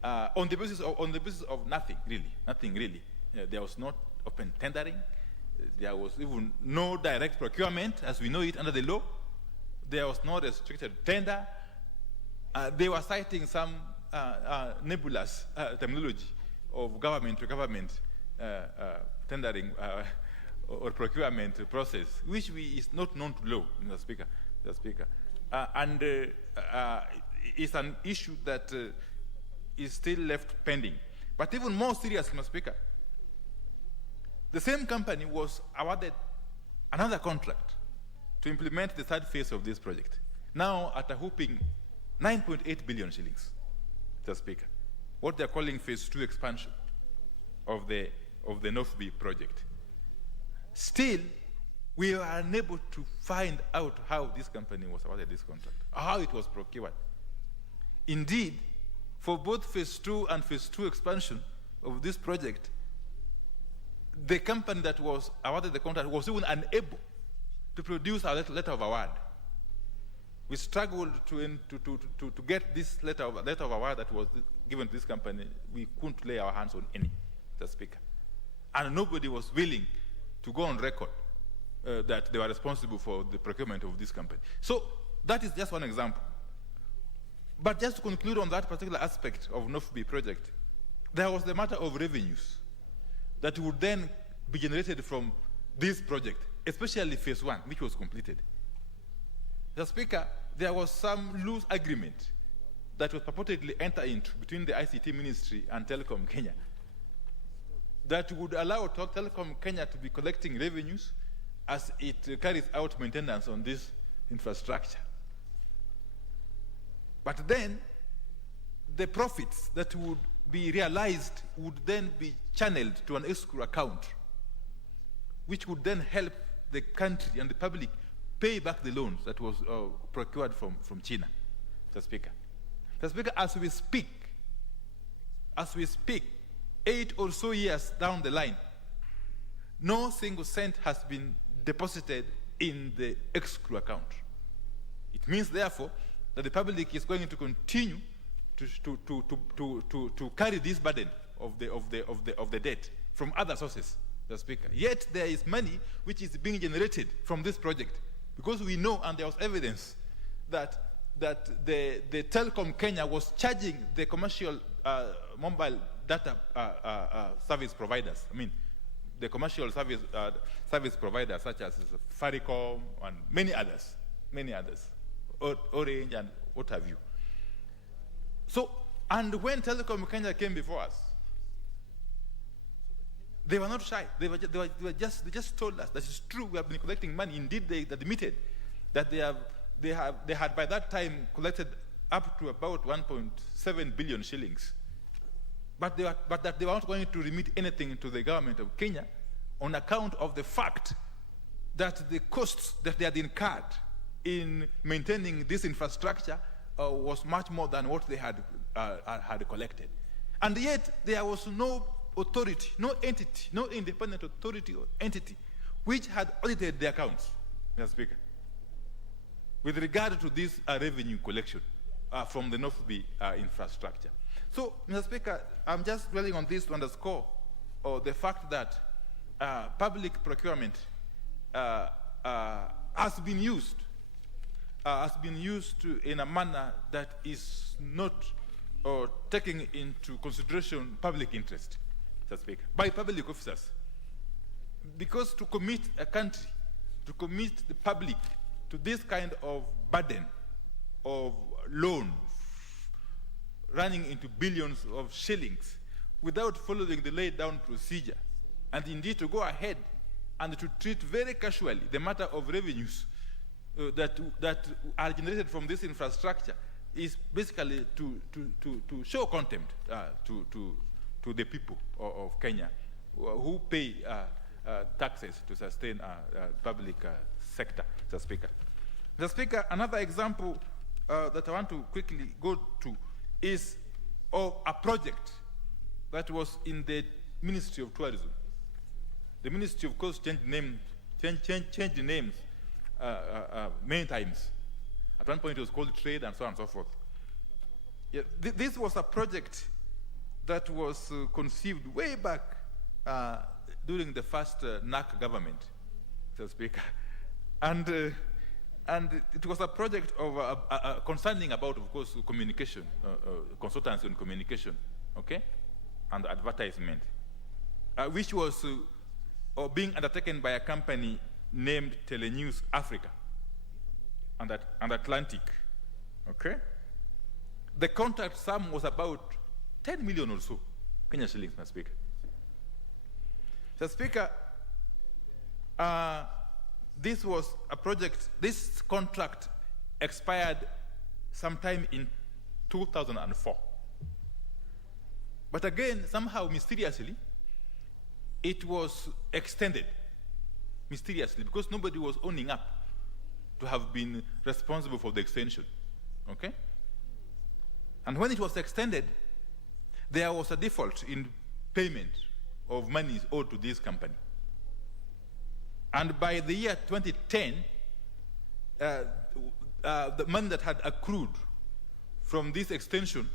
on the basis of nothing really. There was no open tendering. There was even no direct procurement as we know it under the law. There was no restricted tender. They were citing some nebulous terminology of government to government tendering or procurement process, which is not known to law, Mr. Speaker. And it's an issue that is still left pending. But even more serious, Mr. Speaker, the same company was awarded another contract to implement the third phase of this project. now at a whooping 9.8 billion shillings, Mr. Speaker. What they're calling phase 2 expansion of the North Bay project. Still, we are unable to find out how this company was awarded this contract, how it was procured. Indeed, for both phase 2 and phase 2 expansion of this project, the company that was awarded the contract was even unable to produce a letter of award. We struggled to get this letter of award that was given to this company. We couldn't lay our hands on any, Mr. Speaker. And nobody was willing to go on record that they were responsible for the procurement of this company. So that is just one example. But just to conclude on that particular aspect of North Bay project, there was the matter of revenues that would then be generated from this project, especially phase 1, which was completed. Mr. Speaker, there was some loose agreement that was purportedly entered into between the ICT Ministry and Telecom Kenya that would allow Telecom Kenya to be collecting revenues as it carries out maintenance on this infrastructure. But then, the profits that would be realized would then be channeled to an escrow account, which would then help the country and the public pay back the loans that was procured from China, Mr. Speaker. Mr. Speaker, as we speak, 8 or so years down the line, no single cent has been deposited in the escrow account. It means, therefore, that the public is going to continue to carry this burden of the debt from other sources, Mr. Speaker. Yet there is money which is being generated from this project, because we know, and there was evidence, that the Telecom Kenya was charging the commercial mobile data service providers. I mean, the commercial service providers such as Faricom and many others, Orange and what have you. So, and when Telecom Kenya came before us, they were not shy. They just told us that it's true, we have been collecting money. Indeed, they admitted that they had by that time collected up to about 1.7 billion shillings. But that they were not going to remit anything to the government of Kenya on account of the fact that the costs that they had incurred in maintaining this infrastructure was much more than what they had collected. And yet, there was no authority, no entity, no independent authority or entity which had audited the accounts, Mr. Speaker, with regard to this revenue collection from the North Bay infrastructure. So, Mr. Speaker, I'm just dwelling on this to underscore the fact that public procurement has been used in a manner that is not taking into consideration public interest, Mr. Speaker, by public officers. Because to commit a country, to commit the public to this kind of burden of loan running into billions of shillings without following the laid down procedure, and indeed to go ahead and to treat very casually the matter of revenues that are generated from this infrastructure, is basically to show contempt to the people of Kenya who pay taxes to sustain public sector, Mr. Speaker. Mr. Speaker, another example that I want to quickly go to is of a project that was in the Ministry of Tourism. The ministry, of course, changed names many times. At one point, it was called Trade, and so on and so forth. Yeah, this was a project that was conceived way back during the first NAC government, Mr. Speaker, and it was a project of concerning about, of course, communication, consultancy on communication, okay, and advertisement, which was being undertaken by a company named Telenews Africa and Atlantic, okay? The contract sum was about 10 million or so Kenya shillings, Mr. Speaker. Mr. Speaker, this was a project, this contract expired sometime in 2004. But again, somehow mysteriously, it was extended mysteriously because nobody was owning up to have been responsible for the extension. Okay? And when it was extended, there was a default in payment of monies owed to this company. And by the year 2010, the money that had accrued from this extension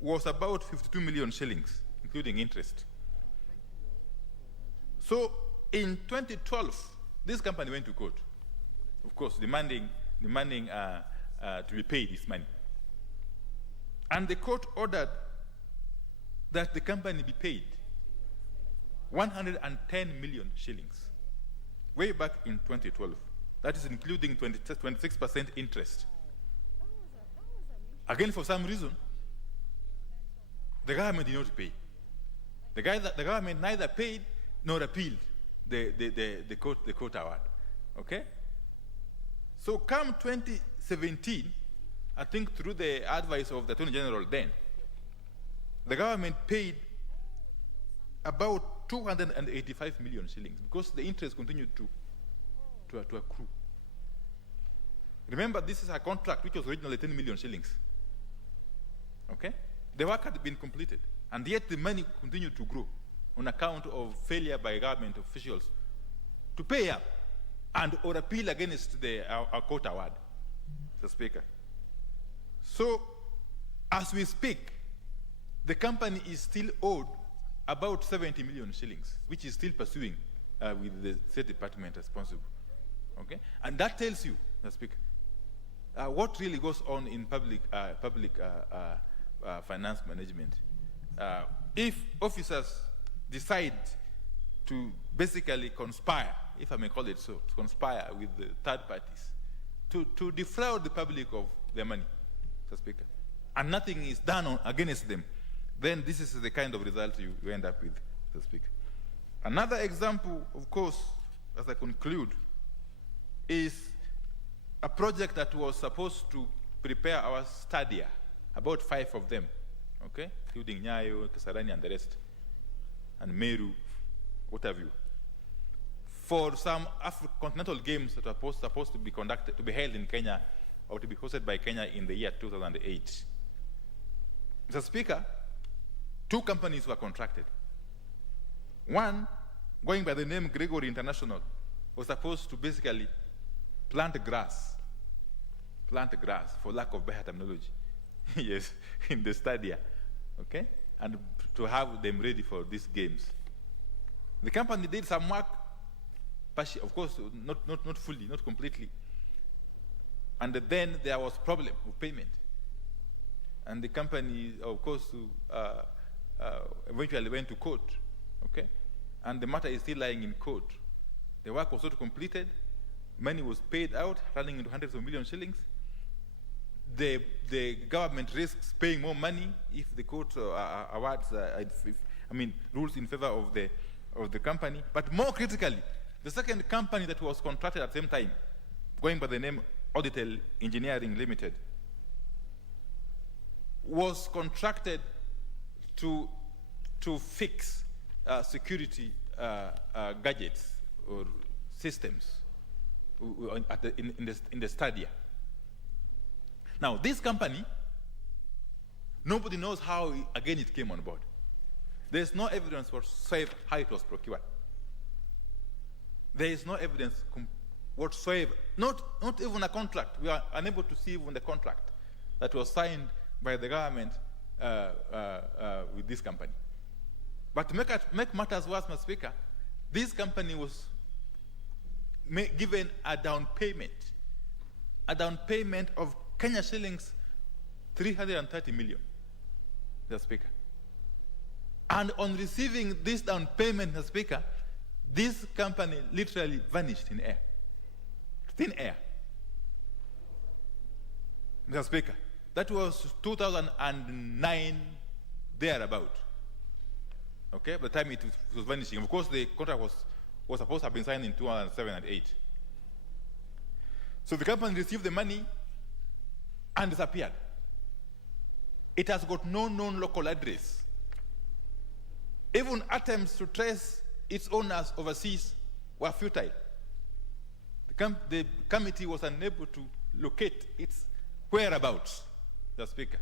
was about 52 million shillings, including interest. So in 2012, this company went to court, of course, demanding to be paid this money. And the court ordered that the company be paid 110 million shillings, way back in 2012. That is including 26% interest. Again, for some reason, the government did not pay. The government neither paid nor appealed the court award. Okay? So come 2017, I think through the advice of the Attorney General then, the government paid about 285 million shillings because the interest continued to accrue. Remember, this is a contract which was originally 10 million shillings. Okay? The work had been completed, and yet the money continued to grow on account of failure by government officials to pay up and or appeal against our court award, Mr. Speaker. So, as we speak, the company is still owed about 70 million shillings, which is still pursuing with the State Department responsible. Okay? And that tells you, Mr. Speaker, what really goes on in public finance management. If officers decide to basically conspire, if I may call it so, to conspire with the third parties to defraud the public of their money, Mr. Speaker, and nothing is done against them, then this is the kind of result you end up with, Mr. Speaker. Another example, of course, as I conclude, is a project that was supposed to prepare our stadia, about 5 of them, okay, including Nyayo, Kasarani, and the rest, and Meru, what have you, for some continental games that were supposed to be conducted, to be held in Kenya, or to be hosted by Kenya in the year 2008. Mr. Speaker, 2 companies were contracted. One, going by the name Gregory International, was supposed to basically plant grass, for lack of better terminology, yes, in the stadia, okay, and to have them ready for these games. The company did some work, of course, not fully, not completely, and then there was problem with payment, and the company, of course, eventually went to court, okay, and the matter is still lying in court. The work was not completed, money was paid out, running into hundreds of million shillings. The government risks paying more money if the court awards, rules in favor of the company. But more critically, the second company that was contracted at the same time, going by the name Auditel Engineering Limited, was contracted to fix security gadgets or systems in the stadia. Now, this company, nobody knows how, again, it came on board. There's no evidence whatsoever how it was procured. There is no evidence whatsoever, not even a contract. We are unable to see even the contract that was signed by the government with this company. But to make matters worse, Mr. Speaker, this company was given a down payment of Kenya shillings 330 million, Mr. Speaker. And on receiving this down payment, Mr. Speaker, this company literally vanished in air, thin air. Mr. Speaker, that was 2009, thereabout. Okay, by the time it was vanishing. Of course, the contract was supposed to have been signed in 2007 and 2008. So the company received the money, and disappeared. It has got no known local address. Even attempts to trace its owners overseas were futile. The committee was unable to locate its whereabouts, the Speaker,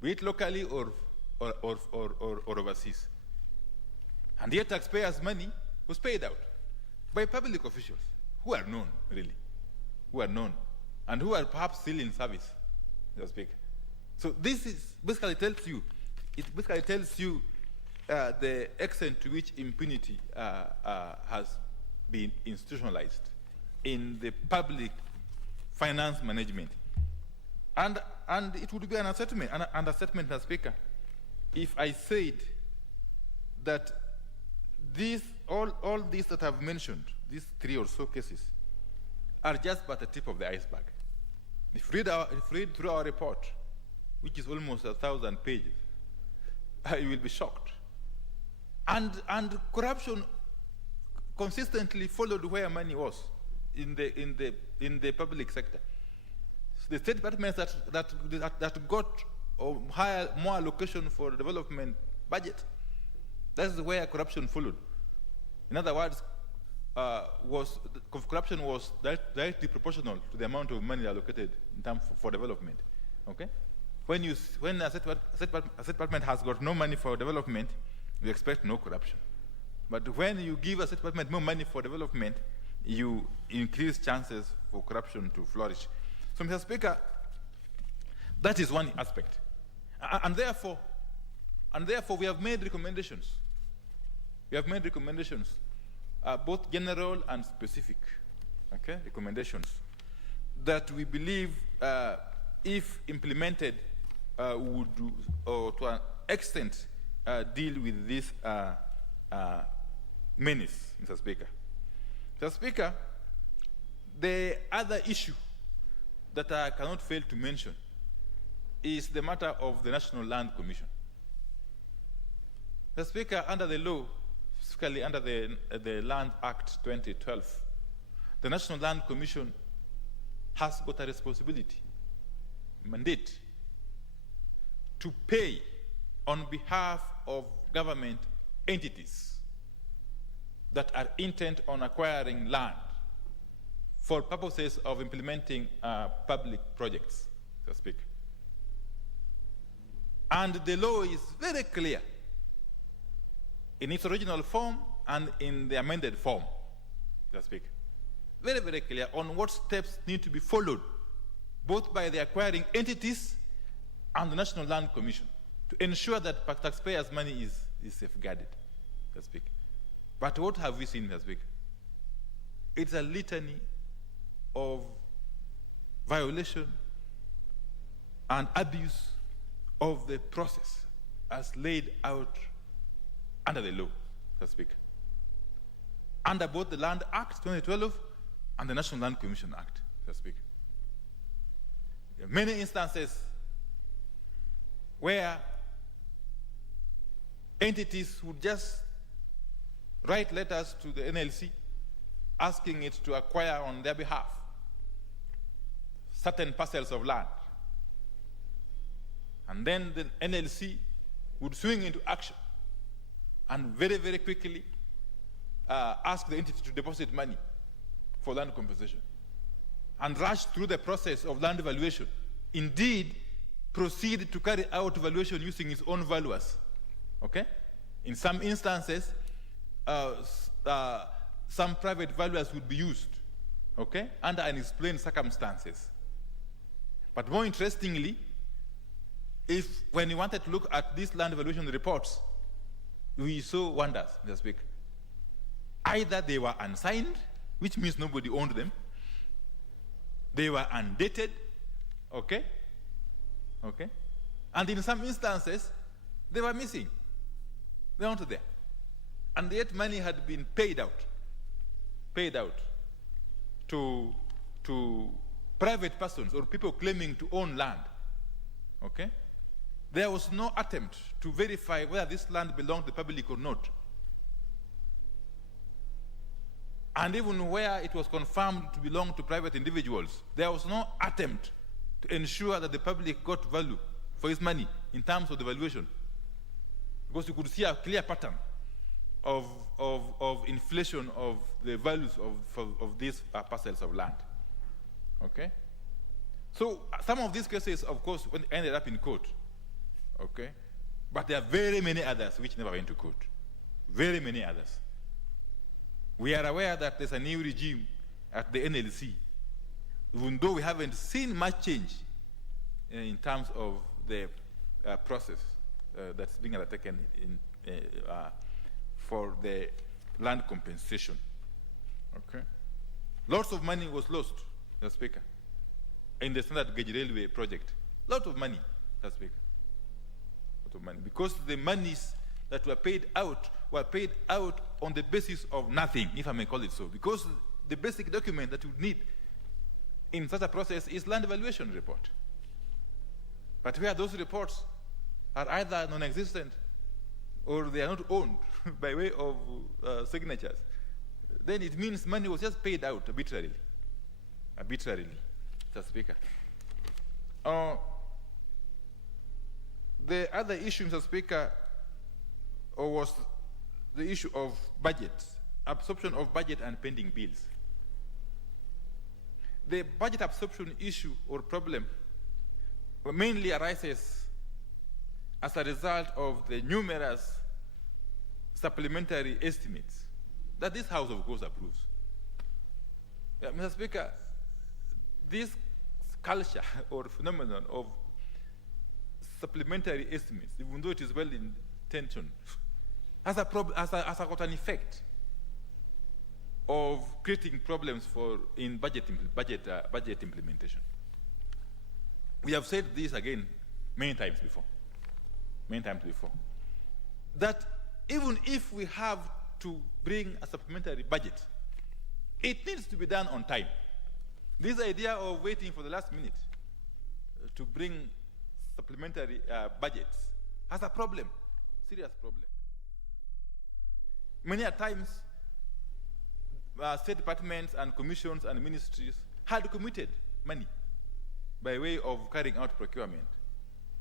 be it locally or overseas. And yet taxpayers' money was paid out by public officials who are known, really, who are known, and who are perhaps still in service, the Speaker. So this is basically tells you, the extent to which impunity has been institutionalized in the public finance management. And it would be an understatement, Mr. Speaker, if I said that all these that I've mentioned, these 3 or so cases, are just but the tip of the iceberg. If you read through our report, which is almost 1,000 pages, you will be shocked. And corruption consistently followed where money was in the public sector. So the state departments that got higher, more allocation for development budget, that's where corruption followed. In other words, corruption was directly proportional to the amount of money allocated in terms for development. Okay, when a state department has got no money for development, you expect no corruption. But when you give a state department more money for development, you increase chances for corruption to flourish. So, Mr. Speaker, that is one aspect, and therefore we have made recommendations. We have made recommendations, both general and specific, okay, recommendations that we believe, if implemented, would, to an extent, deal with this menace, Mr. Speaker. Mr. Speaker, the other issue that I cannot fail to mention is the matter of the National Land Commission. Mr. Speaker, under the law, specifically under the Land Act 2012, the National Land Commission has got a responsibility, mandate, to pay on behalf of government entities that are intent on acquiring land for purposes of implementing public projects, so to speak. And the law is very clear in its original form and in the amended form, so to speak. Very, very clear on what steps need to be followed, both by the acquiring entities and the National Land Commission, to ensure that taxpayers' money is safeguarded, so to speak. But what have we seen, Mr. Speaker? It's a litany of violation and abuse of the process as laid out under the law, so to speak, under both the Land Act 2012 and the National Land Commission Act, so to speak. There are many instances where entities would just write letters to the NLC asking it to acquire on their behalf certain parcels of land. And then the NLC would swing into action and very, very quickly ask the entity to deposit money for land compensation and rush through the process of land valuation. Indeed, proceed to carry out valuation using its own valuers. Okay? In some instances, some private valuers would be used, okay, under unexplained circumstances. But more interestingly, when you wanted to look at these land valuation reports, we saw wonders, Mr. Speaker. Either they were unsigned, which means nobody owned them, they were undated, okay, and in some instances, they were missing. They weren't there. And yet money had been paid out to private persons or people claiming to own land, okay? There was no attempt to verify whether this land belonged to the public or not. And even where it was confirmed to belong to private individuals, there was no attempt to ensure that the public got value for its money in terms of the valuation. Because you could see a clear pattern of inflation of the values of these parcels of land. Okay? So some of these cases, of course, ended up in court. Okay? But there are very many others which never went to court. Very many others. We are aware that there's a new regime at the NLC, even though we haven't seen much change in terms of the process that's being undertaken for the land compensation. Okay? Lots of money was lost, Mr. Speaker, in the standard gauge railway project. Lot of money, Mr. Speaker. Lot of money. Because the monies that were paid out on the basis of nothing, if I may call it so. Because the basic document that you need in such a process is land valuation report. But where those reports are either non-existent or they are not owned by way of signatures, then it means money was just paid out arbitrarily. Arbitrarily, Mr. Speaker. The other issue, Mr. Speaker, was the issue of budget, absorption of budget and pending bills. The budget absorption issue or problem mainly arises as a result of the numerous supplementary estimates that this House, of course, approves. Mr. Speaker, this culture or phenomenon of supplementary estimates, even though it is well intentioned, has got an effect of creating problems in budget implementation. We have said this again many times before, that even if we have to bring a supplementary budget, it needs to be done on time. This idea of waiting for the last minute to bring supplementary budgets has a problem, serious problem. Many a times, state departments and commissions and ministries had committed money by way of carrying out procurement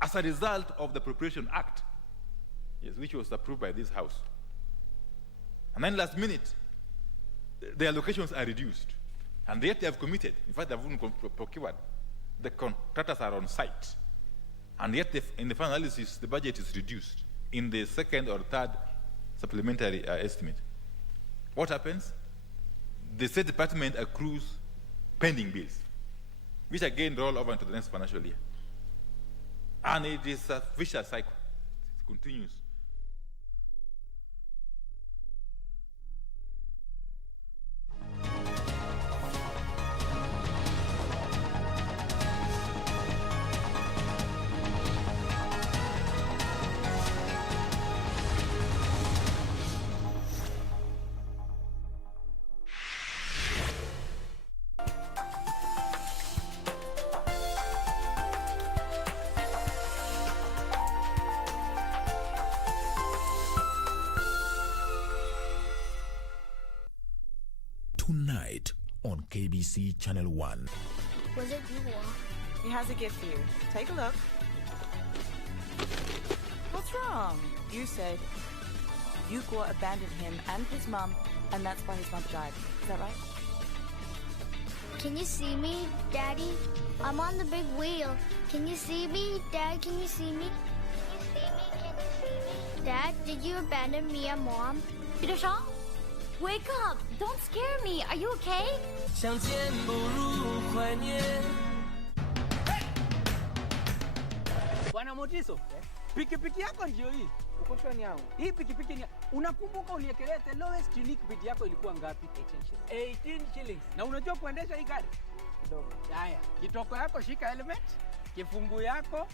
as a result of the Appropriation Act, yes, which was approved by this House. And then last minute, the allocations are reduced. And yet they have committed. In fact, they have even procured. The contractors are on site. And yet, in the final analysis, the budget is reduced in the second or third supplementary estimate. What happens? The State Department accrues pending bills, which again roll over into the next financial year. And it is a vicious cycle. It continues. Tonight on KBC Channel 1. Was it you? He has a gift for you. Take a look. What's wrong? You said Yuko abandoned him and his mom, and that's why his mom died. Is that right? Can you see me, Daddy? I'm on the big wheel. Can you see me, Dad? Can you see me? Can you see me? Can you see me? Dad, did you abandon me and Mom? Peter Shaw? Wake up! Don't scare me! Are you okay? Bwana Motiso, pikipiki yako ndio hii. Uko shwani yangu. Hii pikipiki ni unakumbuka uniekelea the lowest unique bid yako ilikuwa ngapi? 18 shillings. Na unajua kuendesha hii gari? Kidogo. Haya, kitoko yako shika helmet, kifungu yako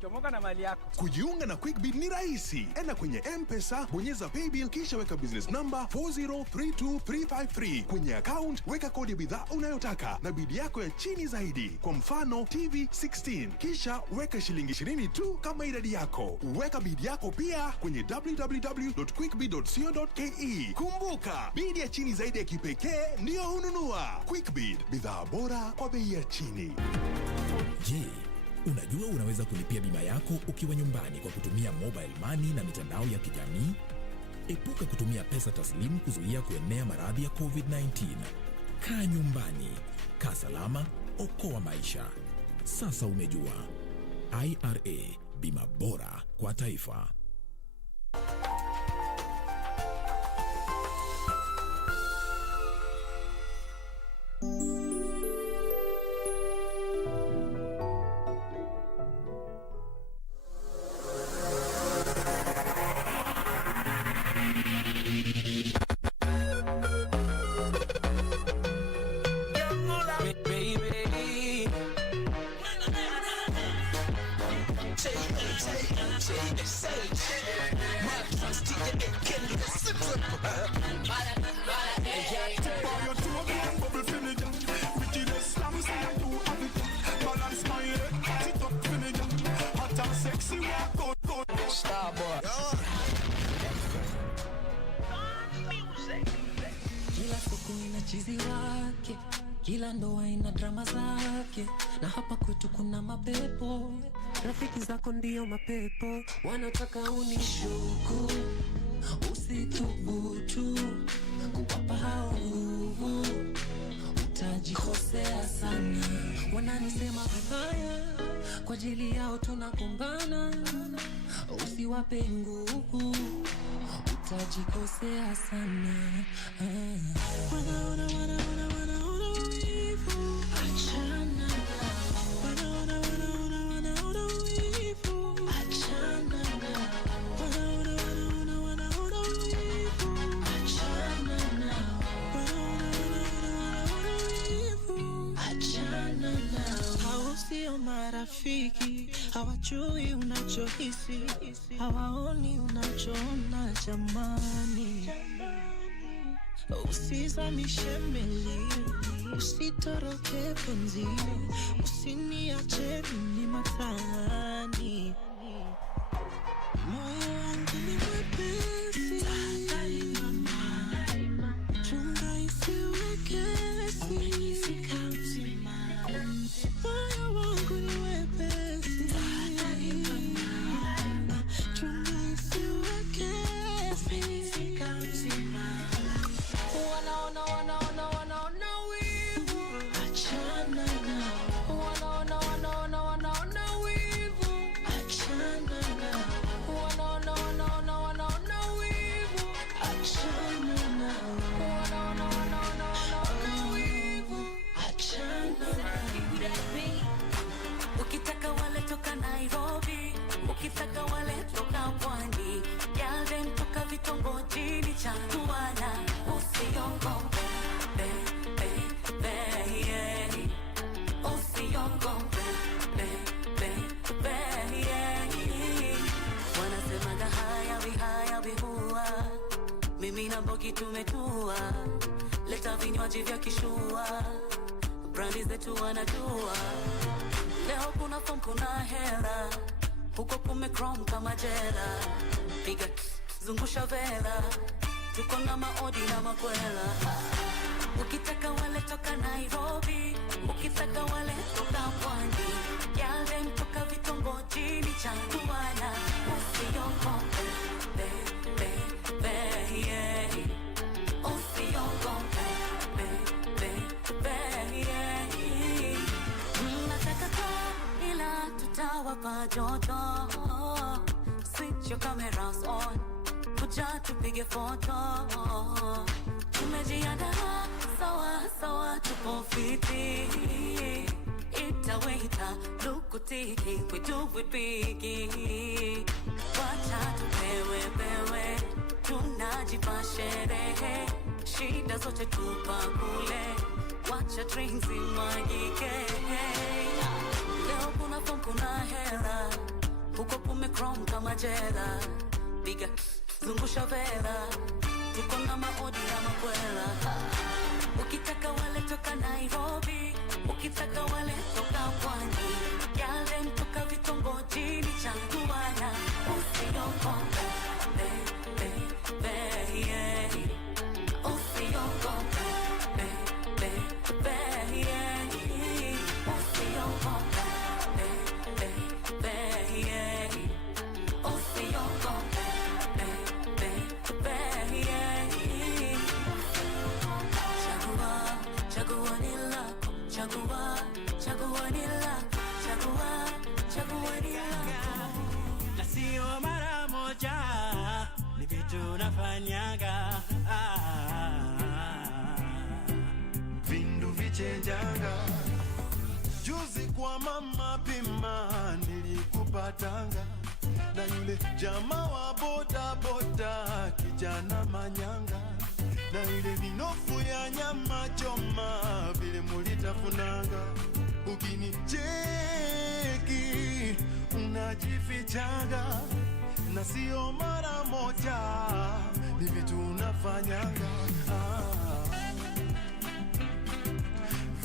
chomoka na mali yako. Kujiunga na QuickBid ni rahisi. Enda kwenye M-Pesa, bonyeza paybill kisha weka business number 4032353. Kwenye account weka kodi ya bidhaa unayotaka na bid yako ya chini zaidi. Kwa mfano TV 16. Kisha weka shilingi 20 tu kama idadi yako. Weka bid yako pia kwenye www.quickbid.co.ke. Kumbuka, bid ya chini zaidi ya kipekee ndio hununua. QuickBid, bidhaa bora kwa bei ya chini. Je, unajua unaweza kulipia bima yako ukiwa nyumbani kwa kutumia mobile money na mitandao ya kijamii? Epuka kutumia pesa taslimu kuzuia kuenea maradhi ya COVID-19. Kaa nyumbani, kaa salama, okoa maisha. Sasa umejua. IRA, bima bora kwa taifa. Kila ndoa ina drama zake, na hapa kwetu kuna mapepo. Rafiki zako ndio mapepo, wanataka unishuku, usithubutu kuwapa hao nguvu, utajikosea sana. Wananisema vibaya, kwa ajili yao tunakumbana, usiwape nguvu, utajikosea sana. Wana marafiki hawajui unachohisi, hawaoni unachoona. Jamani, usizamishe meli, usitoroke penzi, usiniache mimi matani. Moyo wangu ni mwepesi, chunga isiwe kesi. Ukitaka wale toka pwani, yale mtoka vitongojini cha Tuana, usiongope, yeah. Usiongope, yeah. Wanasemaga haya vihua, mimi na Bogi tumetua, leta vinywaji vya kishua, brandi zetu wanajua. Leo kuna form, kuna hela, huko kumechrome kama jela. Piga zungusha vela, tuko na maodi na makwela. Ukitaka wale toka Nairobi, ukitaka wale toka pwani, yale mtoka vitongojini cha Tuana, usiongope, yeah. Usiongope, yeah. Nataka kwa ila tutawapa joto. Switch your cameras on, kuja tupige photo. Tumejiandaa sawa tupo fiti. Ita lukutiki, we do it big. Wacha tupewe, tunajipa sherehe. Shida zote tupa kule, wacha drinks imwagike. Leo kuna form, kuna hela, huko kumechrome kama jela. Piga zungusha vela, tuko na maodi na makwela. Ukitaka wale toka Nairobi, ukitaka wale toka pwani, yale mtoka vitongojini cha Tuana, usiongope, yeah. Usiongope, yeah. Usiongope. unafanyaga vindu vichenjanga. Juzi kwa mama pima nilikupatanga na yule jamaa wa boda boda kijana manyanga, na ile minofu ya nyama choma vile mulitafunanga. Ukinicheki unajifichanga, na sio mara moja, ni vitu unafanyanga.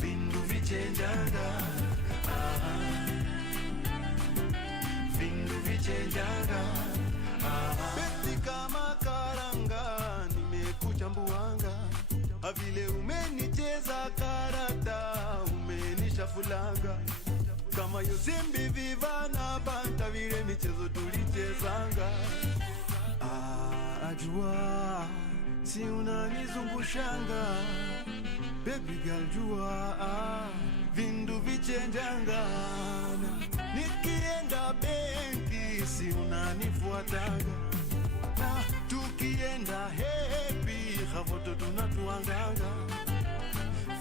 Vindu vichenjanga, vindu vichenjanga. Beti kama karanga nimekuchambuanga, vile umenicheza karata umenishafulanga. Kama Yosembe Viva na Banta vile michezo tulichezanga. Ajua si unanizungushanga, baby girl jua vindu vichenjanga. Nikienda benki si unanifuatanga, na tukienda happy havoto tunatuanganga.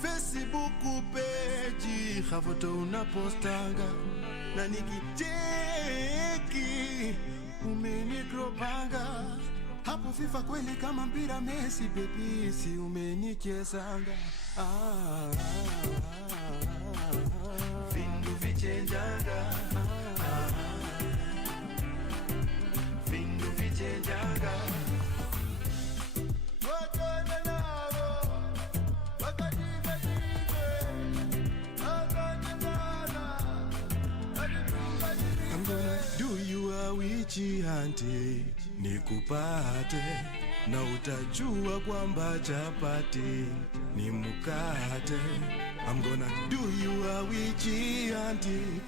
Facebook page havoto unapostanga, na nikicheki umenikropanga. Hapo FIFA kweli kama mpira Messi baby si umenichezanga. Vindu vichenjanga, vindu vichenjanga. I'm gonna do you a witchy hunting nikupate, na utajua kwamba chapati ni mukate. I'm gonna do you a witchy hunting